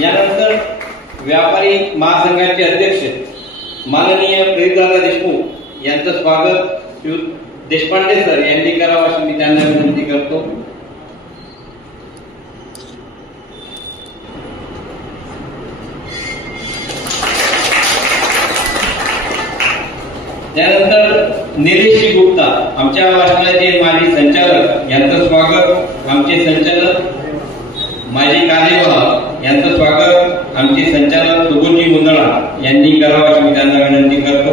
यानंतर व्यापारी महासंघाचे अध्यक्ष माननीय प्रदीपदादा देशमुख यांचं स्वागत देशपांडे सर यांनी करावं अशी मी त्यांना विनंती करतो। त्यानंतर निलेश गुप्ता आमच्या वाचनालयाचे माजी संचालक यांचं स्वागत आमचे संचालक माजी कार्यवाह यांचं स्वागत आमचे संचालक सुगुजी मुंदळा यांनी करावं अशी मी त्यांना विनंती करतो।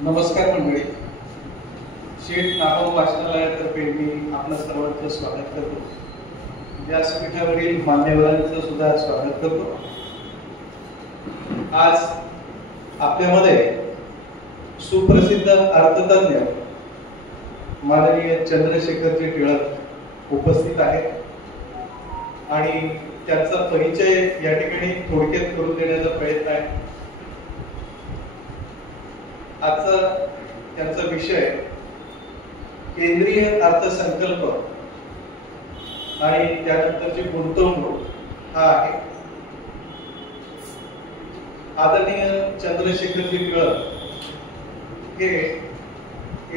नमस्कार मंडळी, शेठ नागो वाचनालयातर्फे मी आपलं सर्वांचं स्वागत करतो। व्यासपीठावरील मान्यवरांचं सुद्धा स्वागत करतो। आज आपल्यामध्ये सुप्रसिद्ध अर्थतज्ञ माननीय चंद्रशेखरजी टिळक उपस्थित आहेत आणि त्यांचा परिचय या ठिकाणी थोडक्यात करून देण्याचा प्रयत्न आहे। आजचा त्यांचा विषय केंद्रीय अर्थसंकल्प आणि त्यानंतरची गुंतवणूक हा आहे। आदरणीय चंद्रशेखरजी टिळक हे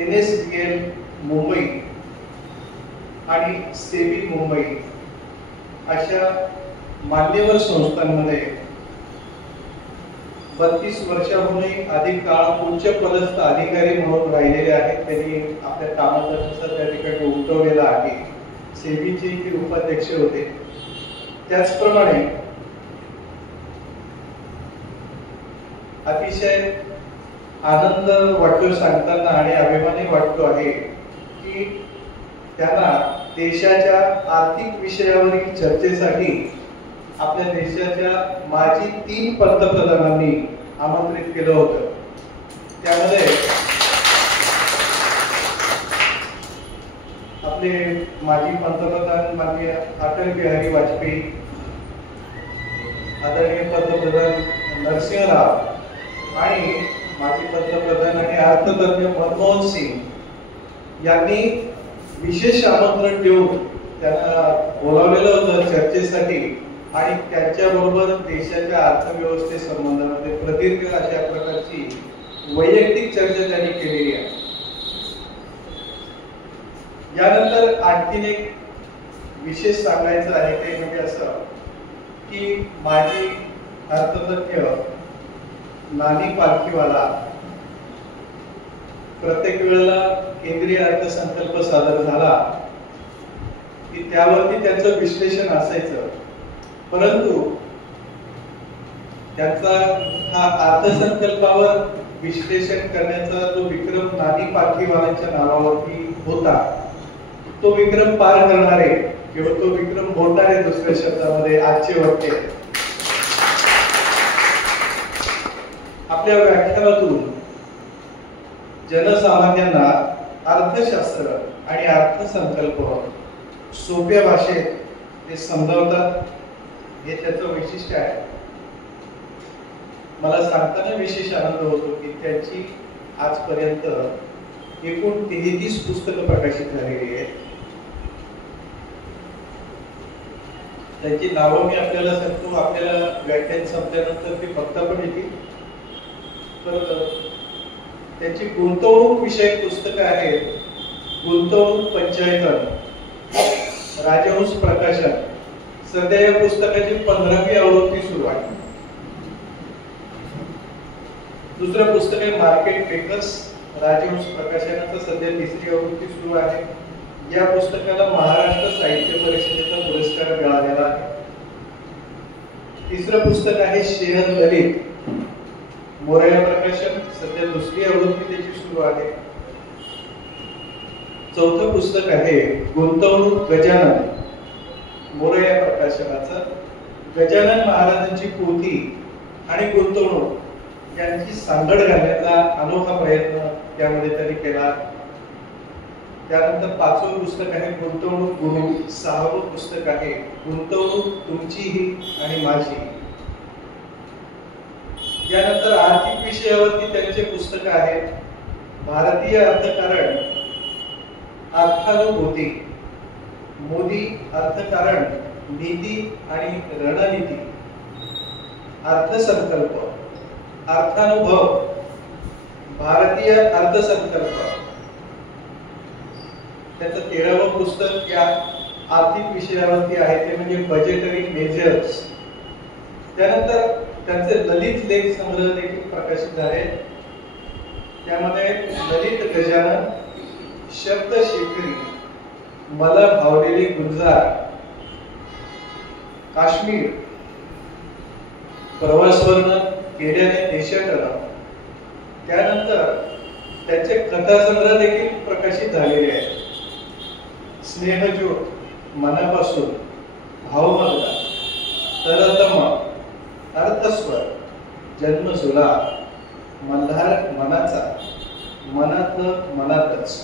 NSDL मुंबई आणि सेबी मुंबई अशा मान्यवर संस्थांमध्ये 32 वर्षांहूनही अधिक काळ उच्च पदस्थ अधिकारी म्हणून राहिलेले आहेत। त्यांनी आपल्या कामाचा ठसा त्या ठिकाणी उमटवलेला आहे। सेबीचे ते उपाध्यक्ष होते। त्याचप्रमाणे अतिशय आनंद वाटतो सांगताना आणि अभिमानी वाटतो आहे की त्यांना देशाच्या आर्थिक विषयावरील चर्चेसाठी आपल्या देशाच्या माजी 3 पंतप्रधानांनी आमंत्रित केलं होतं। त्यामध्ये आपले माजी पंतप्रधान माननीय अटल बिहारी वाजपेयी, आदरणीय पंतप्रधान नरसिंह राव आणि माजी पंतप्रधान आणि अर्थतज्ञ मनमोहन सिंग यांनी विशेष आमंत्रण देऊन त्यांना बोलावलेलं होतं चर्चेसाठी आणि त्यांच्याबरोबर देशाच्या अर्थव्यवस्थेसंबंधामध्ये प्रदीर्घ अशा प्रकारची वैयक्तिक चर्चा त्यांनी केलेली आहे। यानंतर आणखीन एक विशेष सांगायचं आहे ते म्हणजे असं की माजी अर्थतज्ञ नानी पालखीवाला प्रत्येक वेळेला केंद्रीय अर्थसंकल्प सादर झाला की त्यावरती त्यांचं विश्लेषण असायचं, परंतु त्यांचा हा अर्थसंकल्पावर विश्लेषण करण्याचा जो विक्रम नानी पालखीवालांच्या नावावरती होता तो विक्रम पार करणारे किंवा तो विक्रम मोडणारे दुसऱ्या शब्दामध्ये आजचे वाक्य आपल्या व्याख्यानातून जनसामान्यांना अर्थशास्त्र आणि अर्थसंकल्प सोप्या भाषेत ते समजावतात, हे त्याचं वैशिष्ट्य आहे। मला सांगताना विशेष आनंद होतो की त्याची आजपर्यंत एकूण 33 पुस्तकं प्रकाशित झालेली आहेत। त्याची नावं मी आपल्याला सांगतो, आपल्याला व्याख्यान संपल्यानंतर ती बघता पण येतील तर त्याची गुंतवणूक विषयक पुस्तकं आहेत. गुंतवणूक पंचायतन, राजहंस प्रकाशन. सध्या या पुस्तकाची 15वी आवृत्ती सुरू आहे. दुसरं पुस्तक आहे मार्केट मेकर्स, राजहंस प्रकाशनाचं सध्या 3री आवृत्ती सुरू आहे. या पुस्तकाला महाराष्ट्र साहित्य परिषदेचा पुरस्कार मिळालेला आहे. तिसरं पुस्तक आहे शेअर ललित, मोरया प्रकाशन, सध्या 2री आवृत्ती त्याची सुरू आहे. चौथं पुस्तक आहे गुंतवणूक गजानन, मोरया प्रकाशनाचं. गजानन महाराजांची पोथी आणि गुंतवणूक यांची सांगड घालण्याचा अनोखा प्रयत्न त्यामध्ये त्यांनी केला. त्यानंतर 5वं पुस्तक आहे गुंतवणूक गुरु. 6वं पुस्तक आहे गुंतवणूक तुमचीही आणि माझी. यानंतर आर्थिक विषयावरती त्यांचे पुस्तक आहेत भारतीय अर्थकारण, अर्थानुभूती, मोदी अर्थकारण, नीती आणि रणनीती, अर्थसंकल्प, अर्थानुभव, भारतीय अर्थसंकल्प. त्याचं 13वं पुस्तक या आर्थिक विषयावरती आहे, ते म्हणजे बजेटरी मेजर्स. त्यानंतर त्यांचे ललित लेख संग्रह देखील प्रकाशित झाले. त्यामध्ये ललित गजानन, शब्द शेकरी, मला भावलेली गुलजार, काश्मीर, प्रवासवर्ण केल्याने देशाटन. त्यानंतर त्यांचे कथासंग्रह देखील प्रकाशित झालेले आहेत. स्नेहज्योत, मनापासून, भावमग्न, तरतम, अर्थस्वर, जन्मसुला, मल्हार मनाचा, मनातलं मनातच.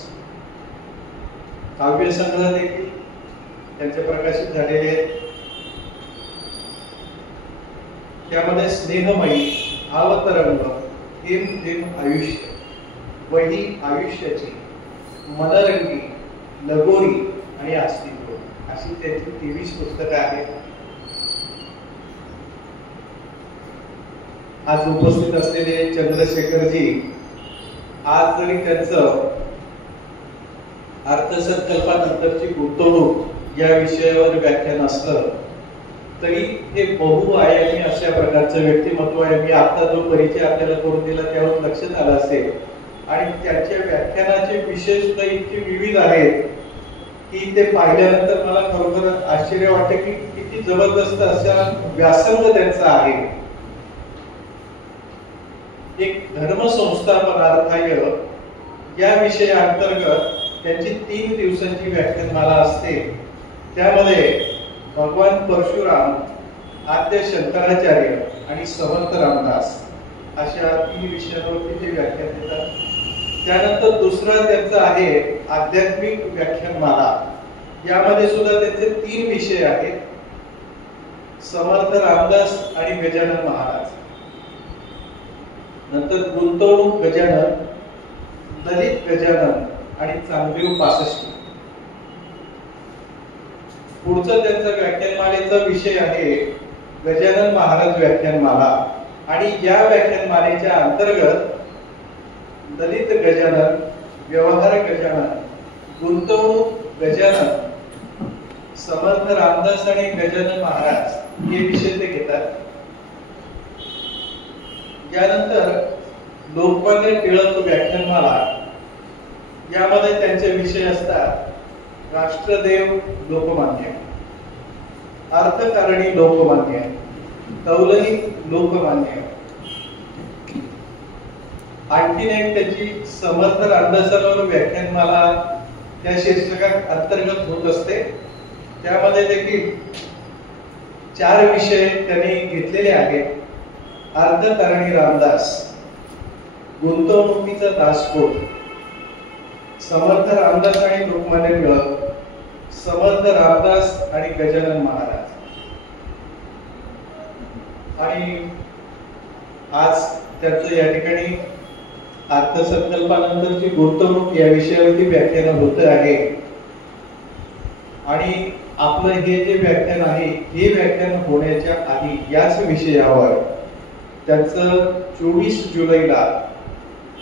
काव्यसंग्रह देखील त्यांचे प्रकाशित झालेले आहेत. त्यामध्ये स्नेहमयी, भावतरंग, थेंब थेंब आयुष्य, वही आयुष्याची, मनरंगी, लगोरी आणि अस्तित्व, अशी त्यांची 23 पुस्तकं आहेत. आज उपस्थित असलेले चंद्रशेखरजी, आज जरी त्यांचं अर्थसंकल्पानंतरची गुंतवणूक या विषयावर व्याख्यान असलं तरी हे बहुआयामी अशा प्रकारचं व्यक्तिमत्व आहे. मी आता जो परिचय आपल्याला करून दिला त्यावर लक्षात आलं असेल. आणि त्यांच्या व्याख्यानाचे विषय सुद्धा इतके विविध आहेत की ते पाहिल्यानंतर मला खरोखर आश्चर्य वाटते की किती जबरदस्त असा व्यासंग त्यांचा आहे. एक धर्मसंस्थापनार्थाय या विषयाअंतर्गत त्यांची 3 दिवसांची व्याख्यानमाला असते. त्यामध्ये भगवान परशुराम, आद्य शंकराचार्य आणि समर्थ रामदास अशा 3 विषयांवरती ते व्याख्यान देतात. त्यानंतर दुसरं त्यांचं आहे आध्यात्मिक व्याख्यानमाला. यामध्ये सुद्धा त्यांचे 3 विषय आहेत, समर्थ रामदास आणि गजानन महाराज. नंतर गुंतवणूक गजानन, ललित गजानन आणि चांगदेव 65. पुढचा त्यांचा व्याख्यानमालेचा विषय आहे गजानन महाराज व्याख्यानमाला. आणि या व्याख्यानमालेच्या अंतर्गत ललित गजानन, व्यवहार गजानन, गुंतवणूक गजानन, समर्थ रामदास आणि गजानन महाराज हे विषय ते घेतात. यानंतर लोकमान्य टिळक व्याख्यानमाला. यामध्ये त्यांचे विषय असतात राष्ट्रदेव लोकमान्य, अर्थकारणी लोकमान्य, तौलनिक लोकमान्य. आणखीन एक त्याची समर्थ रामदासांवर व्याख्यानमाला त्या शीर्षकात अंतर्गत होत असते. त्यामध्ये देखील 4 विषय त्यांनी घेतलेले आहेत. अर्थकारणी रामदास, गुंतवणुकीचा दासबोध, समर्थ रामदास आणि लोकमान्य टिळक, समर्थ रामदास आणि गजानन महाराज. आणि आज त्याचं या ठिकाणी अर्थसंकल्पानंतरची गुंतवणूक या विषयावरती व्याख्यान होत आहे. आणि आपलं हे जे व्याख्यान आहे हे व्याख्यान होण्याच्या आधी याच विषयावर त्यांचं 24 जुलैला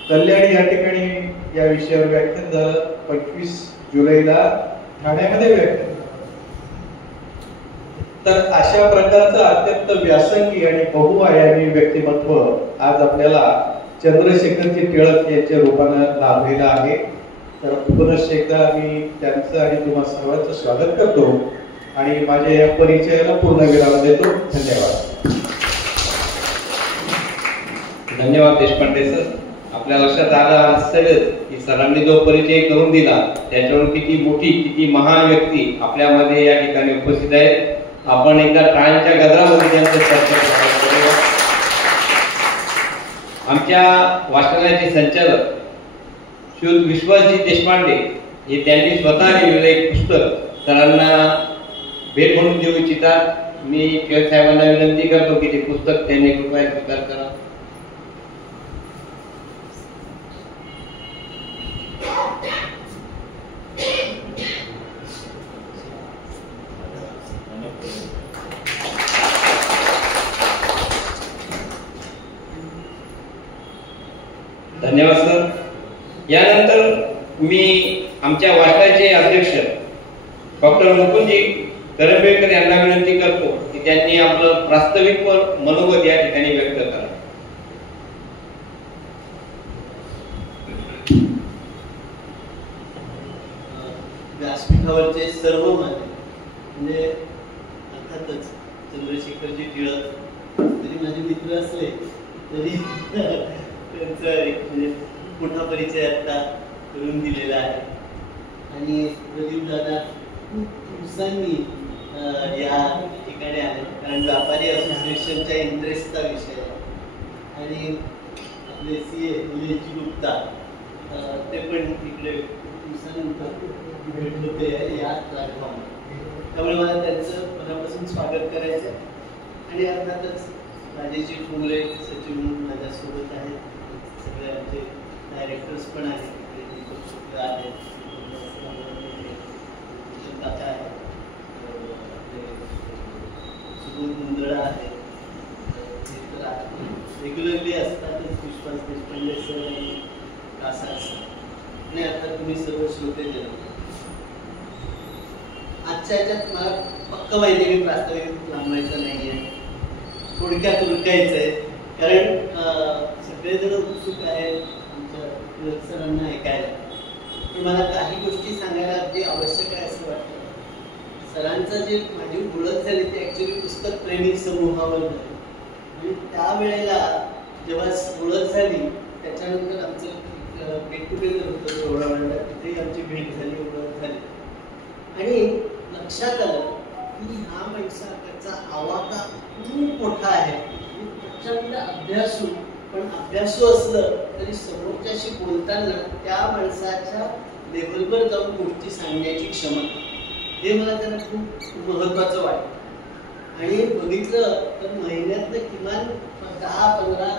कल्याण या ठिकाणी या विषयावर व्याख्यान झालं, 25 जुलैला ठाण्यामध्ये व्याख्यान झालं. तर अशा प्रकारचं अत्यंत व्यासंगी आणि बहुआयामी व्यक्तिमत्व आज आपल्याला चंद्रशेखरजी टिळक यांच्या रूपानं लाभलेलं आहे. तर पुनश्च एकदा मी त्यांचं आणि तुम्हा सर्वांचं स्वागत करतो आणि माझ्या या परिचयाला पूर्ण विराम देतो. धन्यवाद. धन्यवाद देशपांडे सर. आपल्या लक्षात आलं असेलच की सरांनी जो परिचय करून दिला त्याच्यावरून किती मोठी किती महान व्यक्ती आपल्यामध्ये या ठिकाणी उपस्थित आहेत. आपण एकदा टाळ्यांच्या गजरामध्ये त्यांचं चर्चा करूया. आमच्या वाचनालयाचे संचालक श्री विश्वासजी देशपांडे हे त्यांनी स्वतः लिहिलेलं एक पुस्तक सरांना भेट म्हणून देऊ इच्छितात. मी टिळक साहेबांना विनंती करतो की ते पुस्तक त्यांनी कृपया स्वीकार करा. धन्यवाद सर. यानंतर मी आमच्या वाचनाचे अध्यक्ष डॉक्टर मुकुंदजी करंबेकर यांना विनंती करतो की त्यांनी आपलं प्रास्ताविक मनोगत या ठिकाणी व्यक्त करा. व्यासपीठावरचे सर्व म्हणजे अर्थातच चंद्रशेखरजी टिळक जरी माझे मित्र असले तरी त्यांचा एक म्हणजे मोठा परिचय आता करून दिलेला आहे. आणि प्रदीप दादा खूप दिवसांनी या ठिकाणी आले कारण व्यापारी असोसिएशनच्या इंटरेस्टचा विषय आहे. आणि आपले CA निलेशजी गुप्ता ते पण इकडे दिवसानंतर भेट होते या प्लॅटफॉर्म. त्यामुळे मला त्यांचं मनापासून स्वागत करायचं आहे. आणि अर्थातच राजेशजी फुंगरे सचिव म्हणून माझ्यासोबत आहेत. सगळे आमचे डायरेक्टर्स पण आहेत, काका आहेत, सुबोध मुंदळा आहे, रेग्युलरली असतातच विश्वास देशपांडे सर आणि कासा सर. आणि आता तुम्ही सर्व श्रोते जन आजच्या ह्याच्यात मला पक्क माहिती आहे की प्रास्ताविक लांबायचं नाहीये, थोडक्यात उरकायचंय कारण सगळेजण उत्सुक आहेत आमच्या टिळक सरांना ऐकायला. पण मला काही गोष्टी सांगायला अगदी आवश्यक आहे असं वाटतं. सरांचं जे माझी ओळख झाली ती ॲक्च्युली पुस्तक प्रेमी समूहावर झाली. आणि त्यावेळेला जेव्हा ओळख झाली त्याच्यानंतर आमचं गेट टुगेदर होतं सोहळा, तिथेही आमची भेट झाली, ओळख झाली. आणि लक्षात आलं की हा माणसाचा आवाका खूप मोठा आहे, प्रचंड अभ्यासू. पण अभ्यासू असलं तरी समोरच्याशी बोलताना त्या माणसाच्या लेवलवर जाऊन गोष्टी सांगण्याची क्षमता, हे मला त्यांना खूप महत्त्वाचं वाटतं. आणि बघितलं तर महिन्यातनं किमान 10, 15,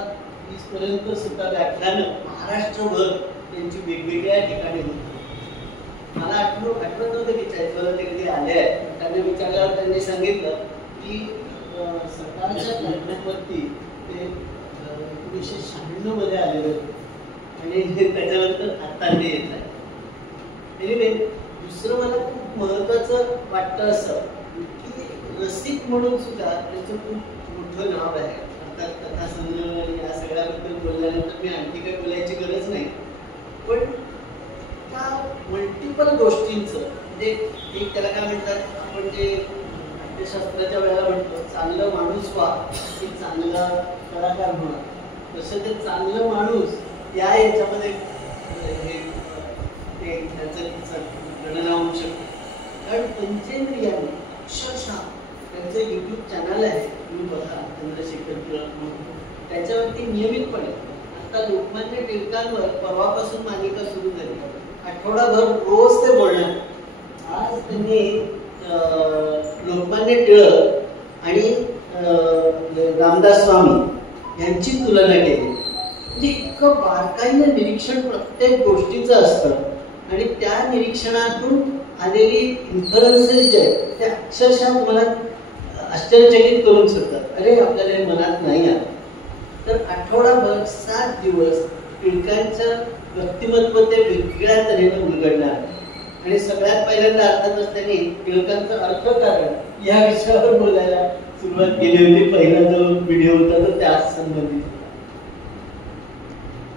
20 पर्यंत सुद्धा व्याख्यानं महाराष्ट्रभर त्यांची वेगवेगळ्या ठिकाणी होती. मला आठवत नव्हतं की चाळीसगावला ते कधी आले आहेत. त्यांना विचारल्यावर त्यांनी सांगितलं की सरकारच्या प्लॅटफॉर्मवरती ते 1996 मध्ये आलेले होते आणि त्याच्यानंतर आता ते येत आहे. एनिवे, दुसरं मला खूप महत्त्वाचं वाटतं असं की रसिक म्हणून सुद्धा त्याचं खूप मोठं नाव आहे. अर्थात कथासंग्रह या सगळ्याबद्दल बोलल्यानंतर मी आणखी काही बोलायची गरज नाही. पण त्या मल्टिपल गोष्टींचं म्हणजे एक त्याला काय म्हणतात आपण जे नाट्यशास्त्राच्या वेळेला म्हणतो चांगलं माणूस व्हा की चांगला कलाकार म्हणा, तसं ते चांगलं माणूस या याच्यामध्ये ते त्याचं गणना होऊ शकते. कारण पंचेंद्रियाने अक्षरशः त्यांचं YouTube चॅनल आहे, तुम्ही बघा चंद्रशेखर टिळक म्हणून, त्याच्यावरती नियमितपणे आता लोकमान्य टिळकांवर परवापासून मालिका सुरू झाली. आठवडाभर रोज ते बोलणार. आज त्यांनी लोकमान्य टिळक आणि रामदास स्वामी यांची तुलना केली. म्हणजे इतकं बारकाईनं निरीक्षण प्रत्येक गोष्टीचं असतं आणि त्या निरीक्षणातून आलेली इन्फरन्सेस जे आहेत ते अक्षरशः तुम्हाला आश्चर्यचकित करून सोडतात. अरे आपल्याला हे मनात नाही आलं. तर आठवडाभर 7 दिवस टिळकांचं व्यक्तिमत्व ते वेगळ्या तऱ्हेने उलगडणार. आणि सगळ्यात पहिल्यांदा अर्थातच त्यांनी टिळकांचं अर्थकारण या विषयावर बोलायला सुरुवात केली होती. पहिला जो व्हिडिओ होता तो त्याच संबंधित.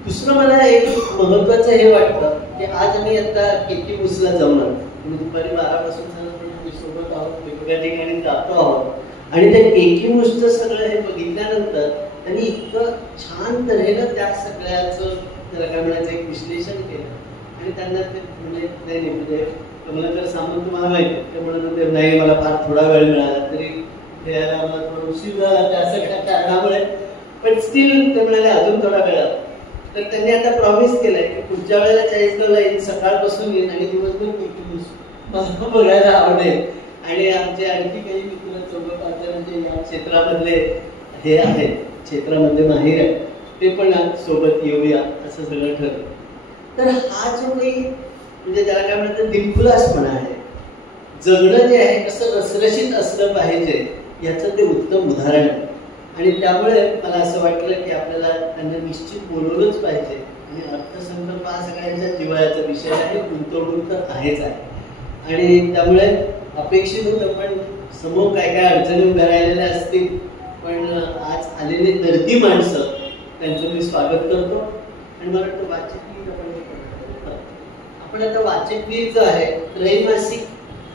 दुसरं मला एक महत्वाचं हे वाटतं की आज आम्ही आता केकी बुसला जाऊन आलो. दुपारी 12 पासून सोबत आहोत, वेगवेगळ्या ठिकाणी जातो आहोत आणि त्या केकी बुसचं सगळं हे बघितल्यानंतर त्यांनी इतकं छान तऱ्हेनं त्या सगळ्याचं त्याला काय म्हणायचं एक विश्लेषण केलं. आणि त्यांना ते म्हणजे कमलाकर सामंत तुम्हाला माहिती ते म्हणत होते नाही मला फार थोडा वेळ मिळाला तरी खेळायला मला थोडा उशीर झाला त्या सगळ्या कारणामुळे, पण स्टील ते म्हणाले अजून थोडा वेळ. तर त्यांनी आता प्रॉमिस केलंय की पुढच्या वेळेला 40गावला येईल, सकाळपासून येईल आणि दिवसभर मला बघायला आवडेल. आणि आमचे आणखी काही मित्र 4-5 जणांचे या क्षेत्रामधले हे आहेत, क्षेत्रामध्ये माहीर आहेत, ते पण सोबत येऊया असं सगळं ठरलं. तर हा जो काही म्हणजे त्याला काय म्हणतात दिलखुलासपणा आहे, जगणं जे आहे कसं रसरशीत असलं पाहिजे याचं ते उत्तम उदाहरण आहे. आणि त्यामुळे मला असं वाटलं की आपल्याला त्यांना निश्चित बोलवलंच पाहिजे. आणि अर्थसंकल्प हा सगळ्यांच्या जिव्हाळ्याचा विषय आहे, गुंतवणूक तर आहेच आहे. आणि त्यामुळे अपेक्षित होतं पण समोर काय काय अडचणी उभ्या राहिलेल्या असतील, पण आज आलेले दर्दी माणसं त्यांचं मी स्वागत करतो. आणि मला वाटतं वाचकवीर आपण आता वाचकवीर जो आहे त्रैमासिक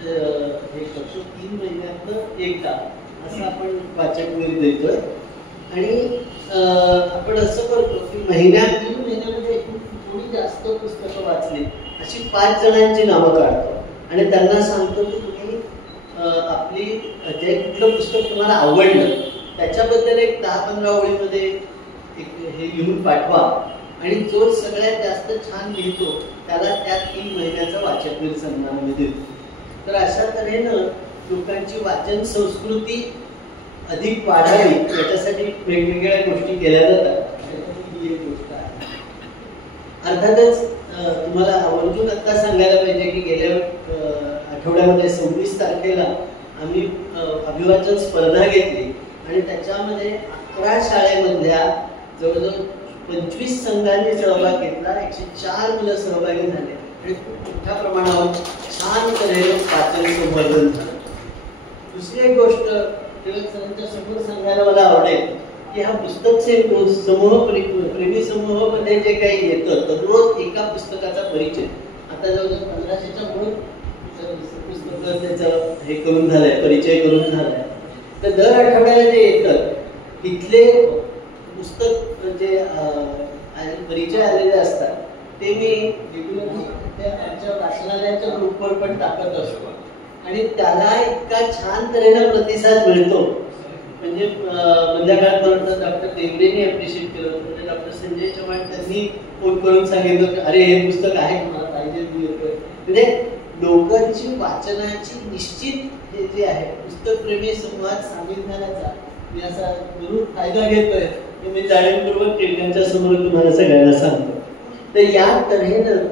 हे करतो, 3 महिन्यातनं एकदा असं आपण वाचकवीर देतोय. आणि आपण असं करतो की 3 महिन्यामध्ये थोडी जास्त पुस्तकं वाचली अशी 5 जणांची नावं काढतो आणि त्यांना सांगतो की तुम्ही आपली जे कुठलं पुस्तक तुम्हाला आवडलं त्याच्याबद्दल एक 10-15 ओळीमध्ये हे लिहून पाठवा. आणि जो सगळ्यात जास्त छान लिहितो त्याला त्या 3 महिन्याचा वाचकवीर सन्मान आम्ही देतो. तर अशा तऱ्हेनं लोकांची वाचन संस्कृती अधिक वाढावी याच्यासाठी वेगवेगळ्या गोष्टी केल्या जातात. ही एक गोष्ट आहे. अर्थातच तुम्हाला आवर्जून आता सांगायला पाहिजे की गेल्या आठवड्यामध्ये 26 तारखेला आम्ही अभिवाचन स्पर्धा घेतली आणि त्याच्यामध्ये 11 शाळेमधल्या जवळजवळ 25 संघांनी सहभाग घेतला. 104 मुलं सहभागी झाले आणि खूप मोठ्या प्रमाणावर छान तऱ्हेने वाचन संवर्धन झालं. दुसरी एक गोष्ट टिळक सरांच्या समोर सांगायला मला आवडेल की हा पुस्तक समूह प्रेमी समूहामध्ये जे काही येतं दररोज एका पुस्तकाचा परिचय आता जवळजवळ 1500च्या पुढे पुस्तक त्याचं हे करून झालंय, परिचय करून झालाय. तर दर आठवड्याला जे येतं तिथले पुस्तक जे परिचय आलेले असतात ते मी आमच्या वाचनालयाच्या ग्रुपवर पण टाकत असतो. आणि त्याला इतका छान तऱ्हेने प्रतिसाद मिळतो म्हणजे मधल्या काळात मला डॉक्टर देवरेंनी अप्रिशिएट केलं होतं. म्हणजे डॉक्टर संजय चव्हाण त्यांनी फोन करून सांगितलं की अरे हे पुस्तक आहे मला पाहिजे. म्हणजे लोकांची वाचनाची निश्चित हे जे आहे पुस्तकप्रेमी समूहात सामील झाल्याचा मी असा जरूर फायदा घेतोय की मी जाणीवपूर्वक टिळकांच्या समोर तुम्हाला सगळ्यांना सांगतो. तर या तऱ्हेनं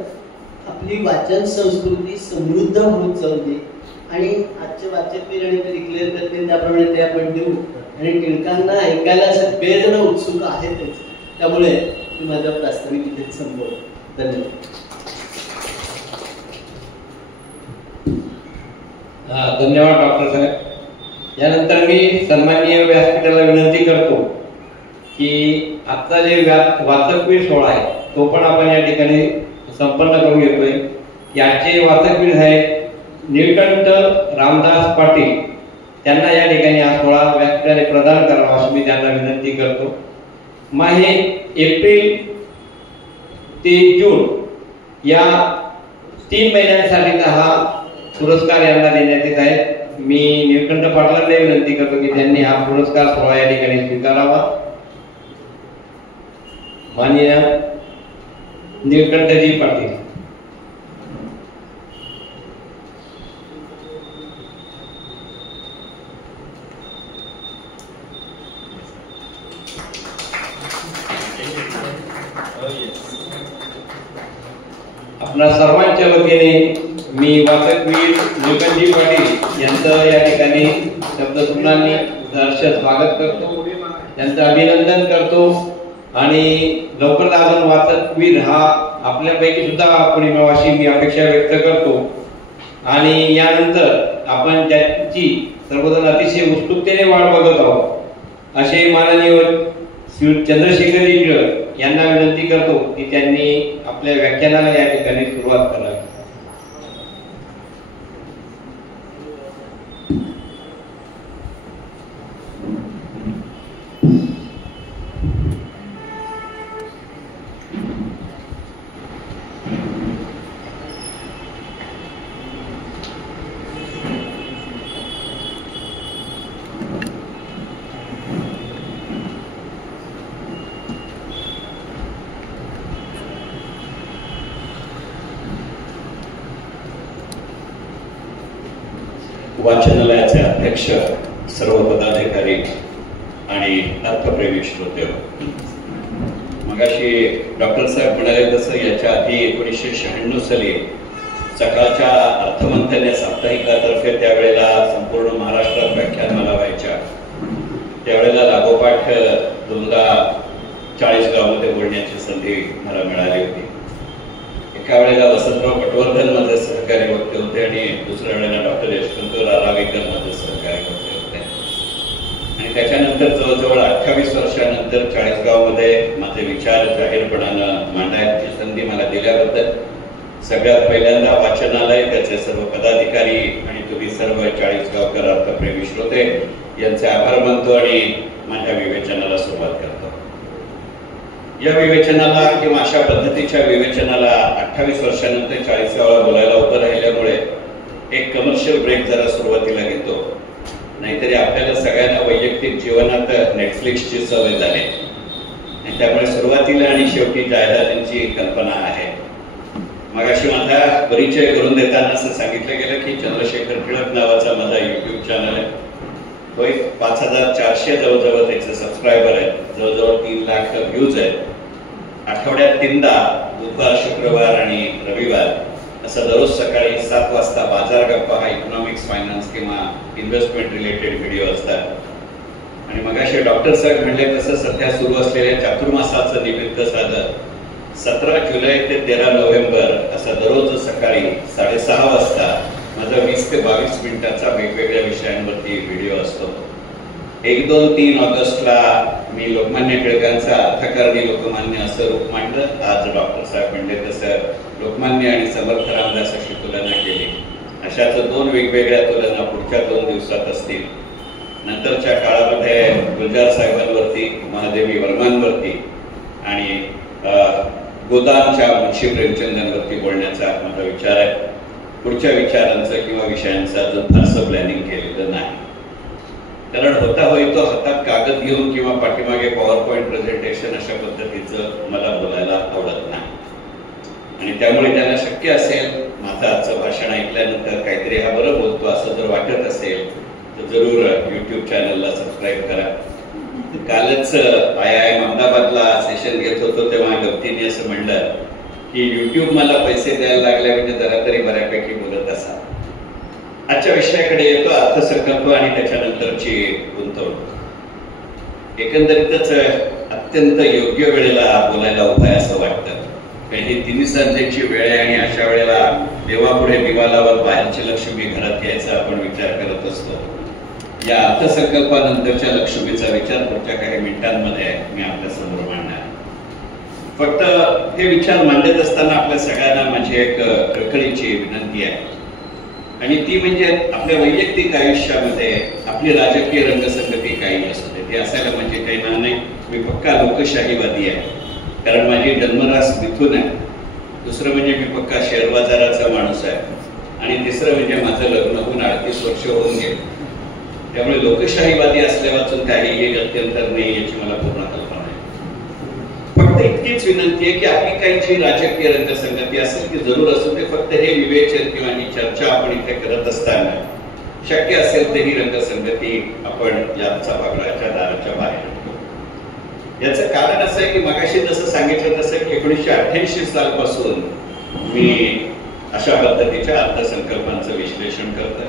आपली वाचन संस्कृती समृद्ध होत जाऊ दे. आणि आजचे वाचकवीर आणि ते डिक्लेअर करतील त्याप्रमाणे ते आपण देऊ. आणि टिळकांना ऐकायला सगळेजण उत्सुक आहेतच. त्यामुळे मी माझा प्रास्ताविक इथेच संपवतो. धन्यवाद. धन्यवाद डॉक्टर साहेब. यानंतर मी सन्माननीय व्यासपीठाला विनंती करतो की आजचा जे वाचकवीर सोहळा आहे तो पण आपण या ठिकाणी संपन्न करून घेतोय. याचे वाचकवीर आहेत निळकंठ रामदास पाटील. त्यांना या ठिकाणी हा सोहळा व्यासपीठाने प्रदान करावा अशी मी त्यांना विनंती करतो. माहे एप्रिल ते जून या 3 महिन्यांसाठीचा हा पुरस्कार यांना देण्यात येत आहे. मी निळकंठ पाटलांना विनंती करतो की त्यांनी हा पुरस्कार सोहळा या ठिकाणी स्वीकारावा. माननीय निळकंठजी पाटील. आपल्या सर्वांच्या वतीने मी वाचकवीर निळकंठजी पाटील यांचं या ठिकाणी शब्दसुमनांनी सहर्ष स्वागत करतो, त्यांचं अभिनंदन करतो आणि लवकर आपण वाचकवीर हा आपल्यापैकी सुद्धा कोणी मिळावा अशी मी अपेक्षा व्यक्त करतो. आणि यानंतर आपण ज्यांची सर्वजण अतिशय उत्सुकतेने वाट बघत आहोत असे माननीय श्री चंद्रशेखरजी टिळक यांना विनंती करतो की त्यांनी आपल्या व्याख्यानाला या ठिकाणी सुरुवात करावी. वाचनालयाचे अध्यक्ष, सर्व पदाधिकारी आणि अर्थप्रेमी श्रोते, मगाशी डॉक्टर साहेब म्हणाले तसं याच्या आधी 1996 साली सकाळच्या अर्थमंथन या साप्ताहिकातर्फे त्यावेळेला संपूर्ण महाराष्ट्रात व्याख्यानमाला व्हायच्या. त्यावेळेला लागोपाठ 240 गावामध्ये बोलण्याची संधी मला मिळाली होती. एका वेळेला वसंतराव पटवर्धन माझे सहकारी वक्ते होते आणि दुसऱ्या वेळेला डॉक्टर यशवंत रारावेकर माझे सहकारी वक्ते होते. आणि त्याच्यानंतर जवळजवळ 28 वर्षानंतर 40 गावामध्ये माझे विचार जाहीरपणानं मांडायची संधी मला दिल्याबद्दल सगळ्यात पहिल्यांदा वाचनालय, त्याचे सर्व पदाधिकारी आणि तुम्ही सर्व 40 गावकर अर्थप्रेमी श्रोते यांचे आभार मानतो आणि माझ्या विवेचनाला सुरुवात करतो. या विवेचनाला किंवा अशा पद्धतीच्या विवेचनाला 28 वर्षानंतर 40 वेळा बोलायला उभं राहिल्यामुळे एक कमर्शियल ब्रेक जरा सुरुवातीला घेतो. नाहीतरी आपल्याला सगळ्यांना वैयक्तिक जीवनात नेटफ्लिक्सची सवय झाली आणि त्यामुळे सुरुवातीला आणि शेवटी जाहिरातींची कल्पना आहे. मगाशी माझा परिचय करून देताना असं सांगितलं गेलं की चंद्रशेखर टिळक नावाचा माझा युट्यूब चॅनल आहे. तो एक 5400 जवळजवळ त्याचे सबस्क्रायबर आहेत, जवळजवळ 3 लाख व्ह्यूज आहेत. आठवड्यात 3दा बुधवार, शुक्रवार आणि रविवार असं दररोज सकाळी 7 वाजता बाजार गप्पा हा इकॉनॉमिक्स, फायनान्स किंवा इन्व्हेस्टमेंट रिलेटेड व्हिडिओ असतात. आणि मगाशी डॉक्टर साहेब म्हणले तसं सध्या सुरू असलेल्या चातुर्मासाचं निमित्त साधत 17 जुलै ते 13 नोव्हेंबर असा दररोज सकाळी 6:30 वाजता माझा 20 ते 22 मिनिटाचा वेगवेगळ्या विषयांवरती व्हिडिओ असतो. 1, 2, 3 ऑगस्टला मी लोकमान्य टिळकांचा अर्थकारणी लोकमान्य असं रूप मांडलं. आज डॉक्टर साहेब म्हणले तसं लोकमान्य आणि समर्थ रामदास अशी तुलना केली. अशाच 2 वेगवेगळ्या तुलना पुढच्या 2 दिवसात असतील. नंतरच्या काळामध्ये गुलजार साहेबांवरती, महादेवी वर्मांवरती आणि गोदामच्या मुन्शी प्रेमचंदांवरती बोलण्याचा माझा विचार आहे. पुढच्या विचारांचं किंवा विषयांचं अजून फारसं प्लॅनिंग केलेलं नाही. कारण होता होई तो हातात कागद घेऊन किंवा पाठीमागे पॉवर पॉइंट प्रेझेंटेशन अशा पद्धतीचं मला बोलायला आवडत नाही. आणि त्यामुळे त्यांना शक्य असेल माझं आजचं भाषण ऐकल्यानंतर काहीतरी हा बरं बोलतो असं जर वाटत असेल तर जरूर युट्यूब चॅनलला सबस्क्राईब करा. कालच IIM अहमदाबादला सेशन घेत होतो तेव्हा गप्तीने असं म्हणलं की युट्यूब मला पैसे द्यायला लागले म्हणजे जरा तरी बऱ्यापैकी बोलत असा. आजच्या विषयाकडे येतो, अर्थसंकल्प आणि त्याच्यानंतरची गुंतवणूक. एकंदरीतच अत्यंत योग्य वेळेला बोलायला उभा आहे असं वाटतं. कारण ही 3 संध्याची वेळ आहे आणि अशा वेळेला देवापुढे दिवा लावत बाहेरची लक्ष्मी घरात यायचा आपण विचार करत असतो. या अर्थसंकल्पानंतरच्या लक्ष्मीचा विचार पुढच्या काही मिनिटांमध्ये मी आपल्या समोर मांडणार. फक्त हे विचार मांडत असताना आपल्या सगळ्यांना माझी एक कळकळीची विनंती आहे आणि ती म्हणजे आपल्या वैयक्तिक आयुष्यामध्ये आपली राजकीय रंगसंगती काही असू दे, ती असायला म्हणजे काही ना नाही. मी पक्का लोकशाहीवादी आहे कारण माझी जन्मरास मिथून आहे. दुसरं म्हणजे मी पक्का शेअर बाजाराचा माणूस आहे आणि तिसरं म्हणजे माझं लग्न होऊन 38 वर्ष होऊन गेले. त्यामुळे लोकशाहीवादी असल्या वाचून काही गत्यंतर नाही याची मला पूर्ण कल्पना आहे. फक्त इतकीच विनंती आहे की आपली काही जी राजकीय रंगसंगती असेल की जरूर असू दे, फक्त हे विवेचन किंवा ही चर्चा आपण इथे करत असताना शक्य असेल तर ही रंगसंगती आपण या सभागृहाच्या दाराच्या बाहेर. याचं कारण असं आहे की मगाशी जसं सांगितलं तसं की 1988 सालपासून मी अशा पद्धतीच्या अर्थसंकल्पांचं विश्लेषण करतोय.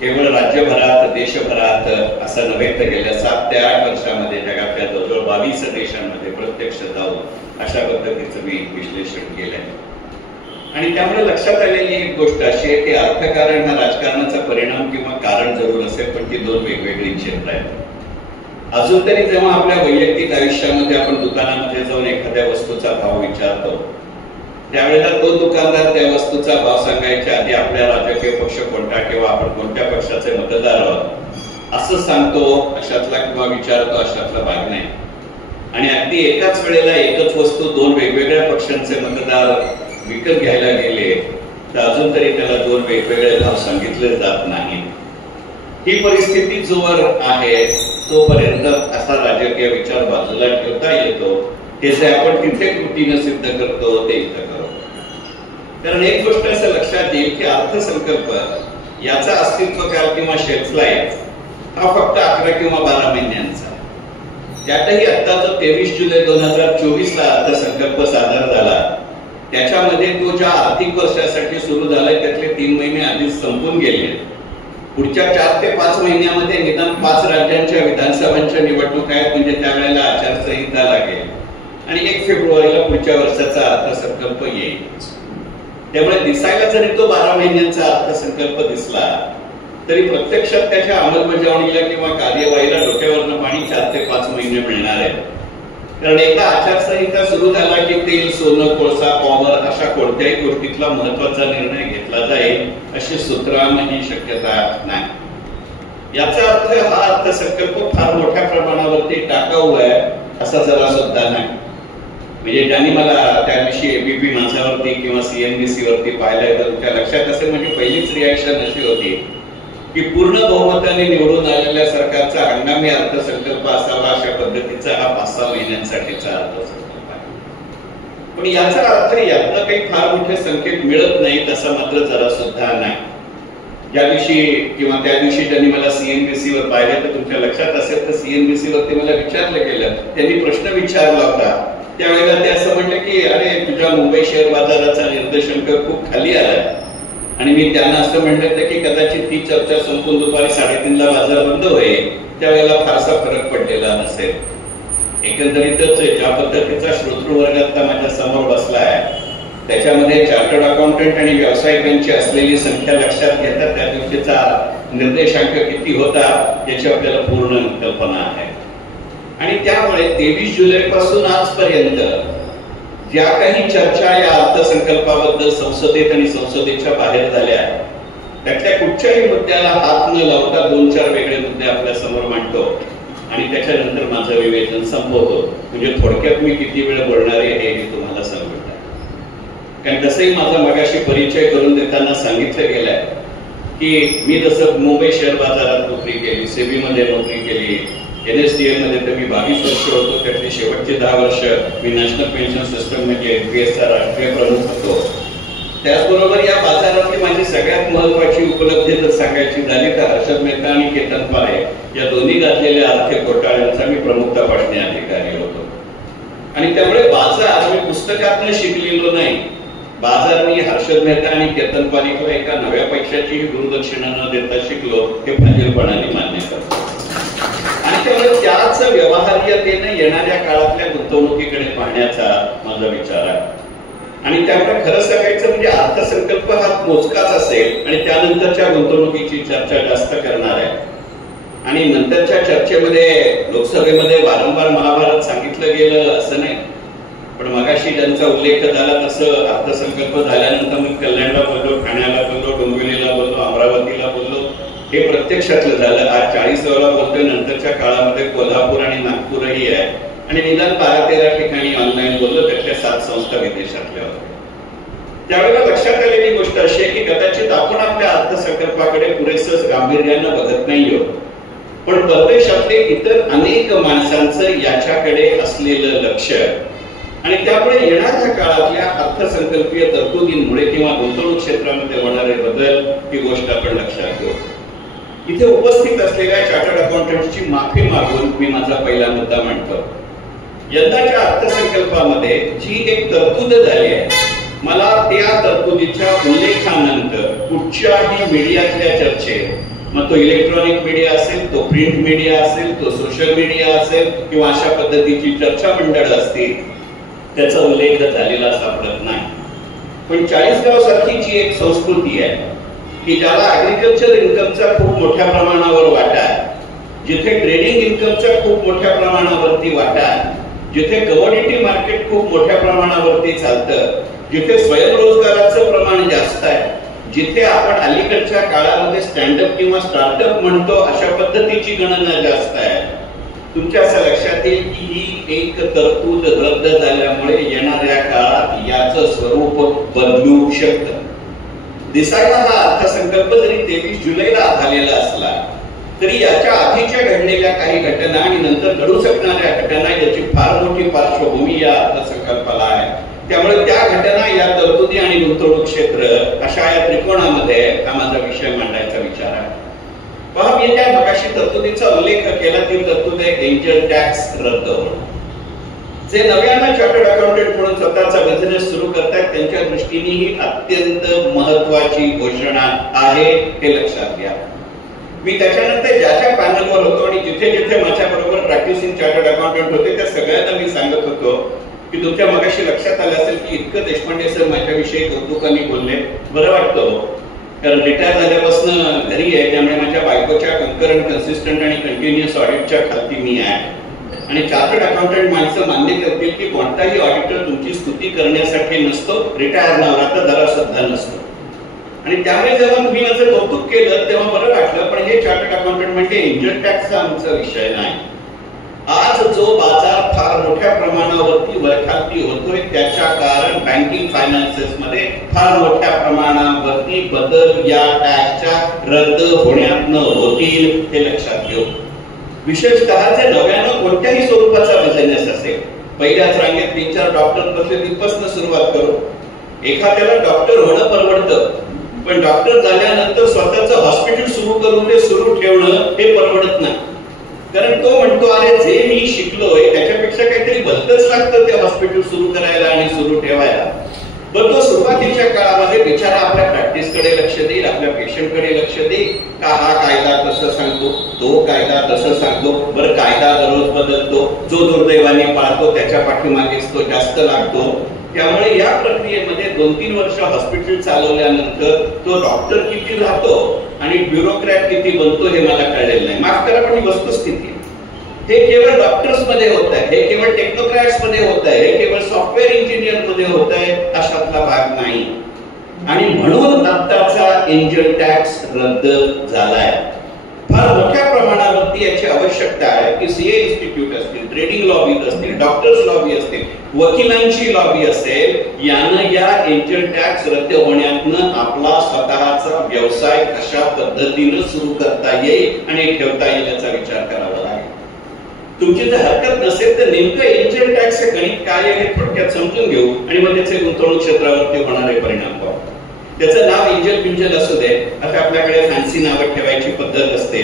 केवळ राज्यभरात देशभरात असं नव्हे तर गेल्या 7 ते 8 वर्षामध्ये जगातल्या जवळजवळ 22 देशांमध्ये प्रत्यक्ष जाऊन अशा पद्धतीचं मी विश्लेषण केलंय. आणि त्यामुळे लक्षात आलेली एक गोष्ट अशी आहे की अर्थकारण हा राजकारणाचा परिणाम किंवा कारण जरूर असेल, पण ती 2 वेगवेगळी क्षेत्र आहेत. अजून तरी जेव्हा आपल्या वैयक्तिक आयुष्यामध्ये आपण दुकानामध्ये जाऊन एखाद्या वस्तूचा भाव विचारतो, त्यावेळेला तो दुकानदार त्या वस्तूचा भाव सांगायच्या आधी आपल्या राजकीय पक्ष कोणता किंवा आपण कोणत्या पक्षाचे मतदार आहोत असं सांगतो अशातला किंवा विचारतो अशातला भाग नाही. आणि अगदी एकाच वेळेला एकच वस्तू 2 वेगवेगळ्या पक्षांचे मतदार विकत घ्यायला गेले तर अजून तरी त्याला 2 वेगवेगळे भाव सांगितले जात नाही. ही परिस्थिती जोवर आहे तोपर्यंत असा राजकीय विचार बाजूला ठेवता येतो. हे जे आपण तिथे कृतीने सिद्ध करतो ते इथं करतो. कारण एक गोष्ट असं लक्षात येईल की अर्थसंकल्प याचा अस्तित्व काल किंवा शेल्फ लाईफ हा फक्त 11 किंवा 12 महिन्यांचा. त्यातही आता जो 23 जुलै 2024 ला अर्थसंकल्प सादर झाला त्याच्यामध्ये तो ज्या आर्थिक वर्षासाठी सुरू झालाय त्यातले 3 महिने आधीच संपून गेले. पुढच्या 4 ते 5 महिन्यामध्ये निदान 5 राज्यांच्या विधानसभांच्या निवडणुका आहेत, म्हणजे त्यावेळेला आचारसंहिता लागेल आणि 1 फेब्रुवारीला पुढच्या वर्षाचा अर्थसंकल्प येईल. त्यामुळे दिसायला जरी तो 12 महिन्यांचा अर्थसंकल्प दिसला तरी प्रत्यक्षात त्याच्या अंमलबजावणीला किंवा कार्यवाहीला डोक्यावरनं पाणी 4 ते 5 महिने मिळणार आहे. कारण एकदा आचारसंहिता सुरू झाला की तेल, सोनं, कोळसा, पॉवर अशा कोणत्याही गोष्टीतला महत्वाचा निर्णय घेतला जाईल अशी सुतरामही शक्यता नाही. याचा अर्थ हा अर्थसंकल्प फार मोठ्या प्रमाणावरती टाकाऊ आहे असा जरा सुद्धा नाही. म्हणजे ज्यांनी मला त्या दिवशी एबीपी माझ्यावरती किंवा CNBC वरती पाहिलंय तर तुमच्या लक्षात असेल माझी पहिलीच रिॲक्शन अशी होती की पूर्ण बहुमताने निवडून आलेल्या सरकारचा हंगामी अर्थसंकल्प असावा अशा पद्धतीचा हा 5-6 महिन्यांसाठीचा अर्थसंकल्प आहे. पण याचा अर्थ यातनं काही फार मोठे संकेत मिळत नाहीत असं मात्र जरा सुद्धा नाही. ज्या दिवशी किंवा त्या दिवशी ज्यांनी मला CNBC वर पाहिलं तर तुमच्या लक्षात असेल तर CNBC वरती मला विचारलं गेलं, त्यांनी प्रश्न विचारला होता. त्यावेळेला ते असं म्हटलं की अरे तुझ्या मुंबई शेअर बाजाराचा निर्देशांक खूप खाली आलाय. आणि मी त्यांना असं म्हटलं की कदाचित ती चर्चा संपून दुपारी 3:30ला बाजार बंद होईल त्यावेळेला फारसा फरक पडलेला नसेल. एकंदरीतच ज्या पद्धतीचा श्रोतृवर्ग आता माझ्या समोर बसला आहे त्याच्यामध्ये चार्टर्ड अकाउंटंट आणि व्यावसायिकांची असलेली संख्या लक्षात घेता त्या दिवशीचा निर्देशांक किती होता याची आपल्याला पूर्ण कल्पना आहे. आणि त्यामुळे 23 जुलै पासून आजपर्यंत ज्या काही चर्चा या अर्थसंकल्पाबद्दल संसदेत आणि संसदेच्या बाहेर झाल्या त्यातल्या कुठच्याही मुद्द्याला हात न लावता 2-4 वेगळे मुद्दे आपल्या समोर मांडतो आणि त्याच्यानंतर माझं विवेचन संपवतो. म्हणजे थोडक्यात मी किती वेळ बोलणार आहे हे तुम्हाला सांगतो. कारण तसंही माझा मगाशी परिचय करून देताना सांगितलं गेलंय की मी जसं मुंबई शेअर बाजारात नोकरी केली, सेबी मध्ये नोकरी केली, NSDL मध्ये तर मी 22 वर्ष होतो. त्यातली शेवटची 10 वर्ष मी नॅशनल पेन्शन सिस्टम म्हणजे NPS चा राष्ट्रीय प्रमुख होतो. त्याचबरोबर या बाजारातली माझी सगळ्यात महत्वाची उपलब्धी जर सांगायची झाली तर हर्षद मेहता आणि केतन पारे या दोन्ही घातलेल्या आर्थिक घोटाळ्यांचा मी प्रमुख तपासणी अधिकारी होतो. आणि त्यामुळे बाजार मी पुस्तकातनं शिकलेलो नाही. बाजार मी हर्षद मेहता आणि केतन पारेला एका नव्या पैशाची गुरुदक्षिणा न देता शिकलो हे फाजीलपणाने मान्य करतो. आणि त्यामुळे त्याच व्यवहार्यतेने येणाऱ्या काळातल्या गुंतवणुकीकडे पाहण्याचा माझा विचार आहे. आणि त्यामुळे खरं सांगायचं म्हणजे अर्थसंकल्प हा मोजकाच असेल आणि त्यानंतरच्या गुंतवणुकीची चर्चा जास्त करणार आहे. आणि नंतरच्या चर्चेमध्ये लोकसभेमध्ये वारंवार महाभारत सांगितलं गेलं असं नाही. पण मगाशी ज्यांचा उल्लेख झाला तसं अर्थसंकल्प झाल्यानंतर मी कल्याणला बोललो, ठाण्याला बोललो, डोंबिवलीला बोललो, अमरावतीला बोललो. हे प्रत्यक्षातलं झालं. आज 40 बोलतोय. नंतरच्या काळामध्ये कोल्हापूर आणि नागपूरही आहे आणि निदान 12-13 ठिकाणी ऑनलाईन बोललो. त्यातल्या 7 संस्था विदेशातल्या होत्या. त्यावेळेला लक्षात आलेली गोष्ट अशी आहे की कदाचित आपण आपल्या अर्थसंकल्पाकडे पुरेसं गांभीर्यानं बघत नाही आहोत, पण परदेशातले इतर अनेक माणसांचं याच्याकडे असलेलं लक्ष आणि त्यामुळे येणाऱ्या काळातल्या अर्थसंकल्पीय तरतुदींमुळे किंवा गुंतवणूक क्षेत्रामध्ये होणारे बदल ही गोष्ट आपण लक्षात घेऊ. इथे उपस्थित असलेल्या चार्टर्ड अकाउंटंट्सची माफी मागून मी माझा पहिला मुद्दा मांडतो. यंदाच्या अर्थसंकल्पामध्ये जी एक तरतूद झाली आहे मला त्या तरतुदीच्या उल्लेखानंतर कुठच्याही मीडियातल्या चर्चेत मग तो इलेक्ट्रॉनिक मीडिया असेल, तो प्रिंट मीडिया असेल, तो सोशल मीडिया असेल किंवा अशा पद्धतीची चर्चा मंडळ असतील, त्याचा उल्लेख झालेला सापडत नाही. पण चाळीसगाव सारखी जी एक संस्कृती आहे की ज्याला ऍग्रिकल्चर इन्कमचा खूप मोठ्या प्रमाणावर वाटा आहे, जिथे ट्रेडिंग इन्कमचा खूप मोठ्या प्रमाणावरती वाटा आहे, जिथे कमोडिटी मार्केट खूप मोठ्या प्रमाणावरती चालतं, जिथे स्वयंरोजगाराचं प्रमाण जास्त आहे, जिथे आपण अलीकडच्या काळामध्ये स्टँडअप किंवा स्टार्टअप म्हणतो अशा पद्धतीची गणना जास्त आहे, तुमच्या असं लक्षात येईल की ही एक तरतूद रद्द झाल्यामुळे येणाऱ्या काळात याचं स्वरूप बदलू शकतं. दिसायला हा अर्थसंकल्प जरी 23 जुलैला झालेला असला तरी याच्या आधीच्या घडलेल्या काही घटना आणि नंतर घडू शकणाऱ्या घटना याची फार मोठी पार्श्वभूमी या अर्थसंकल्पाला आहे. त्यामुळे त्या घटना, या तरतुदी आणि गुंतवणूक क्षेत्र अशा या त्रिकोणामध्ये हा माझा विषय मांडायचा विचार आहे. पहा, मी त्या मगाशी तरतुदीचा उल्लेख केला ती तरतूद आहे एंजल टॅक्स रद्द होणं. जे नव्यानं चार्टर्ड अकाउंटंट म्हणून स्वतःचा बिझनेस सुरू करतात त्यांच्या दृष्टीने ही अत्यंत महत्वाची घोषणा आहे, हे लक्षात घ्या. मी त्याच्यानंतर ज्याच्या पॅनलवर होतो आणि जिथे जिथे माझ्या बरोबर प्रॅक्टिसिंग चार्टर्ड अकाउंटंट होते त्या सगळ्यांना मी सांगत होतो की तुमच्या मगाशी लक्षात आलं असेल की इतकं देशपांडे सर माझ्याविषयी कौतुकाने बोलले, बरं वाटतं, कारण रिटायर झाल्यापासून घरी आहे, त्यामुळे माझ्या बायकोच्या कंकरंट, कन्सिस्टंट आणि कंटिन्युअस ऑडिटच्या खाती मी आहे. आणि चार्टर्ड अकाउंटंट माणसं मान्य करतील की कोणताही ऑडिटर तुमची स्तुती करण्यासाठी नसतो, रिटायर नवरा तर जरा सुद्धा नसतो. आणि त्यामुळे जेव्हा तुम्ही माझं कौतुक केलं तेव्हा बरं वाटलं, पण हे चार्टर्ड अकाउंटंट म्हणजे एंजल टॅक्सचा आमचा विषय नाही. आज जो बाजार फार मोठ्या प्रमाणावरती वरखाली होतोय त्याच्या कारण बँकिंग फायनान्सेस मध्ये फार मोठ्या प्रमाणावरती बदल या टॅक्सच्या रद्द होण्यातनं होतील, हे लक्षात घेऊ. विशेषतः जे नव्यानं कोणत्याही स्वरूपाचा बिझनेस असेल, पहिल्याच रांगेत 3-4 डॉक्टर बसले तिथपासून सुरुवात करू. एखाद्याला डॉक्टर होणं परवडतं, पण डॉक्टर झाल्यानंतर स्वतःचं हॉस्पिटल सुरू करून ते सुरू ठेवणं हे परवडत नाही. कारण तो म्हणतो, अरे जे मी शिकलोय त्याच्यापेक्षा काहीतरी भलतंच लागतं ते हॉस्पिटल सुरू करायला आणि सुरू ठेवायला. पण तो सुरुवातीच्या काळामध्ये बिचारा आपल्या प्रॅक्टिसकडे लक्ष देईल, आपल्या पेशंटकडे लक्ष देईल का हा कायदा कसं सांगतो, तो कायदा कसं सांगतो, बरं कायदा दररोज बदलतो, जो दुर्दैवाने पाळतो त्याच्या पाठीमागेच तो जास्त लागतो. त्यामुळे या प्रक्रियेमध्ये 2-3 वर्ष हॉस्पिटल चालवल्यानंतर तो डॉक्टर किती राहतो आणि ब्युरोक्रॅट किती बनतो हे मला कळलेलं नाही. माफ करा, पण ही वस्तुस्थिती हे केवळ डॉक्टर्स मध्ये होत आहे, हे केवळ टेक्नोक्रॅट्स मध्ये होत आहे, हे केवळ सॉफ्टवेअर इंजिनियर मध्ये होत आहे, अशातला भाग नाही. आणि म्हणून आत्ताचा एंजल टॅक्स रद्द झालाय. फार मोठ्या प्रमाणावरती याची आवश्यकता आहे की सीए इन्स्टिट्यूट असतील, ट्रेडिंग लॉबी असतील, डॉक्टर्स लॉबी असतील, वकिलांची लॉबी असेल, यानं या एंजल टॅक्स रद्द होण्यातनं आपला स्वतःचा व्यवसाय कशा पद्धतीनं सुरू करता येईल आणि ठेवता येईल याचा विचार करावा लागेल. तुमची जर हरकत नसेल तर नेमकं एंजल टॅक्स हे गणित काय आहे थोडक्यात समजून घेऊ आणि मग त्याचे गुंतवणूक क्षेत्रावरती होणारे परिणाम पाहू. त्याचं नाव एंजल पिंजल असू दे, आता आपल्याकडे फॅन्सी नावं ठेवायची पद्धत असते.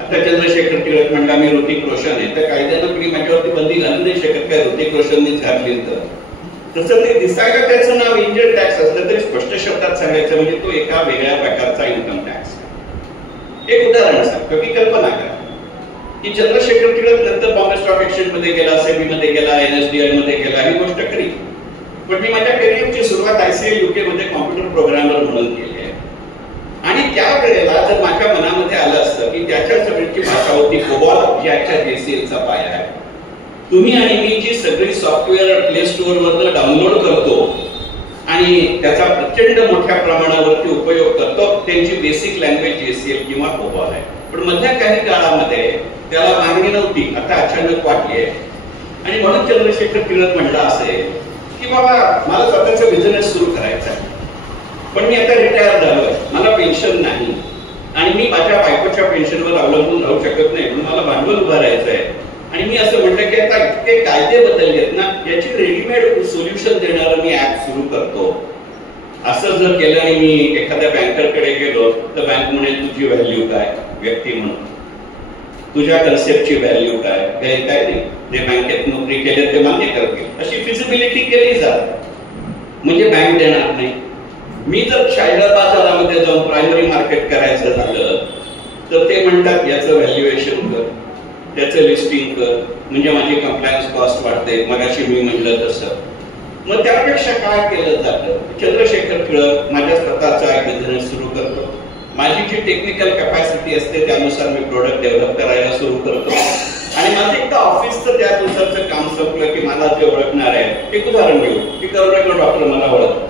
आता चंद्रशेखर टिळक म्हणला मी ऋतिक रोशन आहे, तर कायद्यानं कुणी माझ्यावरती बंदी घालू नाही शकत काय ऋतिक रोशननीच घातली तर. तसं ते दिसायला त्याचं नाव एंजल टॅक्स असलं तरी स्पष्ट शब्दात सांगायचं म्हणजे तो एका वेगळ्या प्रकारचा इन्कम टॅक्स. एक उदाहरण सांगतो की कल्पना करा की चंद्रशेखर टिळक नंतर बॉम्बे स्टॉक एक्सचेंज मध्ये गेला, सेबी मध्ये गेला, NSDL मध्ये गेला, ही गोष्ट खरी. पण मी माझ्या करिअरची सुरुवात ICL UK मध्ये कॉम्प्युटर प्रोग्रामर म्हणून केली आहे. आणि त्यावेळेला जर माझ्या मनामध्ये आलं असतं की त्याच्या सगळ्यांची भाषा होती कोबॉल, ज्याच्या JCL चा पाया आहे. तुम्ही आणि मी जी सगळी सॉफ्टवेअर प्ले स्टोअर वरनं डाउनलोड करतो आणि त्याचा प्रचंड मोठ्या प्रमाणावरती उपयोग करतो, त्यांची बेसिक लँग्वेज JCL किंवा कोबॉल आहे. पण मधल्या काही काळामध्ये त्याला मागणी नव्हती, आता अचानक वाटली आहे. आणि म्हणून चंद्रशेखर टिळक म्हणला असेल की बाबा मला स्वतःचा बिझनेस सुरू करायचा आहे, पण मी आता रिटायर झालोय, मला पेन्शन नाही आणि मी माझ्या बायकोच्या पेन्शनवर अवलंबून राहू शकत नाही, म्हणून मला भांडवल उभारायचं आहे. आणि मी असं म्हटलं की आता इतके कायदे बदललेत ना, याची रेडीमेड सोल्युशन देणारं मी ऍप सुरू करतो. असं जर केलं आणि मी एखाद्या बँकरकडे गेलो तर बँक म्हणेल तुझी व्हॅल्यू काय व्यक्ती म्हणून, तुझ्या कन्सेप्टची व्हॅल्यू काय, काय नाही, जे बँकेत नोकरी केली ते मान्य करतील, अशी फिजिबिलिटी केली जाते. म्हणजे बँक देणार नाही. मी जर शायरा बाजारामध्ये जाऊन प्रायमरी मार्केट करायचं झालं तर ते म्हणतात याचं व्हॅल्युएशन कर, त्याचं लिस्टिंग कर, म्हणजे माझी कंप्लायन्स कॉस्ट वाढते, मगाशी मी म्हटलं तसं. मग त्यापेक्षा काय केलं जातं? चंद्रशेखर टिळक माझ्या स्वतःचा एक बिझनेस सुरू करतो, माझी जी टेक्निकल कॅपॅसिटी असते त्यानुसार मी प्रोडक्ट डेव्हलप करायला सुरू करतो, आणि माझं एकदा ऑफिसचं त्या दिवसाचं काम संपलं की मला जे ओळखणार आहे, एक उदाहरण घेऊ की कर्मरेकर डॉक्टर मला ओळखतो,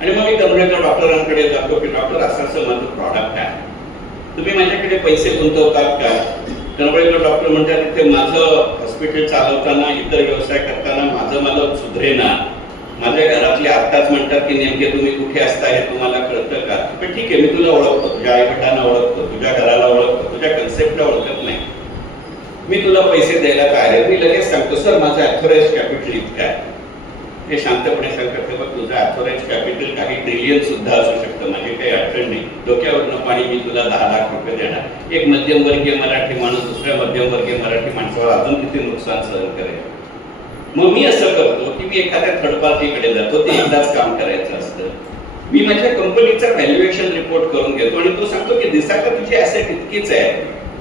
आणि मग मी कर्मरेकर डॉक्टरांकडे जातो की डॉक्टर असं असं माझं प्रॉडक्ट आहे, तुम्ही माझ्याकडे पैसे गुंतवतात का? कर्मरेकर डॉक्टर म्हणतात तिथे माझं हॉस्पिटल चालवताना, इतर व्यवसाय करताना माझं मला सुधरेना, माझ्या घरातले आत्ताच म्हणतात की नेमके तुम्ही कुठे असता हे तुम्हाला कळतं का? पण ठीक आहे, मी तुला ओळखतो, तुझ्या आईवडिलांना ओळखतो, तुझ्या घराला ओळखतो, तुझ्या कन्सेप्टला ओळखत नाही, मी तुला पैसे द्यायला तयार आहे. मी लगेच सांगतो सर माझं ॲथोराइज कॅपिटल इतकं आहे. ते शांतपणे सांगतात बघ तुझं ॲथोराइज कॅपिटल काही ट्रिलियन सुद्धा असू शकतं, माझी काही अडचण नाही, डोक्यावरनं पाणी, मी तुला 10 लाख रुपये देणार. एक मध्यमवर्गीय मराठी माणूस दुसऱ्या मध्यमवर्गीय मराठी माणसावर अजून किती नुकसान सहन करेल? मग मी असं करतो की मी एखाद्या थर्ड पार्टीकडे जातो, ते एकदाच काम करायचं असतं. मी माझ्या कंपनीचा व्हॅल्युएशन रिपोर्ट करून घेतो आणि तो सांगतो की दिसायला तुझी ॲसेट इतकीच आहे,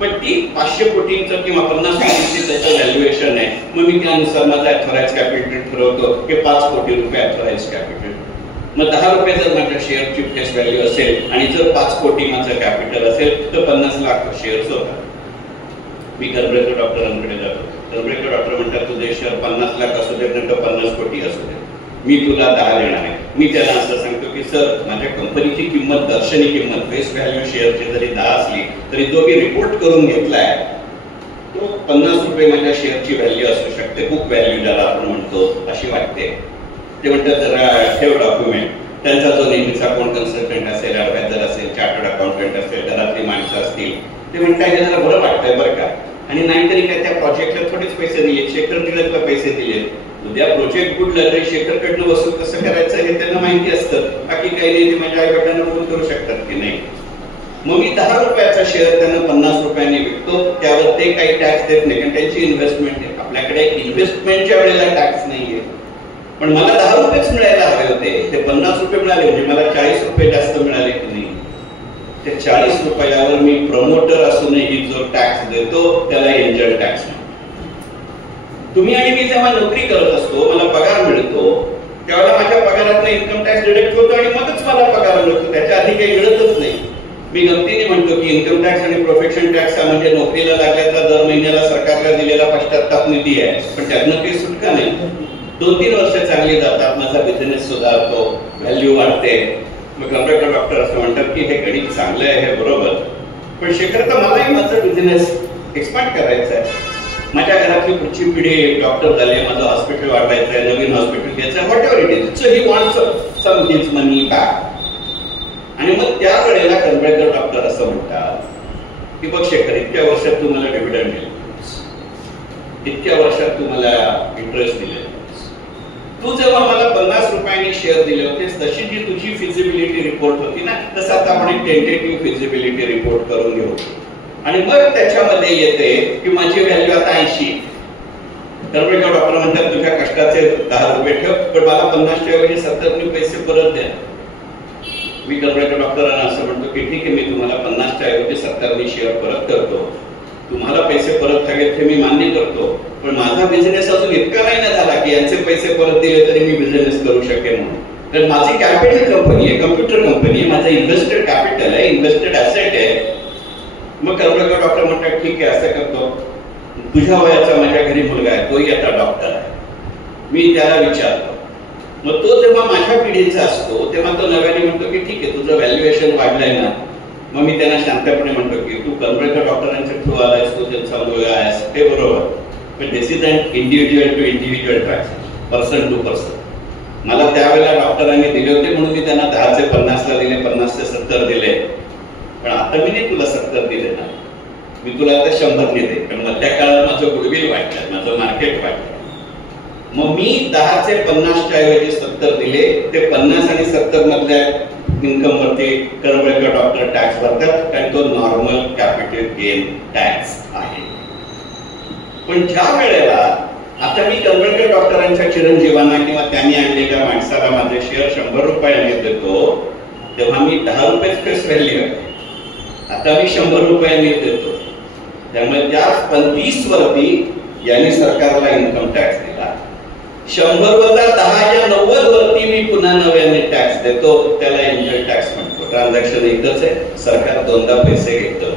पण ती 500 कोटींचं किंवा 50 कोटींचं त्याचं व्हॅल्युएशन आहे. मग मी त्यानुसार माझा ॲथोराइज कॅपिटल ठरवतो की 5 कोटी रुपये ॲथोराइज कॅपिटल. मग 10 रुपये जर माझ्या शेअरची फेस व्हॅल्यू असेल आणि जर 5 कोटी माझं कॅपिटल असेल तर 50 लाख शेअर्स होतात. मी कर्मरेकर डॉक्टरांकडे जातो, कर्मरेकर डॉक्टर म्हणतात तुझे शेअर 50 लाख असू दे नंतर 50 कोटी असू दे, मी तुला 10 देणार आहे. मी त्याला असं सांगतो की सर माझ्या कंपनीची किंमत, दर्शनी किंमत, फेस व्हॅल्यू शेअरची जरी 10 असली तरी जो मी रिपोर्ट करून घेतलाय तो 50 रुपये माझ्या शेअरची व्हॅल्यू असू शकते, बुक व्हॅल्यू ज्याला आपण म्हणतो अशी वाटते. ते म्हणतात जरा ठेव डॉक्युमेंट. त्यांचा जो नेहमीचा कोण कन्सल्टंट असेल, ॲडवायझर असेल, चार्टर्ड अकाउंटंट असेल, घरातली माणसं असतील, ते म्हणतात हे जरा बरं वाटतंय बरं का, आणि नाहीतरी काय त्या प्रोजेक्टला थोडेच पैसे दिले, शेखर टिळकला पैसे दिले, उद्या प्रोजेक्ट बुडलं तरी शेखरकडनं वसूल कसं करायचं हे त्यांना माहिती असतं. बाकी काही नाही, ते माझ्या आई वडिलांना फोन करू शकतात की नाही. मग मी 10 रुपयाचा शेअर त्यांना 50 रुपयांनी विकतो, त्यावर ते काही टॅक्स देत नाही कारण त्यांची इन्व्हेस्टमेंट आहे. आपल्याकडे इन्व्हेस्टमेंटच्या वेळेला टॅक्स नाहीये, पण मला 10 रुपयेच मिळायला हवे होते, ते 50 रुपये मिळाले, म्हणजे मला 40 रुपये जास्त मिळाले की नाही. त्या 40 रुपयावर मी प्रमोटर असूनही जो टॅक्स देतो त्याला एंजल टॅक्स म्हणतो. तुम्ही आणि मी जेव्हा नोकरी करत असतो, मला पगार मिळतो, त्यावेळेला माझ्या पगारातनं इन्कम टॅक्स डिडक्ट होतो आणि मगच मला पगार मिळतो, त्याच्या आधी काही मिळतच नाही. मी गमतीने म्हणतो की इन्कम टॅक्स आणि प्रोफेशन टॅक्स हा म्हणजे नोकरीला लागल्याचा दर महिन्याला सरकारला दिलेला पश्चात्ताप निधी आहे, पण त्यातनं काही सुटका नाही. 2-3 वर्ष चांगली जातात, माझा बिझनेस सुधारतो, व्हॅल्यू वाढते. मग कर्मरेकर डॉक्टर असं म्हणतात की हे गणित चांगलं आहे, हे बरोबर, पण शेखर तर मलाही माझा बिझनेस एक्सपांड करायचा आहे. माझ्या घरातली पुढची पिढी डॉक्टर झाली, माझं हॉस्पिटल वाढवायचं आहे, नवीन हॉस्पिटल घ्यायचं आहे, whatever it is. So he wants some his money back. आणि मग त्या वेळेला कर्मरेकर डॉक्टर असं म्हणतात की बघ शेखर, इतक्या वर्षात तू मला डिव्हिडंड दिले, इतक्या वर्षात तू मला इंटरेस्ट दिले, तू जेव्हा मला 50 रुपयांनी शेअर दिले होतेस तशी जी तुझी फिजिबिलिटी रिपोर्ट होती ना, तसं आता आपण एक टेंटेटिव्ह फिजिबिलिटी रिपोर्ट करून घेऊ, आणि मग त्याच्यामध्ये येते की माझी व्हॅल्यू आता 80. कर्मरेकर डॉक्टर म्हणतात तुझ्या कष्टाचे 10 रुपये ठेव, पण मला 50 च्या ऐवजी 70 पैसे परत द्या. मी कर्मरेकर डॉक्टरांना असं म्हणतो की ठीक आहे, मी तुम्हाला 50 च्या ऐवजी 70 शेअर परत करतो, तुम्हाला पैसे परत हवेत हे मी मान्य करतो, पण माझा बिझनेस अजून इतका नाही ना झाला की यांचे पैसे परत दिले तरी मी बिझनेस करू शकेन म्हणून. तर माझी कॅपिटल कंपनी आहे, कम्प्युटर कंपनी आहे, माझं इन्व्हेस्टेड कॅपिटल आहे, इन्व्हेस्टेड ॲसेट आहे. मग कर्मरेकर डॉक्टर म्हणतात ठीक आहे, असं करतो, तुझ्या वयाचा माझ्या घरी मुलगा आहे, तोही आता डॉक्टर आहे, मी त्याला विचारतो. मग तो जेव्हा माझ्या पिढीचा असतो तेव्हा तो नव्याने म्हणतो की ठीक आहे, तुझं व्हॅल्युएशन वाढलंय ना. मग मी त्यांना शांतपणे म्हणतो की तू कर्मरेकर डॉक्टरांच्या थ्रू आलायस, तू त्यांचा मुलगा आहेस, ते बरोबर, पण this is an individual to individual transaction, person to person. मला त्यावेळेला डॉक्टरांनी दिले होते म्हणून मी त्यांना 10 चे 50 ला दिले, 50 चे 70 दिले, पण आता मी नाही तुला 70 दिले ना, मी तुला आता 100 देते, कारण मधल्या काळात माझं गुडविल वाढलं, माझं मार्केट वाढलं. मग मी 10 चे 50 च्या ऐवजी 70 दिले, ते 50 आणि 70 मधल्या इन्कम वरती कर्मरेकर डॉक्टर टॅक्स भरतात, कारण तो नॉर्मल कॅपिटल गेन टॅक्स आहे. पण ज्या वेळेला आता मी कर्मरेकर डॉक्टरांच्या चिरंजीवांना किंवा त्यांनी आणलेल्या माणसाला माझे शेअर 100 रुपयाने देतो, तेव्हा मी 10 रुपये फेस व्हॅल्यू आहे. आता मी 100 रुपयांनी देतो. त्यामुळे त्या 20 वरती यांनी सरकारला इन्कम टॅक्स दिला. 100 वजा 10 या 90 वरती मी पुन्हा नव्याने टॅक्स देतो. त्याला एंजल टॅक्स म्हणतो. ट्रान्झॅक्शन एकच आहे, सरकार दोनदा पैसे घेतं.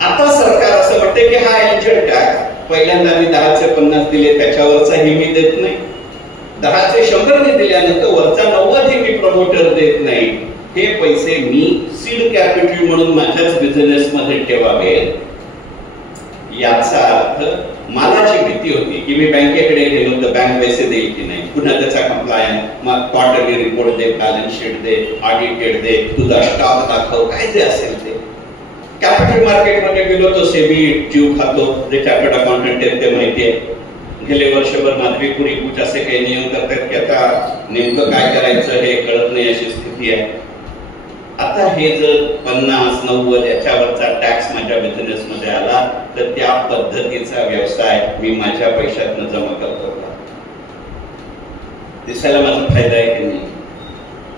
आता सरकार असं म्हणते की हा एंजल टॅक्स पहिल्यांदा मी 10 चे 50 दिले, त्याच्यावरचाही मी देत नाही. 10 चे 100 दिल्यानंतर वरचा 90 मी प्रमोटर देत नाही. हे पैसे मी सीड कॅपिटल म्हणून माझ्याच बिझनेस मध्ये ठेवावे. याचा अर्थ मला जी भीती होती की मी बँकेकडे गेलो तर बँक पैसे देईल की नाही, पुन्हा त्याचा कंप्लायन्स, मग क्वार्टरली रिपोर्ट दे, बॅलन्स शीट दे, ऑडिटेड दे, तुझा स्टॉक दाखव, काय जे असेल ते. कॅपिटल मार्केटमध्ये गेलो तो सेबी जीव खातो, जे चार्टर्ड अकाउंटंट आहेत ते माहिती आहे. गेले वर्षभर माधवी पुरी कुछ असे काही नियम करतात की आता नेमकं काय करायचं हे कळत नाही अशी स्थिती आहे. आता हे जर 50-90 याच्यावरचा टॅक्स माझ्या बिझनेस मध्ये आला तर त्या पद्धतीचा व्यवसाय मी माझ्या पैशातनं जमा करतो का? दिसायला माझा फायदा आहे की नाही?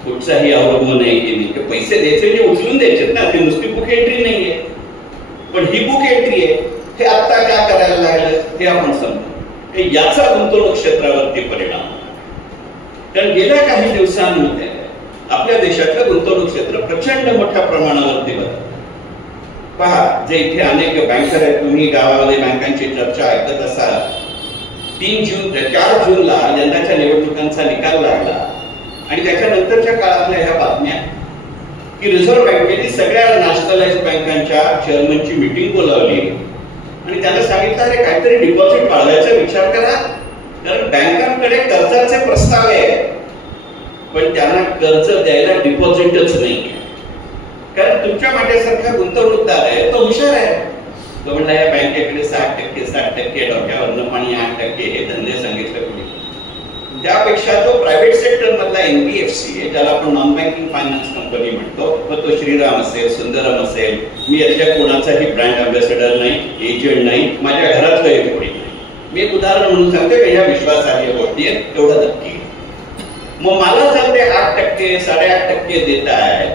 कुठचाही अवलंबून आहे की नाही? पैसे द्यायचे म्हणजे उचलून द्यायचे ना, ती नुसती बुक एंट्री नाहीये. पण ही बुक एंट्री आहे, हे आता काय करायला लागलं हे आपण समजू. याचा गुंतवणूक क्षेत्रावरती परिणाम. कारण गेल्या काही दिवसांमध्ये आपल्या देशातलं गुंतवणूक क्षेत्र प्रचंड मोठ्या प्रमाणावरती बदललं. पहा, जे इथे अनेक बँकर आहेत, तुम्ही गावामध्ये बँकांची चर्चा ऐकत असाल. 4 जूनला यंदाच्या निवडणुकांचा निकाल लागला आणि त्याच्यानंतरच्या काळातल्या ह्या बातम्या की रिझर्व्ह बँकेने सगळ्या नॅशनलाइज बँकांच्या चेअरमनची मीटिंग बोलावली आणि त्यांना सांगितलं अरे काहीतरी डिपॉझिट वाढवायचा विचार करा, कारण बँकांकडे कर्जाचे प्रस्ताव आहे पण त्यांना कर्ज द्यायला डिपॉझिटच नाही. कारण तुमच्या माझ्यासारखा गुंतवणूकदार आहे, तो हुशार आहे. तो म्हणला या बँकेकडे 60% डोक्यावरनं पाणी 8% हे धंदे सांगितले कोणी. त्यापेक्षा तो प्रायव्हेट सेक्टर मधला NBFC आहे, ज्याला आपण नॉन बँकिंग फायनान्स कंपनी म्हणतो, मग तो श्रीराम असेल, सुंदरम असेल, मी याच्या कोणाचाही ब्रँड अँबॅसेडर नाही, एजंट नाही, माझ्या घरातलं एक कोणी नाही. मी एक उदाहरण म्हणून सांगते की या विश्वासार्ह गोष्टी आहेत, तेवढं नक्की. मग मला जर ते 8%, 8.5% देत आहे,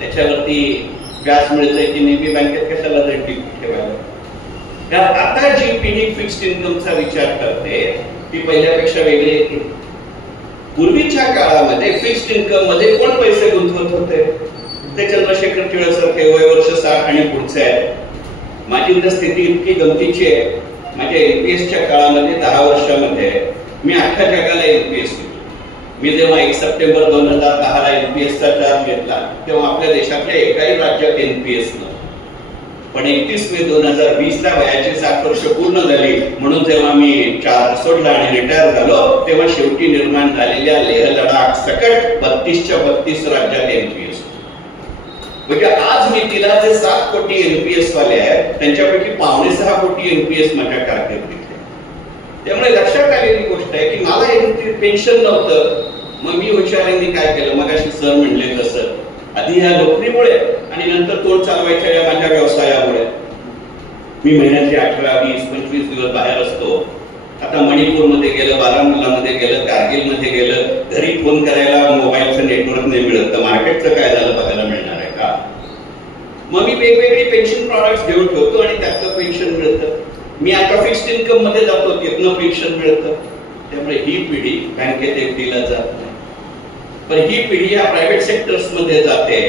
त्याच्यावरती व्याज मिळतंय की नाही, मी बँकेत कशाला जाईल ठेवायला? कारण आता जी पिढी फिक्स्ड इन्कमचा विचार करते ती पहिल्यापेक्षा वेगळी येते. पूर्वीच्या काळामध्ये फिक्स्ड इन्कम मध्ये कोण पैसे गुंतवत होते? ते चंद्रशेखर टिळकसारखे वय वर्ष 60 आणि पुढचे आहे. माझी तर स्थिती इतकी गमतीची आहे, माझ्या NPSच्या काळामध्ये 10 वर्षामध्ये मी अख्ख्या जगाला NPS दिलो. मी जेव्हा 1 सप्टेंबर 2010ला NPSचा चार्ज घेतला तेव्हा आपल्या देशातल्या एकाही राज्यात NPS नव्हतं. पण 31 मे 2020ला वयाची 60 वर्ष पूर्ण झाली म्हणून जेव्हा मी चार्ज सोडला आणि रिटायर झालो तेव्हा शेवटी निर्माण झालेल्या लेह लडाख सकट 32च्या 32 राज्यात NPS. म्हणजे आज मी तिला जे 7 कोटी NPS वाले आहेत त्यांच्यापैकी 5.6 कोटी NPS माझ्या कारकिर्दीत. त्यामुळे लक्षात आलेली गोष्ट आहे की मला पेन्शन नव्हतं. मग मी हुशारीने काय केलं, मग अशी सर म्हणले तसं, आधी ह्या नोकरीमुळे आणि नंतर तोंड चालवायच्या या माझ्या व्यवसायामुळे मी महिन्याचे 18, 20, 25 दिवस बाहेर असतो. आता मणिपूरमध्ये गेलं, बारामुल्लामध्ये गेलं, कारगिलमध्ये गेलं, घरी फोन करायला मोबाईलचं नेटवर्क नाही मिळत, तर मार्केटचं काय झालं बघायला मिळणार आहे का? मग मी वेगवेगळी पेन्शन प्रॉडक्ट्स घेऊन ठेवतो आणि त्याचं पेन्शन मिळतं. मी आता फिक्स्ड इन्कम मध्ये जातो, तिथनं पेन्शन मिळतं. त्यामुळे ही पिढी बँकेत एकटीला जात नाही, पण ही पिढी या प्रायव्हेट सेक्टर्स मध्ये जाते.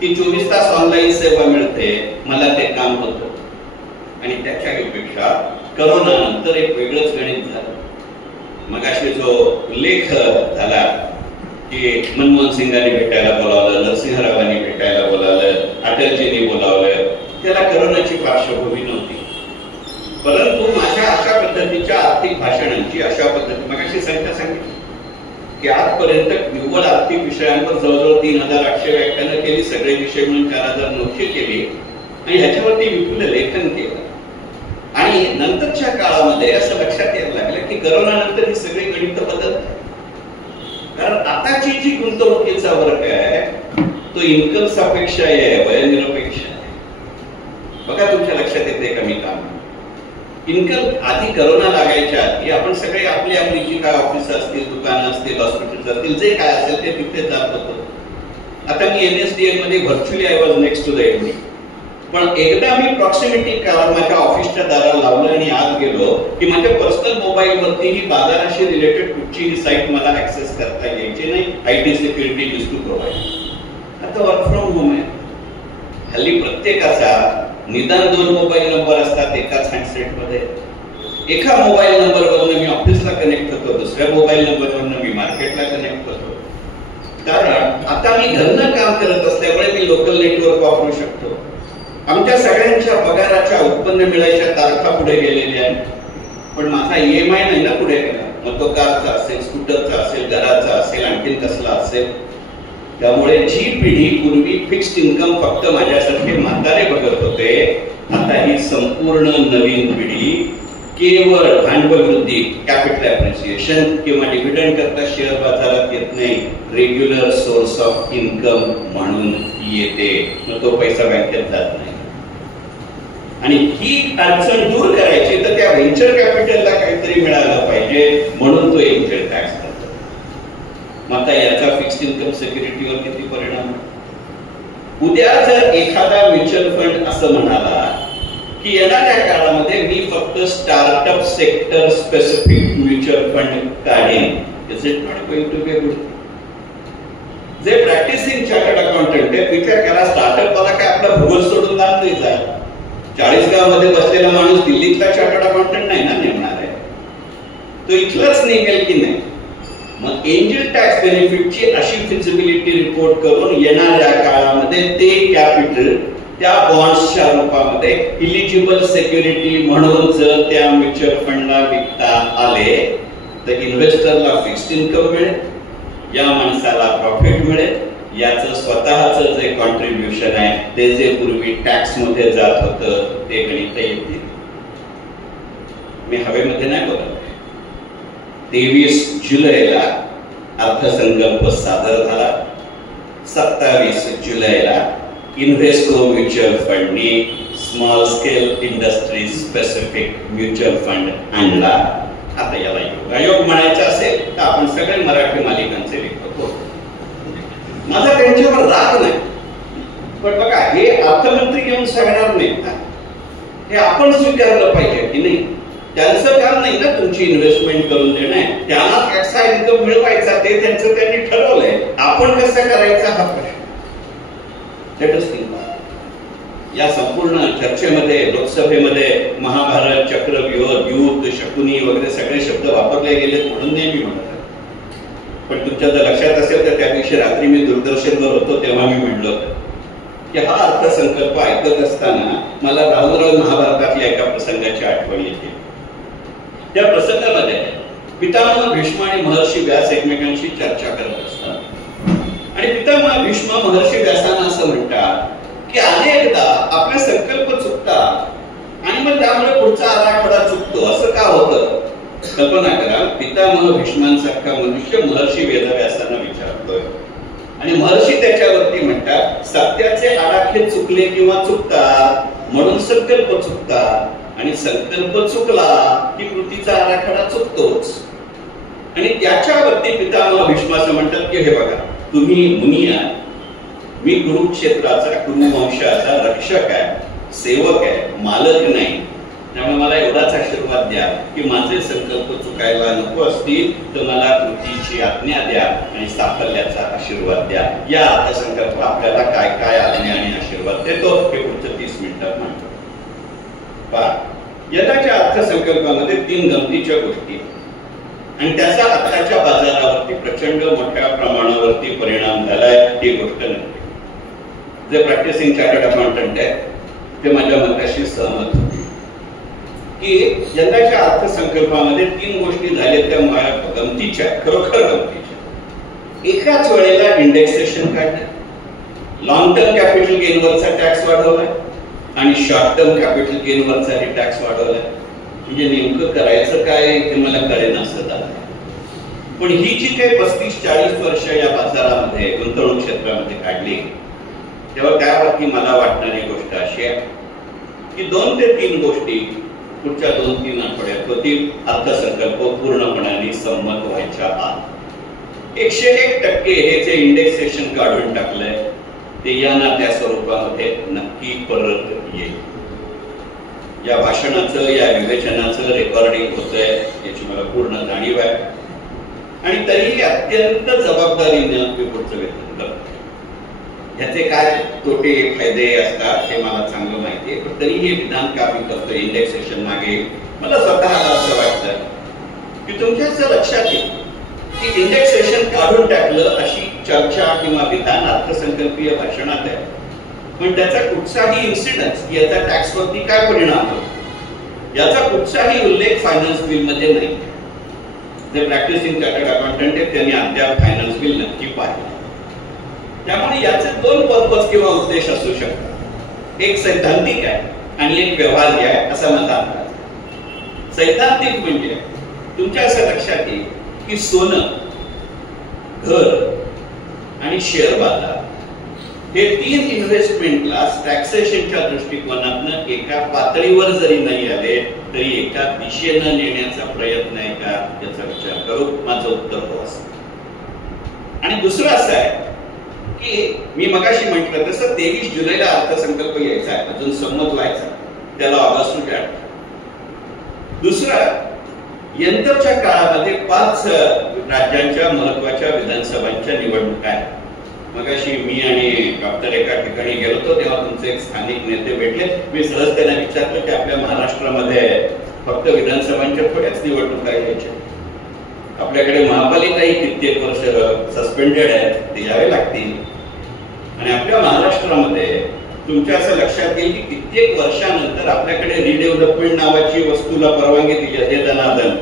ती 24 तास ऑनलाईन सेवा मिळते, मला ते काम होतं. आणि त्याच्यापेक्षा करोना नंतर एक वेगळंच गणित झालं. मग असे जो उल्लेख झाला की मनमोहन सिंगांनी भेटायला बोलावलं, नरसिंहरावांनी भेटायला बोलावलं, अटलजींनी बोलावलं, त्याला करोनाची पार्श्वभूमी नव्हती. परंतु माझ्या अशा पद्धतीच्या आर्थिक भाषणांची अशा पद्धती मग अशी संख्या सांगितली की आजपर्यंत निव्वळ आर्थिक विषयांवर जवळजवळ 3,800 व्याख्यानं केली, सगळे विषय म्हणून 4,900 केली आणि ह्याच्यावरती विपुल लेखन केलं. आणि नंतरच्या काळामध्ये असं लक्षात यायला लागलं की करोना नंतर ही सगळी गणित बदलतात. कारण आताची जी गुंतवणुकीचा वर्ग आहे तो इन्कम सापेक्ष आहे, वयनिरपेक्ष आहे. बघा तुमच्या लक्षात येते का मी काम इन्कम आधी करोना लागायच्या आधी आपण सगळे आपली आपली जी काय ऑफिस असतील, दुकानं असतील, हॉस्पिटल्स असतील, जे काय असेल ते तिथे जात होतो. आता आता मी NSDL मध्ये virtually I was next to the MD, पण एकदा मी प्रॉक्सिमिटी कार माझ्या ऑफिसच्या दाराला लावलं आणि आत गेलो की माझ्या पर्सनल मोबाईल वरती ही बाजाराशी रिलेटेड कुठचीही साईट मला ऍक्सेस करता यायची नाही. IT security use to provide. आता वर्क फ्रॉम होम आहे. हल्ली प्रत्येकाचा निदान 2 मोबाईल नंबर असतात एकाच हँडसेट मध्ये. एका मोबाईल नंबरवरून मी ऑफिसला कनेक्ट होतो, दुसऱ्या मोबाईल नंबरवरून मी मार्केटला कनेक्ट होतो. कारण आता मी घरनं काम करत असल्यामुळे मी लोकल नेटवर्क वापरू शकतो. आमच्या सगळ्यांच्या पगाराच्या उत्पन्न मिळायच्या तारखा पुढे गेलेल्या आहेत, पण माझा EMI नाही ना पुढे गेला. मग तो कारचा असेल, स्कूटरचा असेल, घराचा असेल, आणखीन कसला असेल. त्यामुळे जी पिढी पूर्वी फिक्स्ड इन्कम फक्त माझ्यासारखे म्हातारे बघत होते, आता ही संपूर्ण नवीन पिढी केवळ भांडवल वृद्धी, कॅपिटल अप्रिसिएशन किंवा डिव्हिडंड करता शेअर बाजारात येत नाही, रेग्युलर सोर्स ऑफ इन्कम म्हणून येते. मग तो पैसा बँकेत जात नाही. आणि ही अडचण दूर करायची तर त्या व्हेंचर कॅपिटलला काहीतरी मिळालं पाहिजे, म्हणून तो एंजल टॅक्स करतो. मग आता याचा फिक्स्ड इन्कम सिक्युरिटीवर किती परिणाम? उद्या जर एखादा म्युच्युअल फंड असं म्हणाला की येणाऱ्या काळामध्ये मी फक्त startup sector specific mutual fund काढेन, is it not going to be a good? जे प्रॅक्टिसिंग चार्टर्ड अकाउंटंट आहे, विचार करा, स्टार्टअप वाला काय आपला भूगोल सोडून लांब नाही जाईल. 40 गावामध्ये बसलेला माणूस दिल्लीतला चार्टर्ड अकाउंटंट नाही ना नेमणार आहे, तो इथलाच नेमेल की नाही. मग एंजल टॅक्स बेनिफिटची अशी फिजिबिलिटी रिपोर्ट करून येणाऱ्या काळामध्ये ते कॅपिटल त्या बॉन्ड्सच्या रूपामध्ये इलिजिबल सिक्युरिटी म्हणून जर त्या म्युच्युअल फंडला विकता आले तर इन्व्हेस्टरला फिक्स्ड इन्कम मिळेल, या माणसाला प्रॉफिट मिळेल, याचं स्वतःचं जे कॉन्ट्रीब्युशन आहे ते जे पूर्वी टॅक्स मध्ये जात होतं ते गणित येतील. मी हवेमध्ये नाही बोलत. 23 जुलैला अर्थसंकल्प सादर झाला. 27 जुलैला इन्व्हेस्को म्युच्युअल फंडनी small scale industry specific mutual fund आणला. आता याला योगायोग म्हणायचा असेल तर आपण सगळे मराठी मालिकांचे लेखक होतो. माझा त्यांच्यावर राग नाही, पण बघा हे अर्थमंत्री येऊन सांगणार नाही, हे आपण स्वीकारलं पाहिजे की नाही. त्यांचं काम नाही ना तुमची इन्व्हेस्टमेंट करून देणे, त्यांना कसा इन्कम मिळवायचा ते त्यांचं त्यांनी ठरवलंय, आपण कसं करायचा हा प्रश्न. या संपूर्ण चर्चेमध्ये लोकसभेमध्ये महाभारत, चक्रव्यूह, युद्ध, शकुनी वगैरे सगळे शब्द वापरले गेले म्हणून नेहमी म्हणत आहे. पण तुमच्या जर लक्षात असेल तर त्या दिवशी रात्री मी दूरदर्शनवर होतो तेव्हा मी म्हणलो की हा अर्थसंकल्प ऐकत असताना मला राहून महाभारतातल्या एका प्रसंगाची आठवण येते. त्या प्रसंगामध्ये पितामह भीष्म आणि महर्षी व्यास एकमेकांशी चर्चा करत असतात आणि पितामह भीष्म महर्षी व्यासांना असं म्हणतात की अनेकदा आपले संकल्प चुकतात आणि मग त्यामुळे पुढचा आराखडा चुकतो. असं का होतं? कल्पना करा, पितामह भीष्मांसारखा मनुष्य महर्षी वेदव्यासांना विचारतोय आणि महर्षी त्याच्यावरती म्हणतात सत्याचे आराखे चुकले किंवा चुकतात म्हणून संकल्प चुकतात आणि संकल्प चुकला की कृतीचा आराखडा चुकतोच. आणि त्याच्यावरती पितामह भीष्म असं म्हणतात की हे बघा, तुम्ही मुनी आहात, मी कुरुक्षेत्राचा कुरुवंशाचा रक्षक आहे, सेवक आहे, मालक नाही. त्यामुळे मला एवढाच आशीर्वाद द्या की माझे संकल्प चुकायला नको असतील तर मला कृतीची आज्ञा द्या आणि साफल्याचा आशीर्वाद द्या. या अर्थसंकल्प आपल्याला काय काय आज्ञा आणि आशीर्वाद देतो हे पुढच्या 30 मिनिटात म्हणतो. यंदाच्या अर्थसंकल्पामध्ये 3 गमतीच्या गोष्टी आणि त्याचा आताच्या बाजारावरती प्रचंड मोठ्या प्रमाणावरती परिणाम झालाय ही गोष्ट नक्की. जे प्रॅक्टिसिंग चार्टर्ड अकाउंटंट आहे ते माझ्या मताशी सहमत होते की यंदाच्या अर्थसंकल्पामध्ये 3 गोष्टी झाल्या त्या गमतीच्या, खरोखर गमतीच्या. एकाच वेळेला इंडेक्सेशन काढलं, लॉंग टर्म कॅपिटल गेनवरचा टॅक्स वाढवलाय आणि शॉर्ट टर्म कॅपिटल गेनवरचा टॅक्स वाढवलाय. म्हणजे नेमकं करायचं काय हे मला कळेना असं झालं. पण ही जी काही 35-40 वर्ष या बाजारामध्ये गुंतवणूक क्षेत्रामध्ये काढली तेव्हा त्यावरती मला वाटणारी गोष्ट अशी आहे की 2 ते 3 गोष्टी पुढच्या 2-3 आठवड्यात होतील. अर्थसंकल्प पूर्णपणे संमत व्हायच्या आत 101% हे जे इंडेक्सेशन काढून टाकलंय ते या ना त्या स्वरूपामध्ये नक्की परत येईल. या भाषणाचं, या विवेचनाचं रेकॉर्डिंग होतंय याची मला पूर्ण जाणीव आहे आणि तरीही अत्यंत जबाबदारीनं मी पुढचं वेतन करतो. ह्याचे काय तोटे फायदे असतात हे मला चांगलं माहिती आहे, पण तरी हे विधान का मी करतो इंडेक्सेशन मागे मला स्वतःला असं वाटतं की तुमच्या असं लक्षात येईल की इंडेक्सेशन काढून टाकलं अशी चर्चा किंवा विधान अर्थसंकल्पीय भाषणात आहे, पण त्याचा कुठचाही इन्सिडन्स याचा टॅक्सवरती काय परिणाम होतो याचा कुठचाही उल्लेख फायनान्स बिल मध्ये नाही. जे प्रॅक्टिसिंग चार्टर्ड अकाउंटंट आहेत त्यांनी अद्याप फायनान्स बिल नक्की पाहिलं. त्यामुळे याचे दोन पर्पज किंवा उद्देश असू शकतात. एक सैद्धांतिक आहे आणि एक व्यवहारिक आहे असा माझा अंदाज. सैद्धांतिक म्हणजे तुमच्या असं लक्षात येईल की सोनं, घर आणि शेअर बाजार हे तीन इन्व्हेस्टमेंटला टॅक्सेशनच्या दृष्टिकोनातनं एका पातळीवर जरी नाही आले तरी एका दिशेनं नेण्याचा प्रयत्न आहे का याचा विचार करू. माझं उत्तर हो असं. आणि दुसरं असं आहे की मी मगाशी म्हटलं तसं 23 जुलैला अर्थसंकल्प यायचा आहे, अजून संमत व्हायचा, त्याला ऑगस्ट रोजी आठवतं. दुसरं, यंत्रच्या काळामध्ये 5 राज्यांच्या महत्वाच्या विधानसभांच्या निवडणुका आहेत. मगाशी मी आणि डॉक्टर एका ठिकाणी गेलो होतो तेव्हा तुमचे एक स्थानिक नेते भेटले. मी सहज त्यांना विचारलं की आपल्या महाराष्ट्रामध्ये फक्त विधानसभांच्या थोड्याच निवडणुका यायच्या, आपल्याकडे महापालिकाही कित्येक वर्ष सस्पेंडेड आहेत, ते यावे लागतील. आणि आपल्या महाराष्ट्रामध्ये तुमच्या असं लक्षात येईल की कित्येक वर्षानंतर आपल्याकडे रिडेव्हलपमेंट नावाची वस्तूला परवानगी दिली आहे. दनादन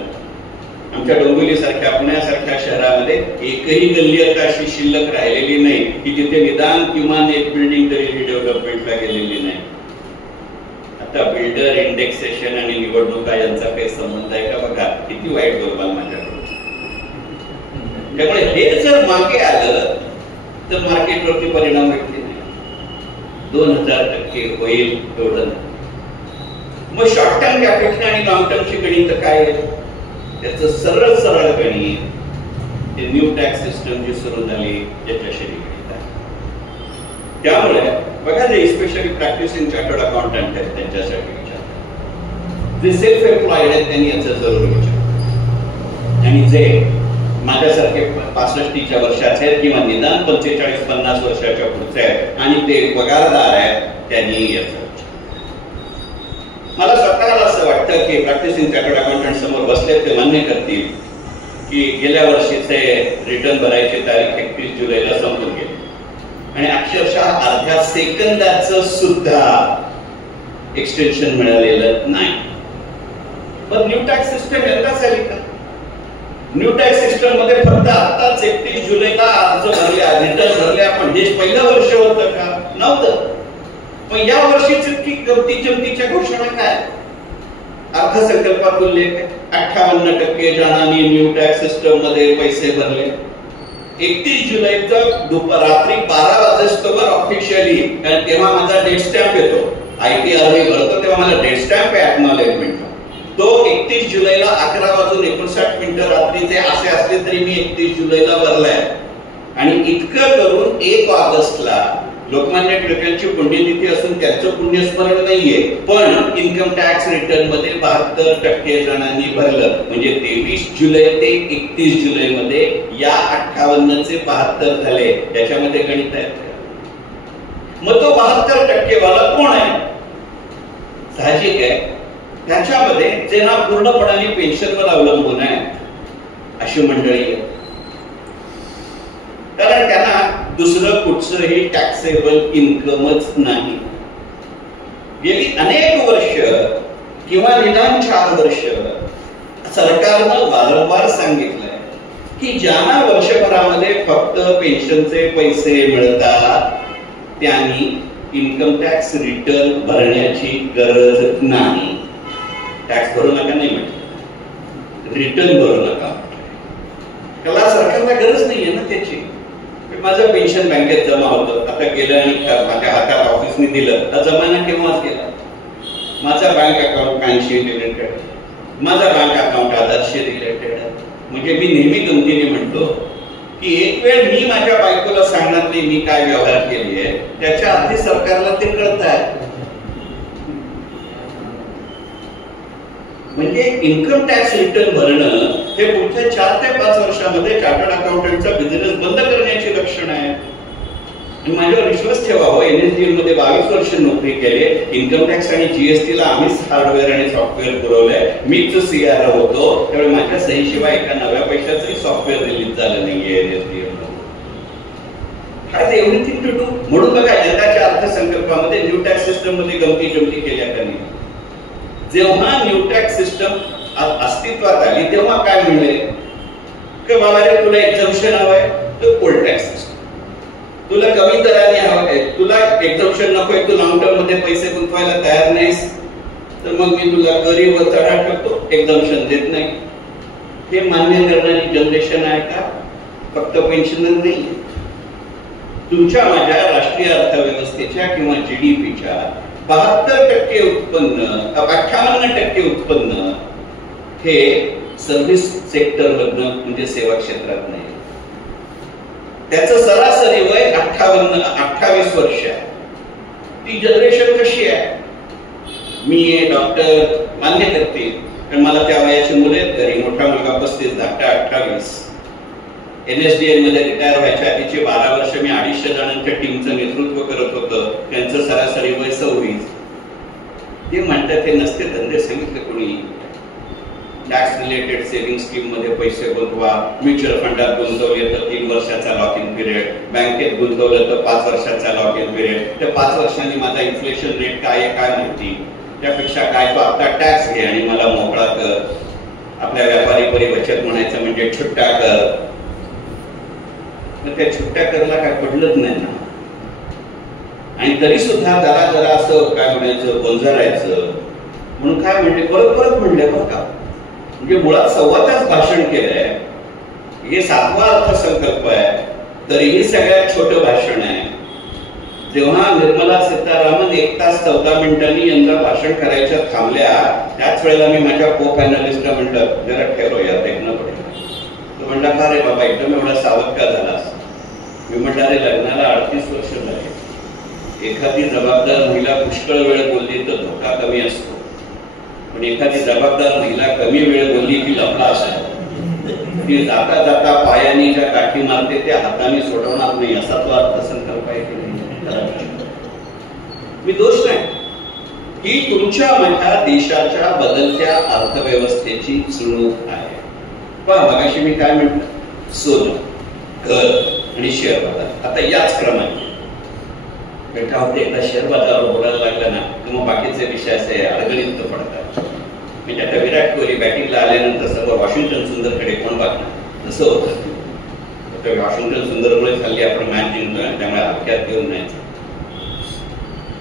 आमच्या डोंबिवली सारख्या, पुण्यासारख्या शहरामध्ये एकही गल्ली आता अशी शिल्लक राहिलेली नाही की जिथे निदान किमान एक बिल्डिंग तरी रिडेव्हलपमेंटला गेलेली नाही. आता बिल्डर, इंडेक्सेशन आणि निवडणुका यांचा काही संबंध आहे का बघा. किती वाईट बोलवाल माझ्याकडून. त्यामुळे हे जर मागे आलं तर मार्केटवरती परिणाम भेटले नाही. 2000% होईल एवढं. मग शॉर्ट टर्म कॅपिटल आणि लॉंग टर्मची गणित काय आहे त्याचं सरळ सरळ गणित हे न्यू टॅक्स सिस्टम जी सुरू झाली त्याच्याशी निगडीत आहे. त्यामुळे बघा जे स्पेशली प्रॅक्टिसिंग चार्टर्ड अकाउंटंट आहेत त्यांच्यासाठी विचार, जे सेल्फ एम्प्लॉयड आहेत त्यांनी याचा जरूर विचार, आणि जे माझ्यासारखे 65च्या वर्षाचे आहेत किंवा निदान 45-50 वर्षाच्या पुढचे आहेत आणि ते पगारदार आहेत त्यांनी याचा विचार. मला स्वतःला असं वाटतं की प्रॅक्टिसिंग चार्टर्ड अकाउंटंट समोर बसले ते मान्य करतील की गेल्या वर्षीचे रिटर्न भरायची तारीख 31 जुलैला संपून गेली आणि अक्षरशः अर्ध्या सेकंदाचं सुद्धा एक्सटेन्शन मिळालेलं नाही. पण न्यू टॅक्स सिस्टम यंदाच आली का? न्यू टॅक्स सिस्टम मध्ये फक्त आताच 31 जुलैला अर्ज भरल्या, रिटर्न भरल्या, पण हे पहिलं वर्ष होतं का? नव्हतं. पण या वर्षीची गमतीच्या घोषणा काय? अर्थसंकल्पात उल्लेख 58% जणांनी न्यू टॅक्स सिस्टम मध्ये पैसे भरले. 31 जुलैचा रात्री 12 वाजेस्तोवर ऑफिशियली, कारण तेव्हा माझा डेट स्टॅम्प येतो, ITR मी भरतो तेव्हा मला डेट स्टॅम्प आहे अॅक्नॉलेजमेंट. तो 31 जुलैला 11:59 रात्रीचे असे असले तरी मी 31 जुलैला भरलाय. आणि इतकं करून 1 ऑगस्टला लोकमान्य टिळकांची पुण्यतिथी असून त्याचं पुण्यस्मरण नाहीये, पण इन्कम टॅक्स रिटर्न मध्ये 72% जणांनी भरलं. म्हणजे 23 जुलै ते 31 जुलै मध्ये या 58 चे 72 झाले. त्याच्यामध्ये गणित आहे. मग तो 72% वाला कोण आहे? साहजिक आहे त्याच्यामध्ये जे ना पूर्णपणे पेन्शनवर अवलंबून आहे अशी मंडळी आहे, कारण त्यांना दुसरं कुठचंही टॅक्सेबल इन्कमच नाही. गेली अनेक वर्ष किंवा निदान 4 वर्ष सरकारनं वारंवार सांगितलंय की ज्यांना वर्षभरामध्ये फक्त पेन्शनचे पैसे मिळतात त्यांनी इन्कम टॅक्स रिटर्न भरण्याची गरज नाही. टॅक्स भरू नका नाही म्हटलं, रिटर्न भरू नका. त्याला सरकारला गरज नाहीये ना त्याची. माझं पेन्शन बँकेत जमा होतं, आता गेलं आणि माझ्या हातात ऑफिसने दिलं, तर जमाना केव्हाच गेला. माझा बँक अकाउंट पॅनशी रिलेटेड, माझा बँक अकाउंट आधारशी रिलेटेड. म्हणजे मी नेहमी गमतीने म्हणतो की एक वेळ मी माझ्या बायकोला सांगणार नाही मी काय व्यवहार केली आहे, त्याच्या आधी सरकारला ते कळत आहे. म्हणजे इन्कम टॅक्स रिटर्न भरणं हे पुढच्या 4 ते 5 वर्षामध्ये चार्टर्ड अकाउंटंटचा बिझनेस बंद करण्याची लक्षणं आहे. आणि माझ्यावर विश्वास ठेवा हो, NSDL मध्ये 22 वर्ष नोकरी केली. इन्कम टॅक्स आणि GST ला आम्हीच हार्डवेअर आणि सॉफ्टवेअर पुरवलंय. मीच CR होतो, त्यामुळे माझ्या सहीशिवाय एका नव्या पैशाचंही सॉफ्टवेअर रिलीज झालं नाहीये NSDL मध्ये. Has everything to do. म्हणून बघा यंदाच्या अर्थसंकल्पामध्ये न्यू टॅक्स सिस्टम मध्ये गमती जमती केल्या का नाही. जेव्हा न्यू टॅक्स सिस्टम अस्तित्वात आली तेव्हा काय म्हणले की बाबा रे तुला एक्झम्पशन हवंय तर ओल्ड टॅक्स सिस्टम, तुला कमी दराने हवंय, तुला एक्झम्पशन नकोय, तू लॉंग टर्म मध्ये पैसे गुंतवायला तयार नाहीस तर मग मी तुला गरीब व चढा ठेवतो, एक्झम्पशन देत नाही. हे मान्य करणारी जनरेशन आहे का? फक्त पेन्शनर नाही. तुमच्या माझ्या राष्ट्रीय अर्थव्यवस्थेच्या किंवा GDPच्या 72% उत्पन्न, 58% उत्पन्न हे सर्व्हिस सेक्टर मधनं म्हणजे सेवा क्षेत्रात नाही. त्याचं सरासरी वय 28 वर्ष. ती जनरेशन कशी आहे? मी डॉक्टर मान्य करते पण मला त्या वयाची मुलं आहेत घरी. मोठा मुलगा 35, धाकटा 28. NSDL मध्ये रिटायर व्हायच्या आधीचे 12 वर्ष मी 250 जणांच्या टीमचं नेतृत्व करत होतो. त्यांचं सरासरी वय 26. ते म्हणतात ते नसते धंदे सांगितले कोणी. टॅक्स रिलेटेड सेव्हिंग स्कीम मध्ये पैसे गुंतवा, म्युच्युअल फंडात गुंतवले तर 3 वर्षाचा लॉक इन पिरियड, बँकेत गुंतवलं तर 5 वर्षाचा लॉक इन पिरियड. त्या 5 वर्षांनी माझा इन्फ्लेशन रेट काय आहे काय माहिती. त्यापेक्षा काय तो आता टॅक्स घे आणि मला मोकळा कर. आपल्या व्यापारी परी बचत म्हणायचं म्हणजे छुट्टा कर. त्या छुट्ट्या करला काय पडलंच नाही ना. आणि तरी सुद्धा जरा असं काय म्हणायचं गोंजारायचं म्हणून काय म्हणले परत म्हणले बरं का. म्हणजे मुळात 1.25 तास भाषण केलंय. हे 7वा अर्थसंकल्प आहे तरीही सगळ्यात छोटं भाषण आहे. जेव्हा निर्मला सीतारामन 1 तास 14 मिनिटांनी यंदा भाषण करायच्या थांबल्या त्याच वेळेला मी माझ्या को पॅनलिस्टला म्हटलं जरा ठेव यात ऐकणं पडेल. तो म्हणला का रे बाबा एकदम एवढा सावध का झालास. मी म्हटलं अरे लग्नाला 38 वर्ष झाले. एखादी जबाबदार महिला पुष्कळ वेळ बोलली तर धोका कमी असतो, पण एखादी जबाबदार महिला कमी वेळ बोलली की लफडा असतो. ती जाता जाता पायाने ज्या काठी मारते त्या हाताने सोडवणार नाही असा तो अर्थसंकल्प आहे की नाही. मी दोष नाही. ही तुमच्या माझ्या देशाच्या बदलत्या अर्थव्यवस्थेची चुणूक आहे. पहा मगाशी मी काय म्हटलं, सोनं, घर आणि शेअर बाजार. आता याच क्रमाने बेटा होते एकदा शेअर बाजारावर बोलायला लागलं ना तर मग बाकीचे विषय असे अडगणित पडतात. म्हणजे आता विराट कोहली बॅटिंगला आल्यानंतर सर्व वॉशिंग्टन सुंदरकडे कोण बघणार तसं होतं. वॉशिंग्टन सुंदरमुळे खाल्ली आपण मॅच जिंकतोय त्यामुळे हलक्यात घेऊन नाही.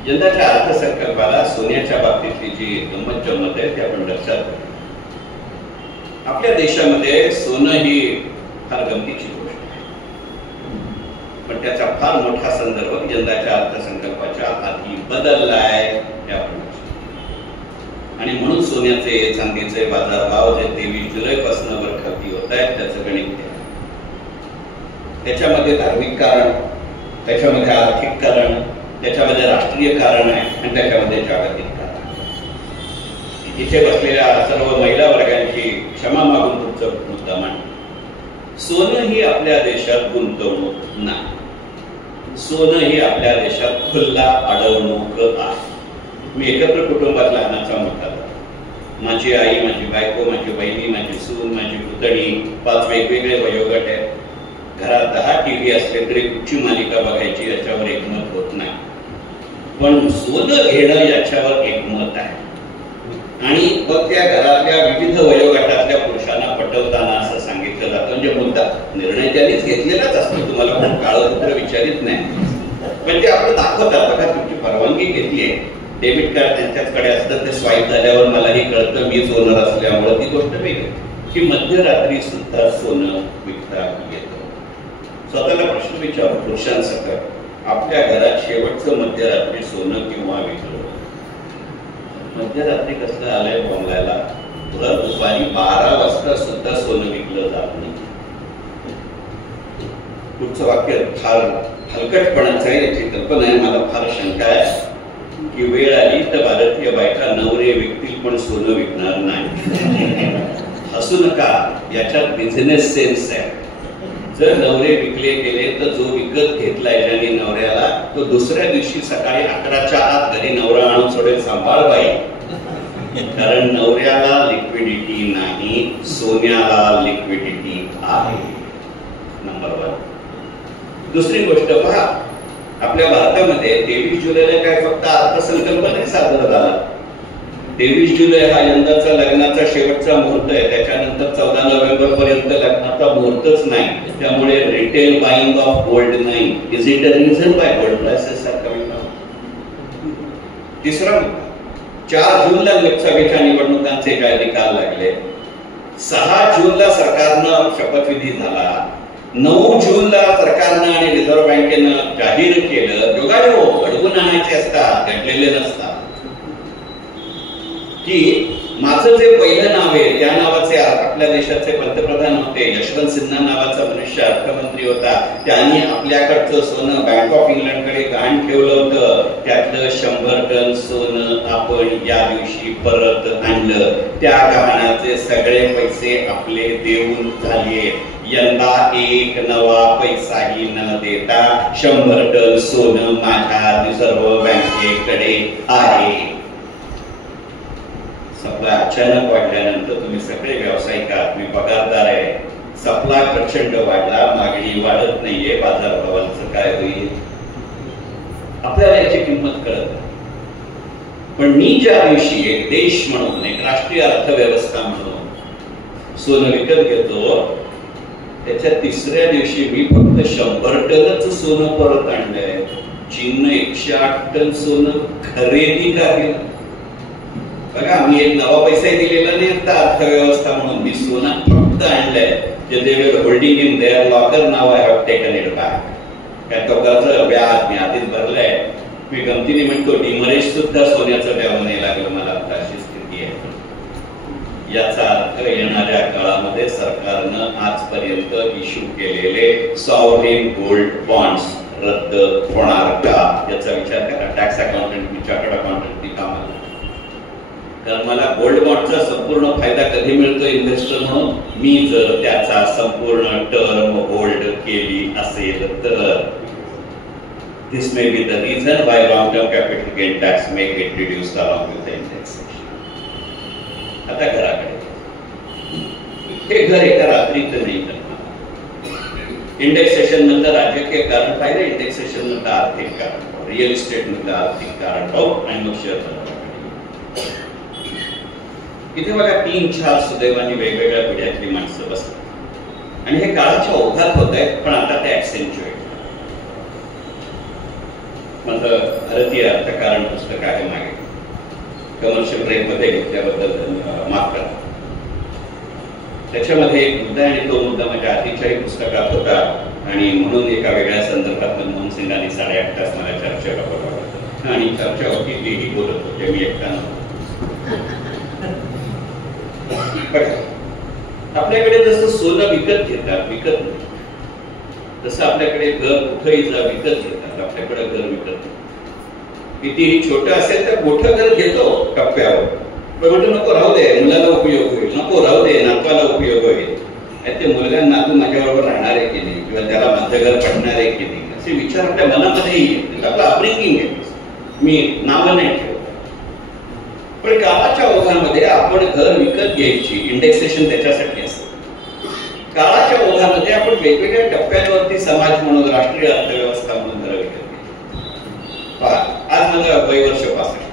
यंदाच्या अर्थसंकल्पाला सोन्याच्या बाबतीतली जी गंमत जम्मत आहे ती आपण लक्षात घेऊ. आपल्या देशामध्ये सोनं ही फार गमतीची गोष्ट आहे, पण त्याचा फार मोठा संदर्भ यंदाच्या अर्थसंकल्पाच्या आधी बदललाय हे आपण आणि म्हणून सोन्याचे चांदीचे बाजारभाव जे 23 जुलैपासून वरखाती होत आहेत त्याचं गणित त्याच्यामध्ये धार्मिक कारण, त्याच्यामध्ये आर्थिक कारण, त्याच्यामध्ये राष्ट्रीय कारण आहे आणि त्याच्यामध्ये जागतिक कारण. इथे बसलेल्या सर्व महिला वर्गांची क्षमा मागून तुमचं मुद्दा मांड. सोनं ही आपल्या देशात गुंतवणूक नाही. सोनं ही आपल्या देशात खुल्ला अडवणूक आहे. मी एकत्र कुटुंबात लहानाचा मोठा झालो. माझी आई, माझी बायको, माझी बहिणी, माझी सून, माझी पुतणी, 5 वेगवेगळे वयोगट आहेत. घरात 10 TV असले तरी कुठची मालिका बघायची याच्यावर एकमत होत नाही, पण सोनं घेणं याच्यावर एकमत आहे. आणि मग त्या घरातल्या विविध वयोगटातल्या पुरुषांना पटवताना असं सांगितलं जातं म्हणजे मुद्दा निर्णय त्यांनीच घेतलेलाच असतो. तुम्हाला कोण काळं कुत्र विचारित नाही, पण ते आपण दाखवतात बघा तुमची परवानगी घेतली आहे. डेबिट कार्ड त्यांच्याकडे असतं ते स्वाईप झाल्यावर मलाही कळतं मीच ओनर असल्यामुळे ती गोष्ट वेगळी की मध्यरात्री सुद्धा सोनं विकता येतं. स्वतःला प्रश्न विचारू पुरुषांसकट, आपल्या घरात शेवटचं मध्यरात्री सोनं किंवा विकलं? मध्यरात्री कसलं आलंय बोंबलायला? तुला दुपारी 12 वाजता सुद्धा सोनं विकलं जात नाही. पुढचं वाक्य फार हलकटपणाचं आहे, याची कल्पना आहे. मला फार शंका आहे की वेळ आली तर भारतीय बायका नवरे विकतील पण सोनं विकणार नाही. हसू नका, याच्यात बिझनेस सेन्स आहे. जर नवरे विकले गेले तर जो विकत घेतलाय ज्यांनी नवऱ्याला, तो दुसऱ्या दिवशी सकाळी 11च्या आत घरी नवरा आणून सोडेल, सांभाळ बाई. कारण नवऱ्याला लिक्विडिटी नाही, सोन्याला लिक्विडिटी आहे. नंबर 1. दुसरी गोष्ट पहा, आपल्या भारतामध्ये 23 जुलैला काय फक्त अर्थसंकल्प नाही साजरा झाला. 23 जुलै हा यंदाचा लग्नाचा शेवटचा मुहूर्त आहे. त्याच्यानंतर 14 नोव्हेंबर पर्यंत लग्नाचा मुहूर्तच नाही. त्यामुळे रिटेल बाईंग ऑफ गोल्ड नाही. Is it a reason by gold prices are coming down? तिसरा मुद्दा, 4 जूनला लोकसभेच्या निवडणुकांचे काय निकाल लागले. 6 जूनला सरकारनं शपथविधी झाला. 9 जूनला सरकारनं आणि रिझर्व्ह बँकेनं जाहीर केलं, योगायोग अडवून आणायचे असतात, घडलेले नसतात, की माझं जे पहिलं नाव आहे त्या नावाचे आपल्या देशाचे पंतप्रधान होते, यशवंत सिन्हा नावाचा मनुष्य अर्थमंत्री होता. त्यांनी आपल्याकडचं सोनं बँक ऑफ इंग्लंडकडे गहाण ठेवलं होतं. त्यातलं 100 टन सोनं आपण या दिवशी परत आणलं. त्या गहाणाचे सगळे पैसे आपले देऊन झाले. यंदा एक नवा पैसाही न देता 100 टन सोनं माझ्या रिझर्व्ह बँकेकडे आहे. सप्लाय अचानक वाढल्यानंतर तुम्ही सगळे व्यावसायिक आहात, तुम्ही पगारदार आहे. सप्लाय प्रचंड वाढला, मागणी वाढत नाहीये, बाजारभावांचं काय होईल आपल्याला याची किंमत कळत नाही. पण मी ज्या दिवशी एक देश म्हणून, एक राष्ट्रीय अर्थव्यवस्था म्हणून सोनं विकत घेतो, त्याच्या 3ऱ्या दिवशी मी फक्त 100 टनच सोनं परत आणलंय. चीननं 108 टन सोनं खरेदी केलं. बघा, मी एक नवा पैसा दिलेला नाही आता अर्थव्यवस्था म्हणून. मी सोनं फक्त आणलंय. जे they are holding in their locker, now I have taken it back. काय तो कर्ज व्याज मी आधीच भरलंय. मी गमतीने म्हणतो डिमरेज सुद्धा सोन्याचं द्यावं नाही लागलं मला, आता अशी स्थिती आहे. याचा अर्थ येणाऱ्या काळामध्ये सरकारनं आजपर्यंत इश्यू केलेले सॉव्हरेन गोल्ड बॉन्ड्स रद्द होणार का याचा विचार करा. टॅक्स अकाउंटंट, चार्टर्ड अकाउंटंट कामाला. कारण मला गोल्ड बॉन्डचा संपूर्ण फायदा कधी मिळतो इन्व्हेस्टर म्हणून, मी जर त्याचा संपूर्ण टर्म होल्ड केली असेल तर. This may be the reason why long term capital gain tax may gate reduced along with the indexation. आता घराकडे, हे घर एका रात्रीत नाही करणार. इंडेक्सेशन मधलं राजकीय कारण पाहिजे, इंडेक्सेशन मधलं आर्थिक कारण, रिअल इस्टेट मधलं आर्थिक कारण आणि मग शेअर मार्केट. इथे बघा 3-4 सुदैवानी वेगवेगळ्या पिढ्यातली माणसं बसतात आणि हे काळाच्या ओघात होत आहेत, पण आता ते ऍक्सेंच्युएट. माझं भारतीय अर्थकारण पुस्तक आहे मागे, कमर्शियल ब्रेक मध्ये घेतल्याबद्दल माफ करा. त्याच्यामध्ये एक मुद्दा आणि तो मुद्दा माझ्या आधीच्याही पुस्तकात होता आणि म्हणून एका वेगळ्या संदर्भात मनमोहन सिंगांनी 8.5 तास मला चर्चेला बोलावलं आणि चर्चा होती, तेही बोलत होते, मी एकटा नव्हतो. आपल्याकडे जसं सोनं विकत घेतात, विकत नाही, तसं आपल्याकडे घर कुठेही जा विकत घेतात. आपल्याकडे घर विकत कितीही छोटं असेल तर मोठं घर घेतो टप्प्यावर, पण म्हणतो नको राहू दे, मुलाला उपयोग होईल, नको राहू दे, नातवाला उपयोग होईल. ते मुलगा नातू माझ्याबरोबर राहणार आहे की नाही, किंवा त्याला माझं घर पडणार आहे की नाही, असे विचार आपल्या मनामध्येही येतात. आपलं अपब्रिंगिंग आहे, मी नावं नाही ठेवत. पण काळाच्या ओघामध्ये आपण घर विकत घ्यायची, इंडेक्सेशन त्याच्यासाठी असतं. काळाच्या ओघामध्ये आपण वेगवेगळ्या टप्प्यांवरती समाज म्हणून, राष्ट्रीय अर्थव्यवस्था म्हणून घर विकत घ्यायची. आज माझं वय वर्ष 65.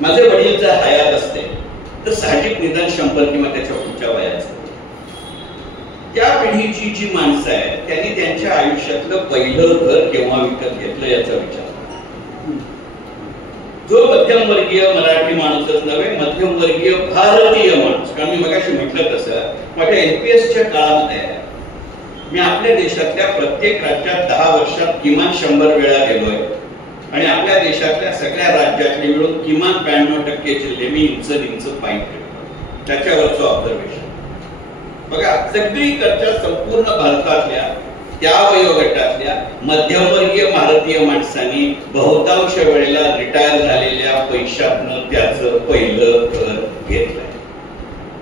माझे वडील जर हयात असते तर साहजिक निदान 100 किंवा त्याच्या पुढच्या वयाचं. त्या पिढीची जी माणसं आहेत त्यांनी त्यांच्या आयुष्यातलं पहिलं घर केव्हा विकत घेतलं याचा विचार. जो मध्यमवर्गीय मराठी माणूसच नव्हे, मध्यमवर्गीय भारतीय माणूस. कारण मी मगाशी म्हटलं तसं, माझ्या NPSच्या काळामध्ये मी आपल्या देशातल्या प्रत्येक राज्यात 10 वर्षात किमान 100 वेळा गेलोय आणि आपल्या देशातल्या सगळ्या राज्यातले मिळून किमान 92% जिल्हे मी इंच पायी फिरतो. त्याच्यावरचं ऑब्झर्वेशन बघा. सगळीकडच्या संपूर्ण भारतातल्या त्या वयोगटातल्या मध्यमवर्गीय भारतीय माणसांनी बहुतांश वेळेला रिटायर झालेल्या पैशातनं त्याचं पहिलं घर घेतलंय.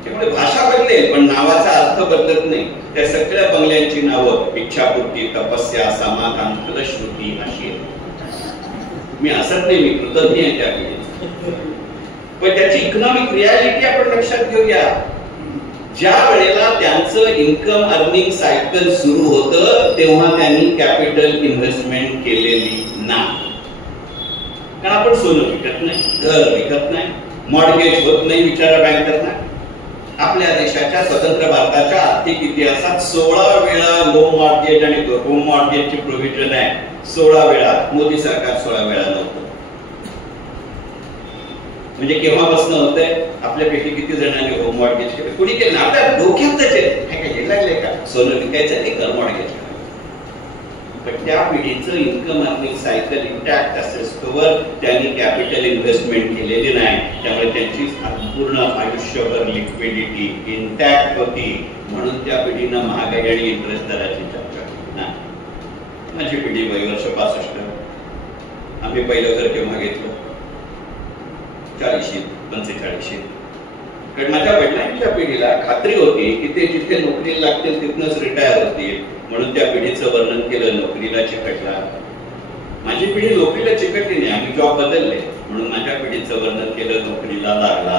त्यामुळे भाषा बदलेल पण नावाचा अर्थ बदलत नाही. त्या सगळ्या बंगल्यांची नावं इच्छापूर्ती, तपस्या, समाधान, फलश्रुती अशी आहेत. मी असत नाही, मी कृतज्ञ आहे त्या पिढीची. पण त्याची इकॉनॉमिक रियालिटी आपण लक्षात घेऊया. ज्या वेळेला त्यांचं इन्कम अर्निंग सायकल सुरू होतं तेव्हा त्यांनी कॅपिटल इन्व्हेस्टमेंट केलेली नाही. कारण आपण सोनं विकत नाही, घर विकत नाही, मॉर्गेज होत नाही विचारा बँकांना. आपल्या देशाच्या स्वतंत्र भारताच्या आर्थिक इतिहासात 16 वेळा लो मॉर्गेज आणि होम मॉर्गेजची प्रोव्हिजन आहे. 16 वेळा. मोदी सरकार 16 वेळा नव्हतं. म्हणजे केव्हापासून होतंय? आपल्यापैकी किती जणांनी होम मॉर्गेज केलं? कुणी केलं? आपल्या डोक्यातच आहे लागलंय का सोनं विकायचं की घर मॉर्गेज करायचं? पण त्या पिढीचं इन्कम अर्निंग सायकल इंटॅक्ट असेस्तोवर त्यांनी कॅपिटल इन्व्हेस्टमेंट केलेली नाही. त्यामुळे त्यांची संपूर्ण आयुष्यभर लिक्विडिटी इंटॅक्ट होती. म्हणून त्या पिढीनं महागाई आणि इंटरेस्ट दराची चर्चा केली नाही. माझी पिढी वयवर्ष 65. आम्ही पहिलं घर केव्हा घेतलं? 40, 45. कारण माझ्या वडिलांच्या पिढीला खात्री होती की ते जिथे नोकरीला लागतील तिथनच रिटायर होतील. म्हणून त्या पिढीचं वर्णन केलं नोकरीला चिकटला. माझी पिढी नोकरीला चिकटली नाही, आम्ही जॉब बदलले. म्हणून माझ्या पिढीचं वर्णन केलं नोकरीला लागला.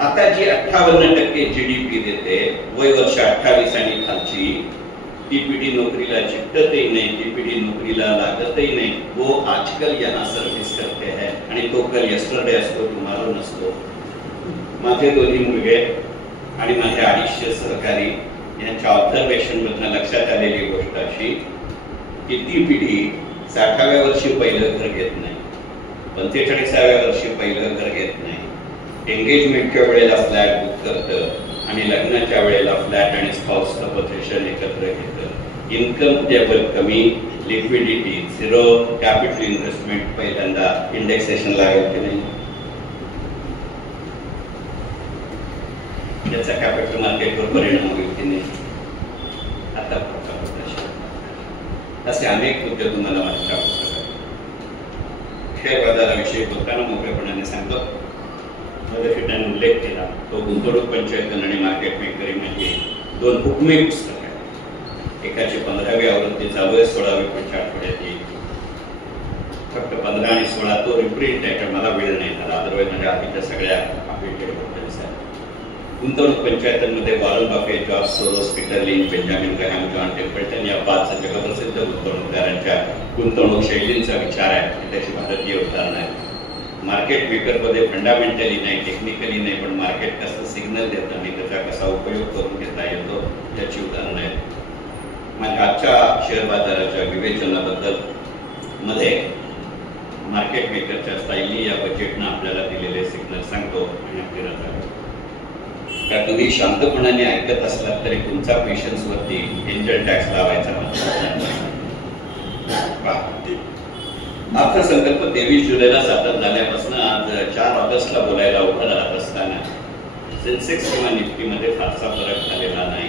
आता जी 58% GDP देते, वय वर्ष 28 आणि खालची, ती पिढी नोकरीला चिकटतही नाही, ती पिढी नोकरीला लागतही नाही. वो आजकल यहाँ सर्व्हिस करते हैं आणि तो कल यस्टरडे असतो, टुमारो नसतो. माझे दोन्ही मुलगे आणि माझे 250 सहकारी यांच्या ऑब्झर्वेशन मधून लक्षात आलेली गोष्ट अशी की ती पिढी 60व्या वर्षी पहिलं घर घेत नाही, 45व्या वर्षी पहिलं घर घेत नाही, एंगेजमेंटच्या वेळेला फ्लॅट बुक करतं आणि लग्नाच्या वेळेला फ्लॅट आणि स्पाउस प्रपोर्शन एकत्र घेतं. इन्कम टेबल कमी, लिक्विडिटी झिरो, कॅपिटल इन्व्हेस्टमेंट पहिल्यांदा. इंडेक्सेशन लागेल की नाही? त्याचा कॅपिटल मार्केटवर परिणाम होईल की नाही? आता असे अनेक मुद्दे तुम्हाला माझ्या पुस्तकात. शेअर बाजाराविषयी बोलताना मोकळेपणाने सांगतो. त्यांनी उल्लेख केला तो गुंतवणूक पंचायतन आणि मार्केट मेकर म्हणजे 2 हुकमी पुस्तक आहे. एकाची 15वी आवृत्ती चालू आहे, 16वी पुढच्या आठवड्यात येईल. फक्त 15 आणि 16 तो रिप्रिंट आहे, कारण मला वेळ नाही झाला. अदरवाईज म्हणजे आधीच्या सगळ्या अपडेटेड होत्या. गुंतवणूक पंचायतांमध्ये Warren Buffett, George Soros, Peter Lynch, Benjamin Graham, John Templeton या 5 जगप्रसिद्ध गुंतवणूकदारांच्या गुंतवणूक शैलींचा विचार आहे. त्याची भारतीय उदाहरण आहे. मार्केट मेकरमध्ये फंडामेंटली नाही, टेक्निकली नाही, पण मार्केट कसं सिग्नल देतं आणि त्याचा कसा उपयोग करून घेता येतो त्याची उदाहरणं आहेत. माझ्या आजच्या शेअर बाजाराच्या विवेचनाबद्दल मध्ये मार्केट मेकरच्या स्टाईलनी या बजेटनं आपल्याला दिलेले सिग्नल सांगतो आणि आपली रजा करतो. का तुम्ही शांतपणाने ऐकत असलात तरी तुमचा पेशन्स वरती एंजल टॅक्स लावायचा अर्थसंकल्प 23 जुलैला सादर झाल्यापासून आज 4 ऑगस्टला बोलायला उभं राहत असताना सेन्सेक्स किंवा निफ्टीमध्ये फारसा फरक झालेला नाही.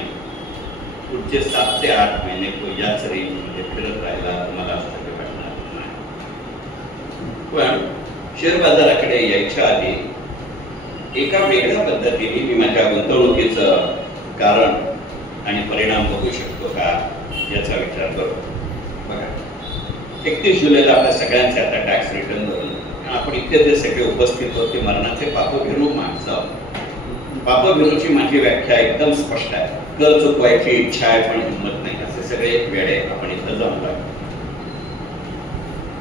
पुढचे 7 ते 8 महिने तो याच रेंजमध्ये फिरत राहिला तुम्हाला आश्चर्य वाटणार नाही. पण शेअर बाजाराकडे यायच्या आधी एका वेगळ्या पद्धतीने मी माझ्या गुंतवणुकीचं कारण आणि परिणाम बघू शकतो का याचा विचार करतो. बघा, 31 जुलैला आपल्या सगळ्यांचे आता टॅक्स रिटर्न भरून आपण इथे जे सगळे उपस्थित होते मरणाचे पापभिरू माणसं. पापभिरूची माझी व्याख्या एकदम स्पष्ट आहे. कर चुकवायची इच्छा आहे पण हिंमत नाही, असे सगळे एक वेळे आपण इथं जाऊन लागतो.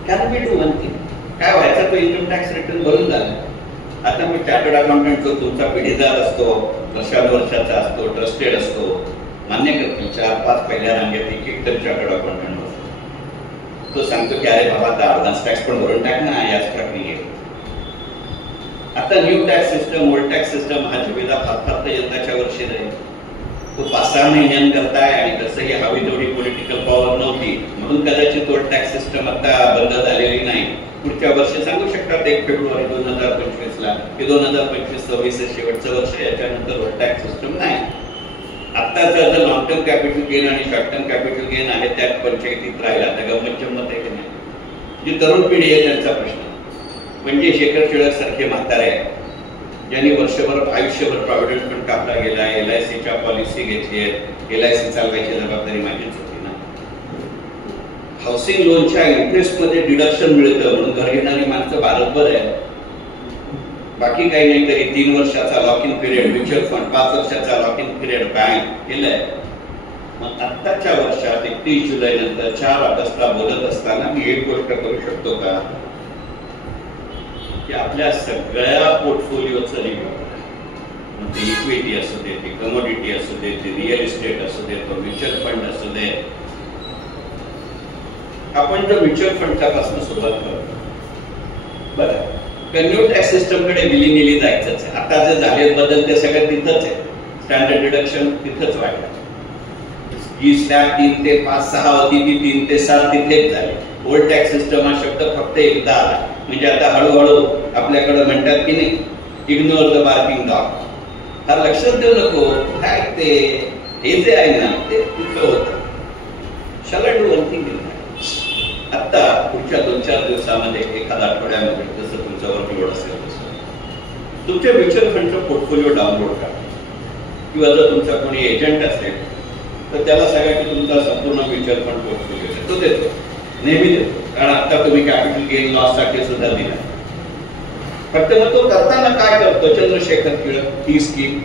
Can we do one thing? काय व्हायचं? तो इन्कम टॅक्स रिटर्न भरून झाला. आता मी चार्टर्ड अकाउंटंट जो तुमचा पिढीदार असतो, वर्षानुवर्षाचा असतो, ट्रस्टेड असतो, मान्य करतील 4-5 पहिल्या रांगेत एक तर चार्टर्ड अकाउंटंट असतो. तो सांगतो की अरे बाबा आता ऍडव्हान्स टॅक्स पण भरून टाक ना, याच प्रक्रियेत. आता new tax system, old tax system हा जिवेदा फार यंदाच्या वर्षी राहील. तो 5-6 महिन्यांकरता आहे आणि तसंही हवी तेवढी पॉलिटिकल पॉवर नव्हती म्हणून कदाचित ओल्ड टॅक्स सिस्टम आता बंद झालेली नाही. पुढच्या वर्षी सांगू शकतात 1 फेब्रुवारी 2025 ला की 2025-26 शेवटचं वर्ष, याच्यानंतर ओल्ड टॅक्स सिस्टम नाही. आत्ताचा जर लॉंग टर्म कॅपिटल गेन आणि शॉर्ट टर्म कॅपिटल गेन आहे त्यात पंचायतीत राहिला तर गंमत जम्मत आहे की नाही. जी तरुण पिढी आहे त्यांचा प्रश्न म्हणजे शेखर टिळक सारखे म्हातारे आहे ज्यांनी वर्षभर आयुष्यभर प्रॉव्हिडंट फंड कापला गेला, LICच्या पॉलिसी घेतली आहे, LIC चालवायची जबाबदारी माझीच होती ना. हाऊसिंग लोनच्या इंटरेस्ट मध्ये डिडक्शन मिळतं म्हणून घर घेणारी माणसं भारतभर आहे. बाकी काही नाही तरी 3 वर्षाचा lock in period mutual fund, 5 वर्षाचा लॉक इन पिरियड बँक केलंय. मग आत्ताच्या वर्षात 31 जुलै नंतर 4 ऑगस्टला बोलत असताना मी एक गोष्ट करू शकतो का की आपल्या सगळ्या पोर्टफोलिओचं रिव्ह्यू, मग ते इक्विटी असू दे, ते कमोडिटी असू दे, ते रिअल इस्टेट असू दे, तो म्युच्युअल फंड असू दे, आपण जर म्युच्युअल फंडच्या पासून सुरुवात करतो बरं. न्यू टॅक्स सिस्टम कडे विलीनीली जायचंच आहे. आता जे झाले बदल ते सगळं तिथंच आहे. स्टँडर्ड डिडक्शन तिथंच वाढलं. जी स्लॅब 3 ते 5-6 होती ती 3 ते 7 तिथेच झाली. ओल्ड टॅक्स सिस्टम हा शब्द फक्त एकदा आला म्हणजे आता हळूहळू आपल्याकडे म्हणतात की नाही इग्नोर द बार्किंग डॉग. हा लक्षात देऊ नको काय ते हे जे आहे ना ते तिथं होतं. Shall I do one thing in आता पुढच्या 2-4 दिवसामध्ये एखाद्या आठवड्यामध्ये जसं तुमचा वर्कलोड असेल तसं तुमच्या म्युच्युअल फंडचा पोर्टफोलिओ डाउनलोड करा किंवा जर तुमचा कोणी एजंट असेल तर त्याला सांगा की तुमचा संपूर्ण म्युच्युअल फंड पोर्टफोलिओ तो देतो, नेहमी देतो. कारण आता तुम्ही कॅपिटल गेन लॉस साठी सुद्धा दिला. फक्त मग तो करताना काय करतो चंद्रशेखर टिळक ही स्कीम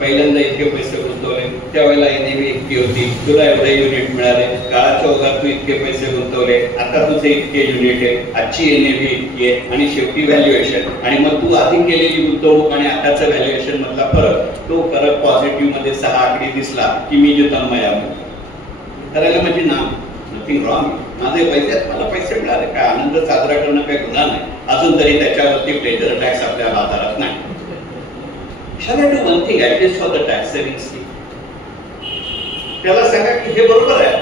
पहिल्यांदा इतके पैसे गुंतवले त्यावेळेला NAV इतकी होती, तुला एवढे युनिट मिळाले, काळाच्या ओघात तू इतके पैसे गुंतवले, आता तुझे इतके युनिट आहे, आजची NAV इतकी आहे आणि शेवटी व्हॅल्युएशन आणि मग तू आधी केलेली गुंतवणूक आणि आताचा व्हॅल्युएशन मधला फरक, तो फरक पॉझिटिव्ह मध्ये 6 आकडे दिसला की मी जे तन्मया करायला म्हणजे नाम नथिंग रॉंग. माझे पैसे आहेत, मला पैसे मिळाले, काय आनंद साजरा करणं काही गुन्हा नाही. अजून तरी त्याच्यावरती प्लेजर टॅक्स आपल्या बाजारात नाही. Shall I do one thing at least for the tax saving scheme? त्याला सांगा की हे बरोबर आहे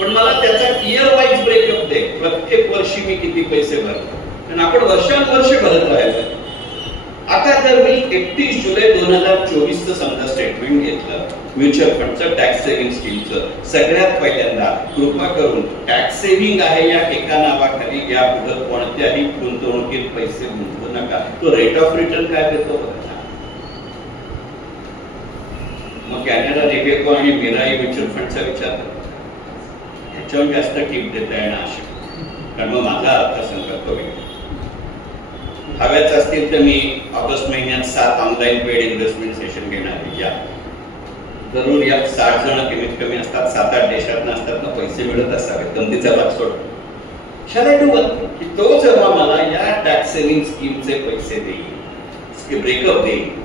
पण मला त्याचा इयर वाईज ब्रेकअप दे. प्रत्येक वर्षी मी किती पैसे भरतो आणि आपण वर्षानुवर्ष भरत राहायचं. आता जर मी 31 जुलै 2024 समजा स्टेटमेंट घेतलं म्युच्युअल फंडचं टॅक्स सेव्हिंग स्कीमचं, सगळ्यात पहिल्यांदा कृपा करून टॅक्स सेव्हिंग आहे या एका नावाखाली यापुढे कोणत्याही गुंतवणुकीत पैसे गुंतवू नका. तो रेट ऑफ रिटर्न काय देतो मग कॅनडा रेबेको आणि मिराई म्युच्युअल फंडचा विचार ह्याच्यावर जास्त टीप देता येणं आवश्यक. कारण मग माझा अर्थसंकल्प वेगळा हव्याच असतील तर मी ऑगस्ट महिन्यात 7 ऑनलाईन पेड इन्व्हेस्टमेंट सेशन घेणार आहे. या जरूर यात 60 जण कमीत कमी असतात, 7-8 देशात असतात ना, पैसे मिळत असावे गमतीचा भाग सोड. शॅल आय डू वन की तो जेव्हा मला या टॅक्स सेव्हिंग स्कीमचे पैसे देईल, ब्रेकअप देईल,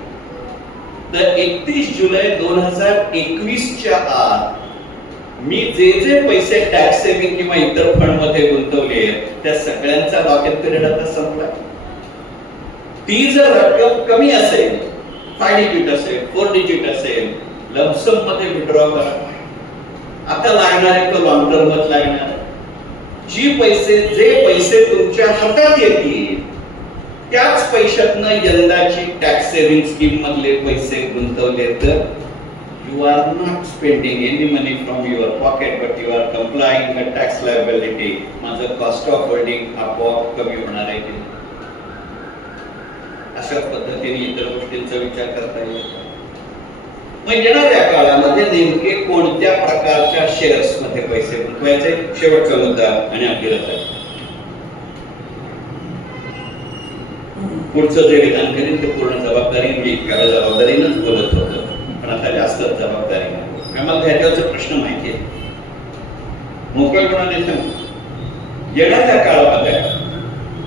तर 31 जुलै 2021च्या आत मी जे जे पैसे टॅक्स सेव्हिंग किंवा इतर फंड मध्ये गुंतवले त्या सगळ्यांचा लॉक इन पिरियड आता संपला. ती जर रक्कम कमी असेल, 5 डिजिट असेल, 4 डिजिट असेल, लमसम मध्ये विड्रॉ करा. आता लागणार आहे तो लॉंग टर्मच लागणार. जे पैसे तुमच्या हातात येतील त्याच पैशातनं यंदाची टॅक्स सेव्हिंग स्कीम मधले पैसे गुंतवले तर you are not spending any money from your pocket but you are complying with tax liability. माझं कॉस्ट ऑफ होल्डिंग आपोआप कमी होणार आहे की अशाच पद्धतीने इतर गोष्टींचा विचार करता येईल. मग येणाऱ्या काळामध्ये नेमके कोणत्या प्रकारच्या शेअर्स मध्ये पैसे गुंतवायचे शेवटचा मुद्दा आणि आपली रद्द. पुढचं जे विधान करेल ते पूर्ण जबाबदारी इतक्या जबाबदारीनंच बोलत होतं पण आता जास्त जबाबदारी नाही. आम्हाला ह्याच्यावरचा प्रश्न माहिती आहे. मोकळेपणाने सांगतो येणाऱ्या काळामध्ये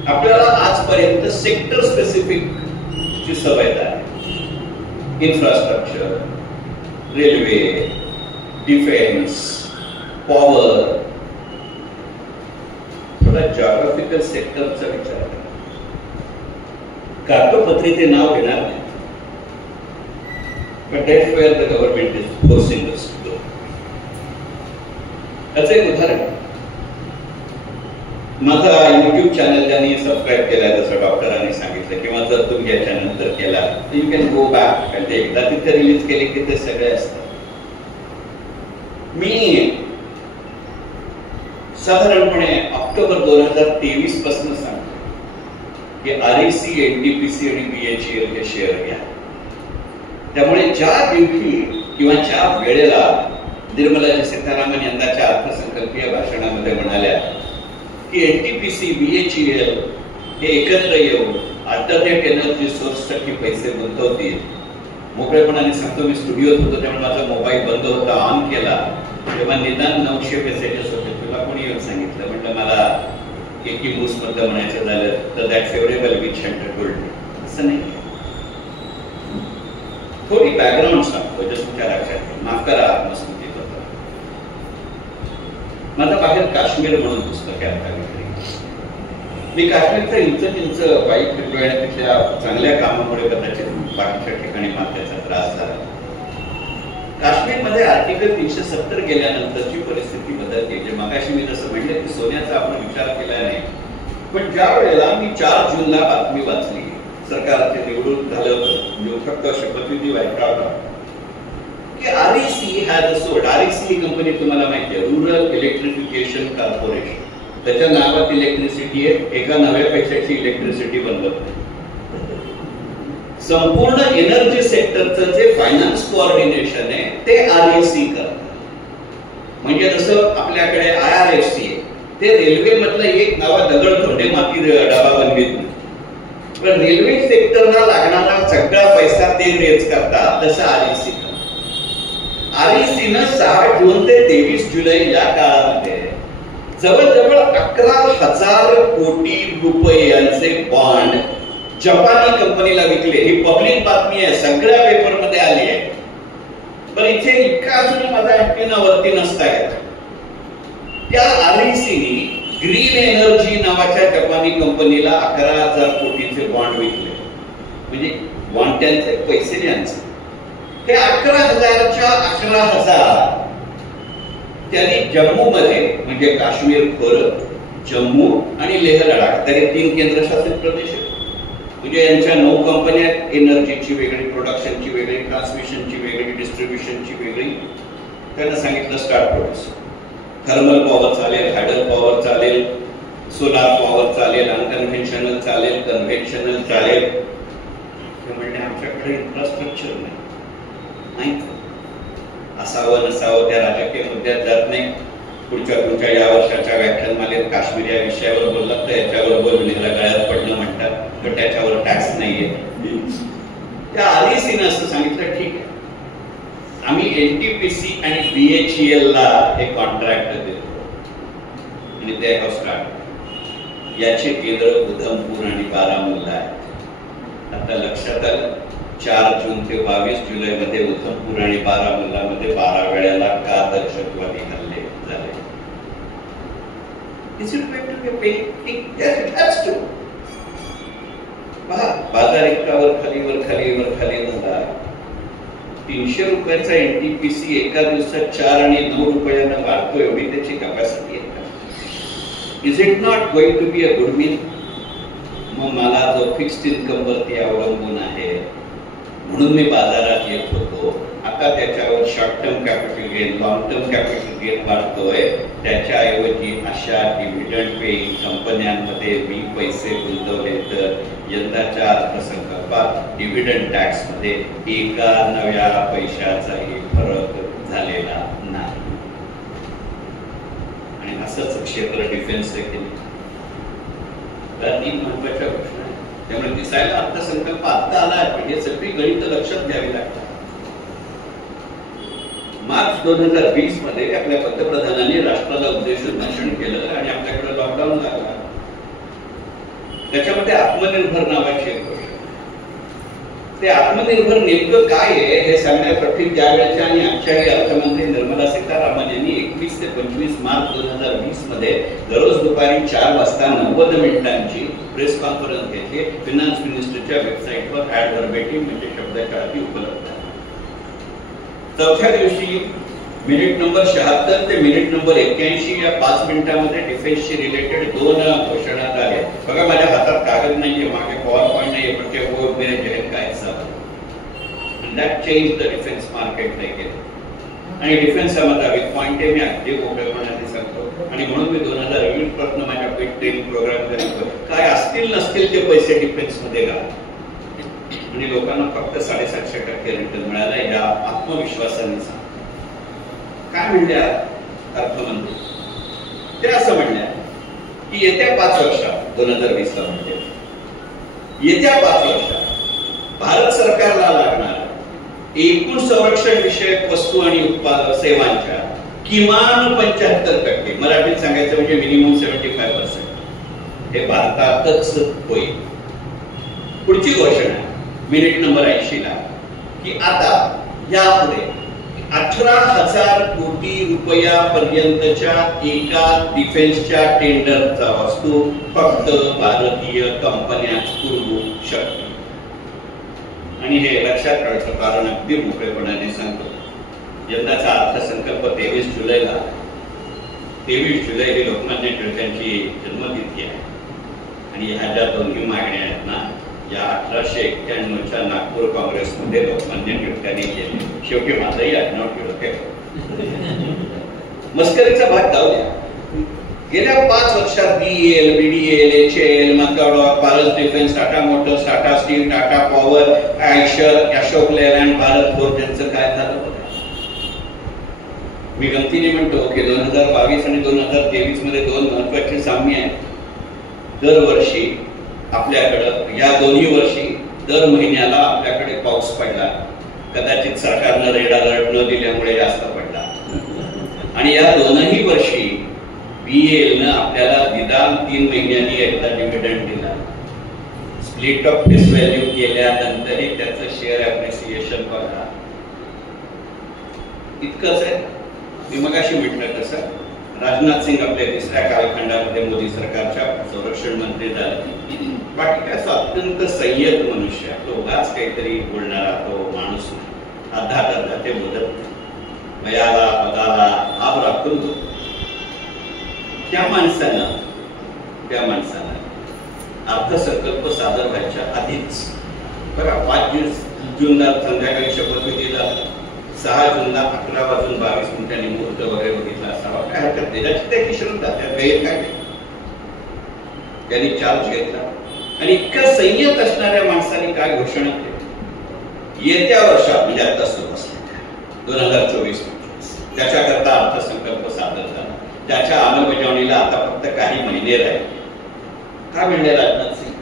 आपल्याला आजपर्यंत सेक्टर स्पेसिफिक ची सवय आहे. इन्फ्रास्ट्रक्चर, रेल्वे, डिफेन्स, पॉवर, थोडा जॉग्राफिकल सेक्टरचा विचार करा. कागदोपत्री ते नाव घेणार नाही but that's where the government is forcing us to go. त्याचं एक उदाहरण माझा YouTube चॅनल ज्यांनी सबस्क्राईब केलाय, जसं डॉक्टरांनी सांगितलं, किंवा जर तुम्ही याच्यानंतर केला तर यू कॅन गो बॅक, कारण ते एकदा तिथे रिलीज केले की ते सगळे असतात. मी साधारणपणे ऑक्टोबर 2023 पासून सांगतो की REC, NTPC आणि BHEL हे शेअर घ्या. त्यामुळे ज्या दिवशी किंवा ज्या वेळेला निर्मला सीतारामन यंदाच्या अर्थसंकल्पीय भाषणामध्ये म्हणाल्या की NTPC, BHEL हे एकत्र येऊन अल्टरनेट एनर्जी सोर्ससाठी पैसे गुंतवतील. मोकळेपणाने सांगतो, मी स्टुडिओत होतो त्यामुळे माझा मोबाईल बंद होता, ऑन केला तेव्हा निदान 900 मेसेजेस होते. तुला कोणी येऊन सांगितलं? म्हटलं मला एकी मूस मधलं म्हणायचं झालं तर that favourable which Hunter gold. असं नाही. थोडी बॅकग्राऊंड सांगतो जे तुमच्या लक्षात. माफ करा, आत्मस्मृती करतो. माझं बाहेर काश्मीर म्हणून पुस्तक आहे. मी काश्मीरचा इंच बाईक फिरलोय आणि तिथल्या चांगल्या कामामुळे कदाचित बाकीच्या ठिकाणी मात्याचा त्रास झाला. काश्मीरमध्ये आर्टिकल 370 गेल्यानंतरची परिस्थिती बदलली. जे मगाशी मी जसं म्हणले की सोन्याचा आपण विचार केला नाही, पण ज्या वेळेला मी 4 जूनला बातमी वाचली, सरकारचे निवडून झालं होतं, फक्त शपथविधी व्हायचा होता की REC has sold. REC he company तुम्हाला माहिती आहे, रुरल इलेक्ट्रिफिकेशन कॉर्पोरेशन. त्याच्या नावात इलेक्ट्रिसिटी आहे, एका नव्या पैशाची इलेक्ट्रिसिटी बनवत. संपूर्ण एनर्जी सेक्टरचं जे फायनान्स कोऑर्डिनेशन आहे ते REC करतात. म्हणजे जसं आपल्याकडे IRFC आहे, ते रेल्वे मधलं एक नावा दगडधोंडे माती डबा बनवीत, पण रेल्वे सेक्टरला लागणारा सगळा पैसा ते रेज करतात. तसं REC करतात. REC न 6 जून ते 23 जुलै या काळामध्ये जवळजवळ 11,000 कोटी रुपयांचे बॉन्ड जपानी कंपनीला विकले. ही पब्लिक बातमी आहे, सगळ्या पेपरमध्ये आली आहे. पण इथे इतका असून माझा अँटेना वरती नसता येत. त्या RECनी ग्रीन एनर्जी नावाच्या जपानी कंपनीला 11,000 कोटीचे बॉन्ड विकले. म्हणजे बॉन्ड त्यांचे, पैसे त्यांचे. ते 11,000च्या 11,000 त्यांनी जम्मू मध्ये, म्हणजे काश्मीर खोरं, जम्मू आणि लेह लडाख, तरी 3 केंद्रशासित प्रदेश आहेत. म्हणजे यांच्या 9 कंपन्या आहेत. एनर्जीची वेगळी, प्रोडक्शनची वेगळी, ट्रान्समिशनची वेगळी, डिस्ट्रीब्युशनची वेगळी. त्यांना सांगितलं स्टार्ट प्रोड्यूस. थर्मल पॉवर चालेल, हायडल पॉवर चालेल, सोलार पॉवर चालेल, अनकन्व्हेन्शनल चालेल, कन्व्हेन्शनल चालेल. ते म्हणणे आमच्याकडे इन्फ्रास्ट्रक्चर नाही. असावं नसावं त्या राजकीय मुद्द्यात जात नाही. पुढच्या या वर्षाच्या व्याख्यानमालेत काश्मीर या विषयावर बोललात तर याच्यावर बोलून ह्याला गळ्यात पडणं म्हणतात, तर त्याच्यावर टॅक्स नाहीये. त्या RECने असं सांगितलं, ठीक आहे, आम्ही NTPC आणि BHEL ला हे कॉन्ट्रॅक्ट देतो आणि ते स्टार्ट. याचे केंद्र उधमपूर आणि बारामुल्ला आहेत. आता लक्षात आलं, 4 जून ते 22 जुलै मध्ये उधमपूर आणि बारामुल्ला मध्ये 12 वेळेला का दहशतवादी हल्ले झाले. Is it going to be a pain? Yes, it has to. बाजार एकावर खालीवर खाली झाला. 300 रुपयाचा NTPC एका दिवसात 4 आणि 9 रुपयांना वाढतो, एवढी त्याची कॅपॅसिटी आहे. Is it not going to be a good meal? मग मला जो फिक्स्ड इन्कम वरती अवलंबून आहे म्हणून मी बाजारात येत होतो, आता त्याच्यावर short term capital gain, long term capital gain वाढतोय. त्याच्याऐवजी अशा डिव्हिडंड पेइंग कंपन्यांमध्ये मी पैसे गुंतवले तर यंदाच्या अर्थसंकल्पात डिव्हिडंड टॅक्स मध्ये एका नव्या पैशाचाही फरक झालेला नाही. आणि असंच क्षेत्र डिफेन्स देखील. तर 3 महत्वाच्या गोष्टी. त्यामुळे दिसायला अर्थसंकल्प आता आला, हे सगळी गणित लक्षात घ्यावी लागतात. मार्च 2020 मध्ये आपल्या पंतप्रधानांनी राष्ट्राला उद्देशून भाषण केलं आणि आपल्याकडे लॉकडाऊन लागला. त्याच्यामध्ये आत्मनिर्भर नावाची एक गोष्ट. ते आत्मनिर्भर नेमकं काय आहे हे सांगण्यासाठी त्यावेळेच्या आणि आजच्याही अर्थमंत्री निर्मला सीतारामन यांनी 21 ते 25 मार्च 2020 मध्ये दररोज दुपारी 4 वाजता 90 मिनिटांची प्रेस कॉन्फरन्स घेतली. फिनान्स मिनिस्टरच्या वेबसाईटवर ऍड व्हर्बेटिम म्हणजे शब्दाच्या आधी उपलब्ध आहे. 4थ्या दिवशी मिनिट नंबर 76 ते मिनिट नंबर 81 या 5 मिनिटांमध्ये डिफेन्सशी रिलेटेड 2 घोषणा झाल्या. बघा माझ्या हातात कागद नाहीये, मागे पॉवर पॉइंट नाहीये, पण ते वो मेरे जहन का हिस्सा था. That change the defence market नाही आणि डिफेन्स मुताबिक पॉइंट मी अगदी मोकळेपणाने सांगतो. आणि म्हणून मी 2020 पासून माझ्या पेट ट्रेनिंग प्रोग्राम करतो. काय असतील नसतील ते पैसे डिफेन्स मध्ये घाला आणि लोकांना फक्त 7.5% रिटर्न मिळाला या आत्मविश्वासाने सांग. काय म्हणल्या अर्थमंत्री? ते असं म्हणल्या की येत्या 5 वर्षात 2020 ला म्हणजे येत्या 5 वर्षात भारत सरकारला लागणार एकूण संरक्षण विषयक वस्तू आणि उत्पादन सेवांच्या किमान 75%, मराठीत सांगायचं म्हणजे मिनिमम 75% हे भारतातच होईल. पुढची घोषणा मिनिट नंबर 80 ला की आता यापुढे 18,000 कोटी रुपयापर्यंतच्या एका डिफेन्सच्या टेंडरचा वस्तू फक्त भारतीय कंपन्याच पुरवू शकतात. आणि हे लक्षात ठेवायचं कारण अगदी मोकळेपणाने सांगतो. यंदाचा अर्थसंकल्प 23 जुलैला 23 जुलै ही लोकमान्य टिळकांची जन्मतिथी आहे आणि ह्या ज्या दोन्ही मागण्या आहेत ना या 1891च्या नागपूर काँग्रेसमध्ये लोकमान्य टिळकांनी केले. शेवटी माझंही आडनाव टिळक आहे. मस्करीचा भाग जाऊ द्या. गेल्या 5 वर्षात BEL, BDL, HAL, मॅकडॉक, Paras defence, Tata motors, Tata steel, Tata power, Eicher, Ashok Leyland, Bharat forge यांचं काय झालं बघा. मी गमतीने म्हणतो की 2022 आणि 2023 मध्ये 2 महत्वाची साम्य आहेत. दरवर्षी आपल्याकडं या दोन्ही वर्षी दर महिन्याला आपल्याकडे पाऊस पडला. कदाचित सरकारनं रेड अलर्ट न दिल्यामुळे जास्त पडला. आणि या दोनही वर्षी BEL न आपल्याला निदान 3 महिन्यांनी एकदा डिव्हिडंड दिला. स्प्लिट ऑफ फेस व्हॅल्यू केल्यानंतरही त्याचं शेअर ॲप्रिसिएशन बघा. इतकंच आहे. मी मगाशी म्हटलं कसं राजनाथ सिंग आपल्या 3ऱ्या कालखंडामध्ये मोदी सरकारच्या संरक्षण मंत्री झाले. बाकी काय अत्यंत संयत मनुष्य, तो उगाच काहीतरी बोलणारा तो माणूस अर्धा ते बोलत वयाला पदाला आप राखून त्या माणसानं अर्थसंकल्प सादर व्हायच्या आधीच बघा 5 जूनला संध्याकाळी शपथविधी झाला. 6 जूनला 11:22 मुहूर्त वगैरे बघितला असावा. काय हरकत नाही, त्याची त्याची श्रद्धा, त्यात वेळ काय. त्यांनी चार्ज घेतला आणि इतक्या संयत असणाऱ्या माणसाने काय घोषणा केली? येत्या वर्षात म्हणजे आता सुरू असलेल्या 2024 त्याच्याकरता अर्थसंकल्प सादर झाला. त्याच्या अंमलबजावणीला आता फक्त काही महिने राहिले. काय म्हणले राजनाथ सिंग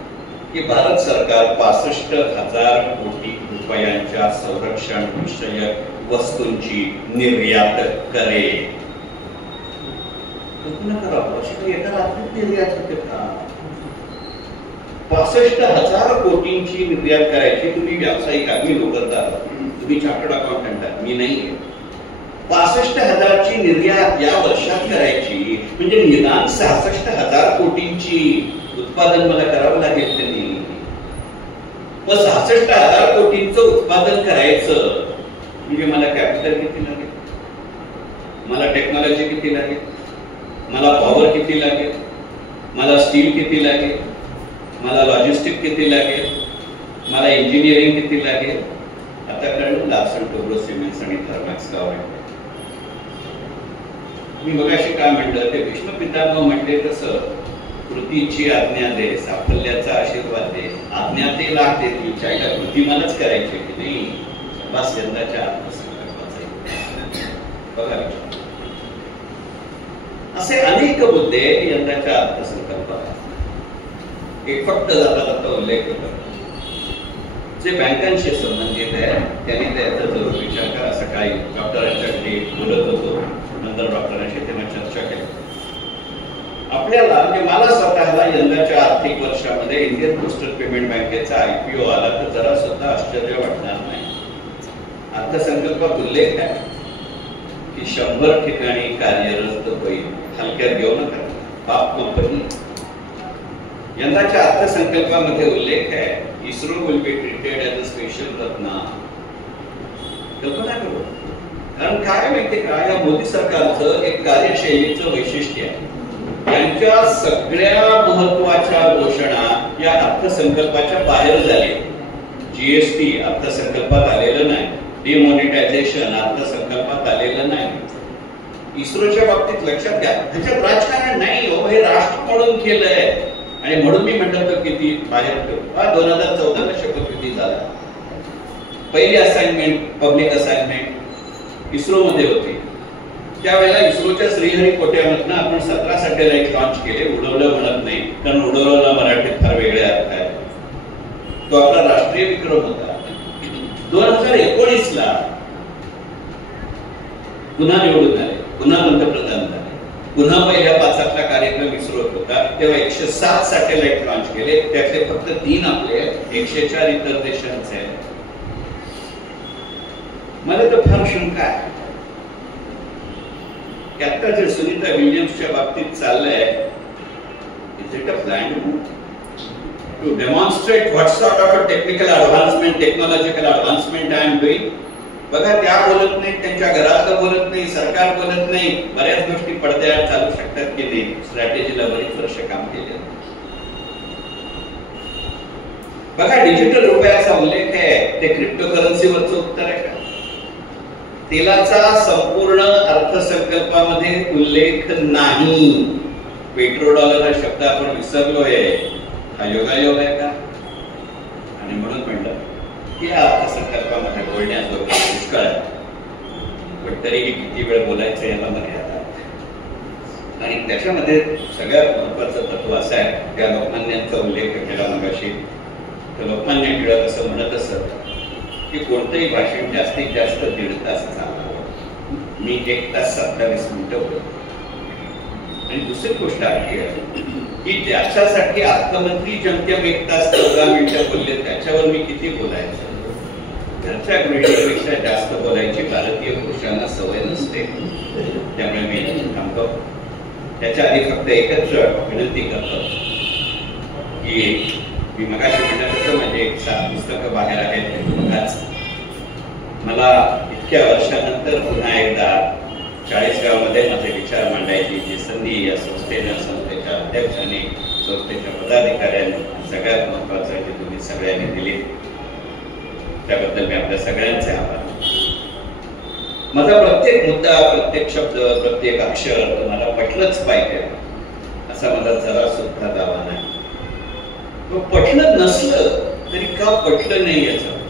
की भारत सरकार 65,000 कोटी रुपयांच्या संरक्षण विषयक वस्तूंची निर्यात करेल. कल्पना करा, वर्षाला एका रात्रीत निर्यात होते का? 65,000 कोटींची निर्यात करायची. तुम्ही व्यावसायिक आम्ही नोकरदार, तुम्ही चार्टर्ड अकाउंटंट आहात, मी नाही. 65,000 ची निर्यात या वर्षात करायची म्हणजे निदान 66,000 कोटींची उत्पादन मला करावं लागेल. त्यांनी मग 66,000 कोटींचं उत्पादन करायचं म्हणजे मला कॅपिटल किती लागेल, मला टेक्नॉलॉजी किती लागेल, मला पॉवर किती लागेल, मला स्टील किती लागेल, मला लॉजिस्टिक किती लागेल, मला इंजिनिअरिंग किती लागेल. आता कळलं लार्सन टोब्रो सिमेंट्स आणि थर्मॅक्स का वाटतं. मी मगाशी काय म्हटलं ते भीष्म पितामह म्हटले तसं कृतीची आज्ञा दे, साफल्याचा आशीर्वाद दे. आज्ञा ते लागते, तुमच्या कृती मलाच करायची की नाही. बस यंदाच्या अर्थसंकल्पाचा बघा असे अनेक मुद्दे यंदाच्या अर्थसंकल्पात. एक फक्त जाता उल्लेख करतो जे बँकांशी संबंधित आहे त्यांनी त्याचा जरूर विचार करा. सकाळी डॉक्टरांच्याकडे बोलत होतो, नंतर डॉक्टरांशी तेव्हा चर्चा केली. आपल्याला म्हणजे मला स्वतःला यंदाच्या आर्थिक वर्षामध्ये इंडियन पोस्टल पेमेंट बँकेचा IPO आला तर जरा सुद्धा आश्चर्य वाटणार नाही. अर्थसंकल्पात उल्लेख आहे की 100 ठिकाणी कार्यरत होईल. हलक्यात घेऊ नका, बाप कंपनी. यंदाच्या अर्थसंकल्पामध्ये उल्लेख आहे ISRO will be treated as a special Ratna. कल्पना करू कारण काय माहितीये का, या मोदी सरकारचं एक कार्यशैलीचं वैशिष्ट्य आहे. त्यांच्या सगळ्या महत्वाच्या घोषणा या अर्थसंकल्पाच्या बाहेर झाले. जीएसटी अर्थसंकल्पात आलेलं नाही, डिमॉनिटायझेशन अर्थसंकल्पात आलेलं नाही. इस्रोच्या बाबतीत लक्षात घ्या, त्याच्यात राजकारण नाही हो, हे राष्ट्र म्हणून केलंय. आणि म्हणून मी म्हटलं तर किती बाहेर ठेवू. 2014 ला शपथविधी झाला. पहिली असाइनमेंट पब्लिक असाइनमेंट इस्रो मध्ये होती. त्यावेळेला इस्रोच्या श्रीहरिकोट्यामधनं आपण 17 सॅटेलाइट लॉन्च केले. उडवलं म्हणत नाही, कारण उडवलं मराठीत फार वेगळे अर्थ आहे. तो आपला राष्ट्रीय विक्रम होता. 2019 ला पुन्हा निवडून आले, पुन्हा पंतप्रधान झाले, पुन्हा पहिल्या 5 कार्यक्रम इस्रोत होता. तेव्हा 107 सॅटेलाइट लॉन्च केले. त्यातले फक्त 3 आपले, 104 इतर देशांचे आहेत. मला तर फार शंका आहे की आता जे सुनीता विल्यम्सच्या बाबतीत चाललंय, is it a planned move to demonstrate what sort of a technical advancement, technological advancement I am doing? बघा, त्या बोलत नाही, त्यांच्या घरातलं बोलत नाही, सरकार बोलत नाही. बऱ्याच गोष्टी पडद्याआड चालू शकतात की नाही. स्ट्रॅटेजीला बरीच वर्ष काम केले. बघा, डिजिटल रुपयाचा उल्लेख आहे, ते क्रिप्टोकरन्सीवरचं उत्तर आहे का? तेलाचा संपूर्ण अर्थसंकल्पामध्ये उल्लेख नाही. पेट्रोडॉलर हा शब्द आपण विसरलोय. हा योगायोग आहे का? आणि म्हणून म्हणलं की या अर्थसंकल्पामध्ये बोलण्याजोगं पुष्कळ आहे. पण तरीही किती वेळ बोलायचं याला मर्यादा. आणि त्याच्यामध्ये सगळ्यात महत्वाचं तत्व असं आहे, त्या लोकमान्यांचा उल्लेख केला मगाशी. तर लोकमान्य टिळक असं म्हणत असत की कोणतंही भाषण जास्तीत जास्त 1.5 तास चालणार. मी 1 तास 27 मिनिटं बोलतो. आणि दुसरी गोष्ट अशी आहे की त्याच्यासाठी अर्थमंत्री जमतेम 1 तास 14 मिनिटं बोलले, त्याच्यावर मी किती बोलायचं? घरच्या गृहिणीपेक्षा जास्त बोलायची भारतीय पुरुषांना सवय नसते. त्यामुळे मी थांबतो. त्याच्या आधी फक्त एकच विनंती करतो की मी मगाशी म्हटलं तसं म्हणजे 7 पुस्तकं बाहेर आहेत. बघाच, मला इतक्या वर्षानंतर पुन्हा एकदा 40गावमध्ये माझे विचार मांडायची जी संधी या संस्थेच्या अध्यक्ष आणि संस्थेच्या पदाधिकाऱ्यांनी सगळ्यात महत्वाचं जे तुम्ही सगळ्यांनी दिले, त्याबद्दल मी आपल्या सगळ्यांचे आभार. माझा प्रत्येक मुद्दा, प्रत्येक शब्द, प्रत्येक अक्षर तुम्हाला पटलंच पाहिजे असा माझा जरा सुद्धा दावा नाही. पटलं नसलं तरी का पटलं नाही याचा विचार.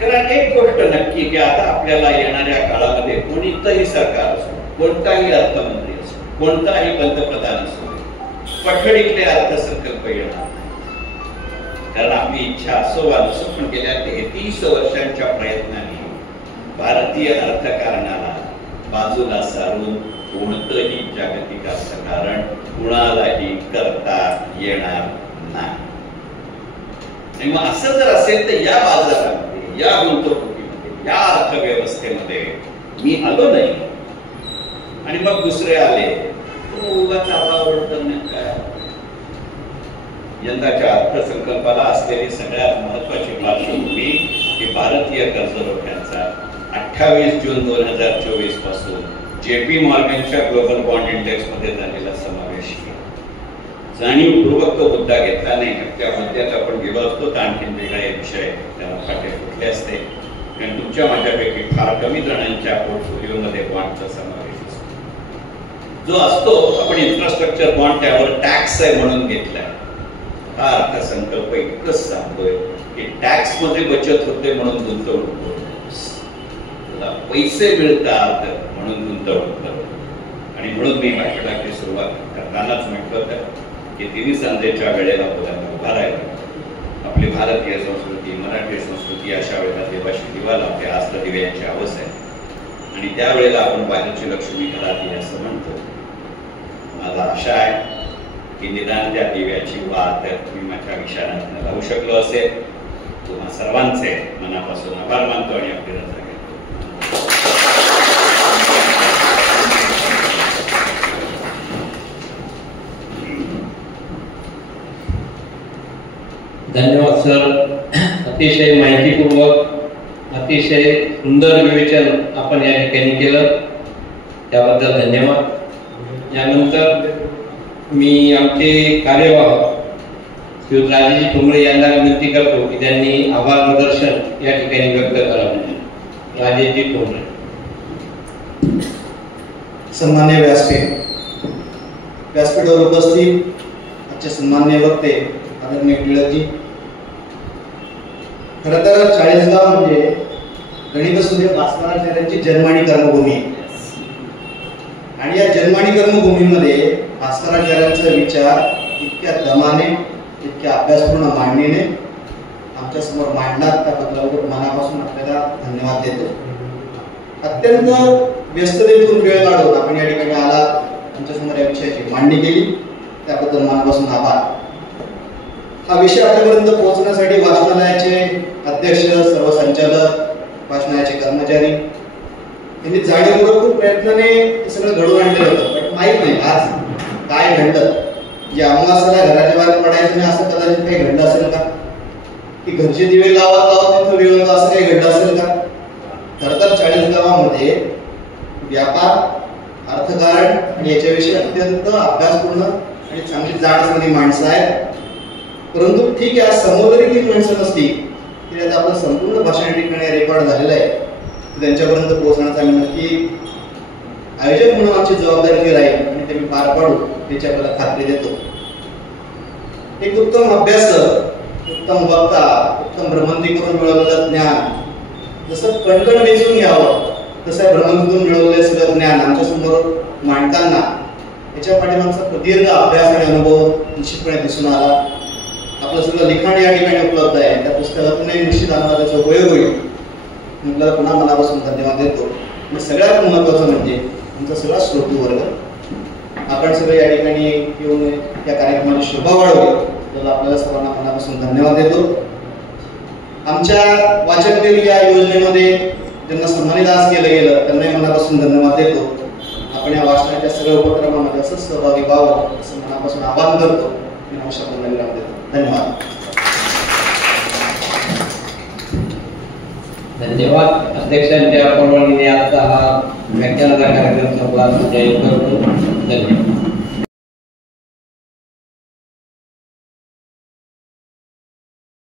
कारण एक गोष्ट नक्की की आता आपल्याला येणाऱ्या काळामध्ये कोणीतही सरकार असो, कोणताही अर्थमंत्री असो, कोणताही पंतप्रधान असो, पठडीतले अर्थसंकल्प येणार नाही. कारण आपली इच्छा असो वा नसो, पण गेल्या 33 वर्षांच्या प्रयत्नांनी भारतीय अर्थकारणाला बाजूला सारून कोणतंही जागतिक अर्थकारण कुणालाही करता येणार नाही. आणि मग असं जर असेल तर या बाजारामध्ये, या गुंतवणुकीमध्ये, या अर्थव्यवस्थेमध्ये मी आलो नाही आणि मग दुसरे आले, उगाच आवाज करण्यात काय? यंदाच्या अर्थसंकल्पाला असलेली सगळ्यात महत्वाची पार्श्वभूमी ही भारतीय कर्जरोख्यांचा 28 जून 2024 पासून जेपी मॉर्गनच्या ग्लोबल बॉन्ड इंडेक्स मध्ये झालेला समावेश केला. जाणीवपूर्वक तो मुद्दा घेतला नाही. त्या मुद्द्यात आपण गेलो असतो तर आणखी वेगळे विषय त्याला फाटे फुटले असते. कारण तुमच्या माझ्यापैकी फार कमी जणांच्या पोर्टफोलिओमध्ये बॉन्डचा समावेश असतो. जो असतो आपण इन्फ्रास्ट्रक्चर बॉन्ड त्यावर टॅक्स आहे म्हणून घेतलाय. हा अर्थसंकल्प इतकंच सांगतोय की टॅक्स मध्ये बचत होते म्हणून गुंतवणूक होते, पैसे मिळतात म्हणून गुंतवणूक करतो. आणि म्हणून मी भाषणाची सुरुवात करतानाच म्हटलं होतं की 3 संध्येच्या वेळेला बोलायला उभा राहिला. आपली भारतीय संस्कृती, मराठी संस्कृती अशा वेळेला देवाशी दिवा लावते. आज तर दिव्यांची आवश्यक आहे आणि त्यावेळेला आपण बाहेरची लक्ष्मी घरात असं म्हणतो. मला आशा आहे की निदान त्या दिव्याची वात मी माझ्या विचारात लावू शकलो असेल. तुम्हा सर्वांचे मनापासून आभार मानतो आणि आपली रजा घेतो. धन्यवाद सर. अतिशय माहितीपूर्वक अतिशय सुंदर विवेचन आपण या ठिकाणी केलं, त्याबद्दल धन्यवाद। यानंतर मी आमचे कार्यवाह श्री राजेश ठोंबरे यांना विनंती करतो की त्यांनी आभार प्रदर्शन या ठिकाणी व्यक्त करावे। राजेशजी ठोंबरे। सन्मान्य व्यासपीठावर उपस्थित आजचे सन्मान्य वक्ते आदरणीय टिळकजी, खरं तर चाळीसगाव म्हणजे गणितसूर्य भास्कराचार्यांची जन्म आणि कर्मभूमी आहे। आणि या जन्म आणि कर्मभूमीमध्ये भास्कराचार्यांचा विचार इतक्या दमाने, इतक्या अभ्यासपूर्ण मांडणीने आमच्या समोर मांडलात, त्याबद्दल मनापासून आपल्याला धन्यवाद देतो। अत्यंत व्यस्ततेतून वेळ काढून आपण या ठिकाणी आला, आमच्या समोर या विषयाची मांडणी केली, त्याबद्दल मनापासून आभार। हा विषय आपल्यापर्यंत पोहोचण्यासाठी वाचनालयाचे अध्यक्ष, सर्व संचालक, वाचनालयाचे कर्मचारी यांनी जाणीवपूर्वक खूप प्रयत्नाने हे सगळं घडवून आणलेलं होतं। पण माहीत नाही आज काय घडलं, जे अमावास्याला घराच्या बाहेर पडायचं नाही असं कदाचित काही घडलं असेल का, की घरचे दिवे लावत लावत तिथं वेळ होता असं काही घडलं असेल का। खरं तर चाळीसगावामध्ये व्यापार, अर्थकारण आणि याच्याविषयी अत्यंत अभ्यासपूर्ण आणि चांगली जाण असणारी माणसं आहेत। परंतु ठीक आहे, आज समोर जरी ती माणसं नसती तरी आता आपलं संपूर्ण भाषण ठिकाणी रेकॉर्ड झालेलं आहे, त्यांच्यापर्यंत पोहोचण्याचा आम्ही नक्की आयोजक म्हणून आमची जबाबदारी ती राहील आणि ते मी पार पाडू याची आपल्याला खात्री देतो। एक उत्तम अभ्यासक, उत्तम वक्ता, उत्तम भ्रमंती करून मिळवलेलं ज्ञान जसं कणकण वेचून घ्यावं तसं भ्रमंतीतून मिळवलेलं सगळं ज्ञान आमच्या समोर मांडताना याच्या पाठीमागचा प्रदीर्घ अभ्यास आणि अनुभव निश्चितपणे दिसून आला। आपलं सगळं लिखाण या ठिकाणी उपलब्ध आहे, त्या पुस्तकातूनही निश्चित आम्हाला त्याचा उपयोग होईल। आपल्याला पुन्हा मनापासून धन्यवाद देतो। आणि सगळ्यात महत्त्वाचं म्हणजे आमचा सगळा श्रोतू वर्ग, आपण सगळे या ठिकाणी येऊन या कार्यक्रमाची शोभा वाढवली, त्याला आपल्याला सर्वांना मनापासून धन्यवाद देतो। आमच्या वाचक दिन या योजनेमध्ये ज्यांना सन्मानित आज केलं गेलं त्यांनाही मनापासून धन्यवाद देतो। आपण या वाचनाच्या सगळ्या उपक्रमामध्ये असंच सहभागी व्हावं असं मनापासून आवाहन करतो। मी नमस्कार देतो, धन्यवाद। धन्यवाद। अध्यक्षांच्या परवानगीने आता हा व्याख्यानाचा कार्यक्रम संपला, जाहीर करतो। धन्यवाद।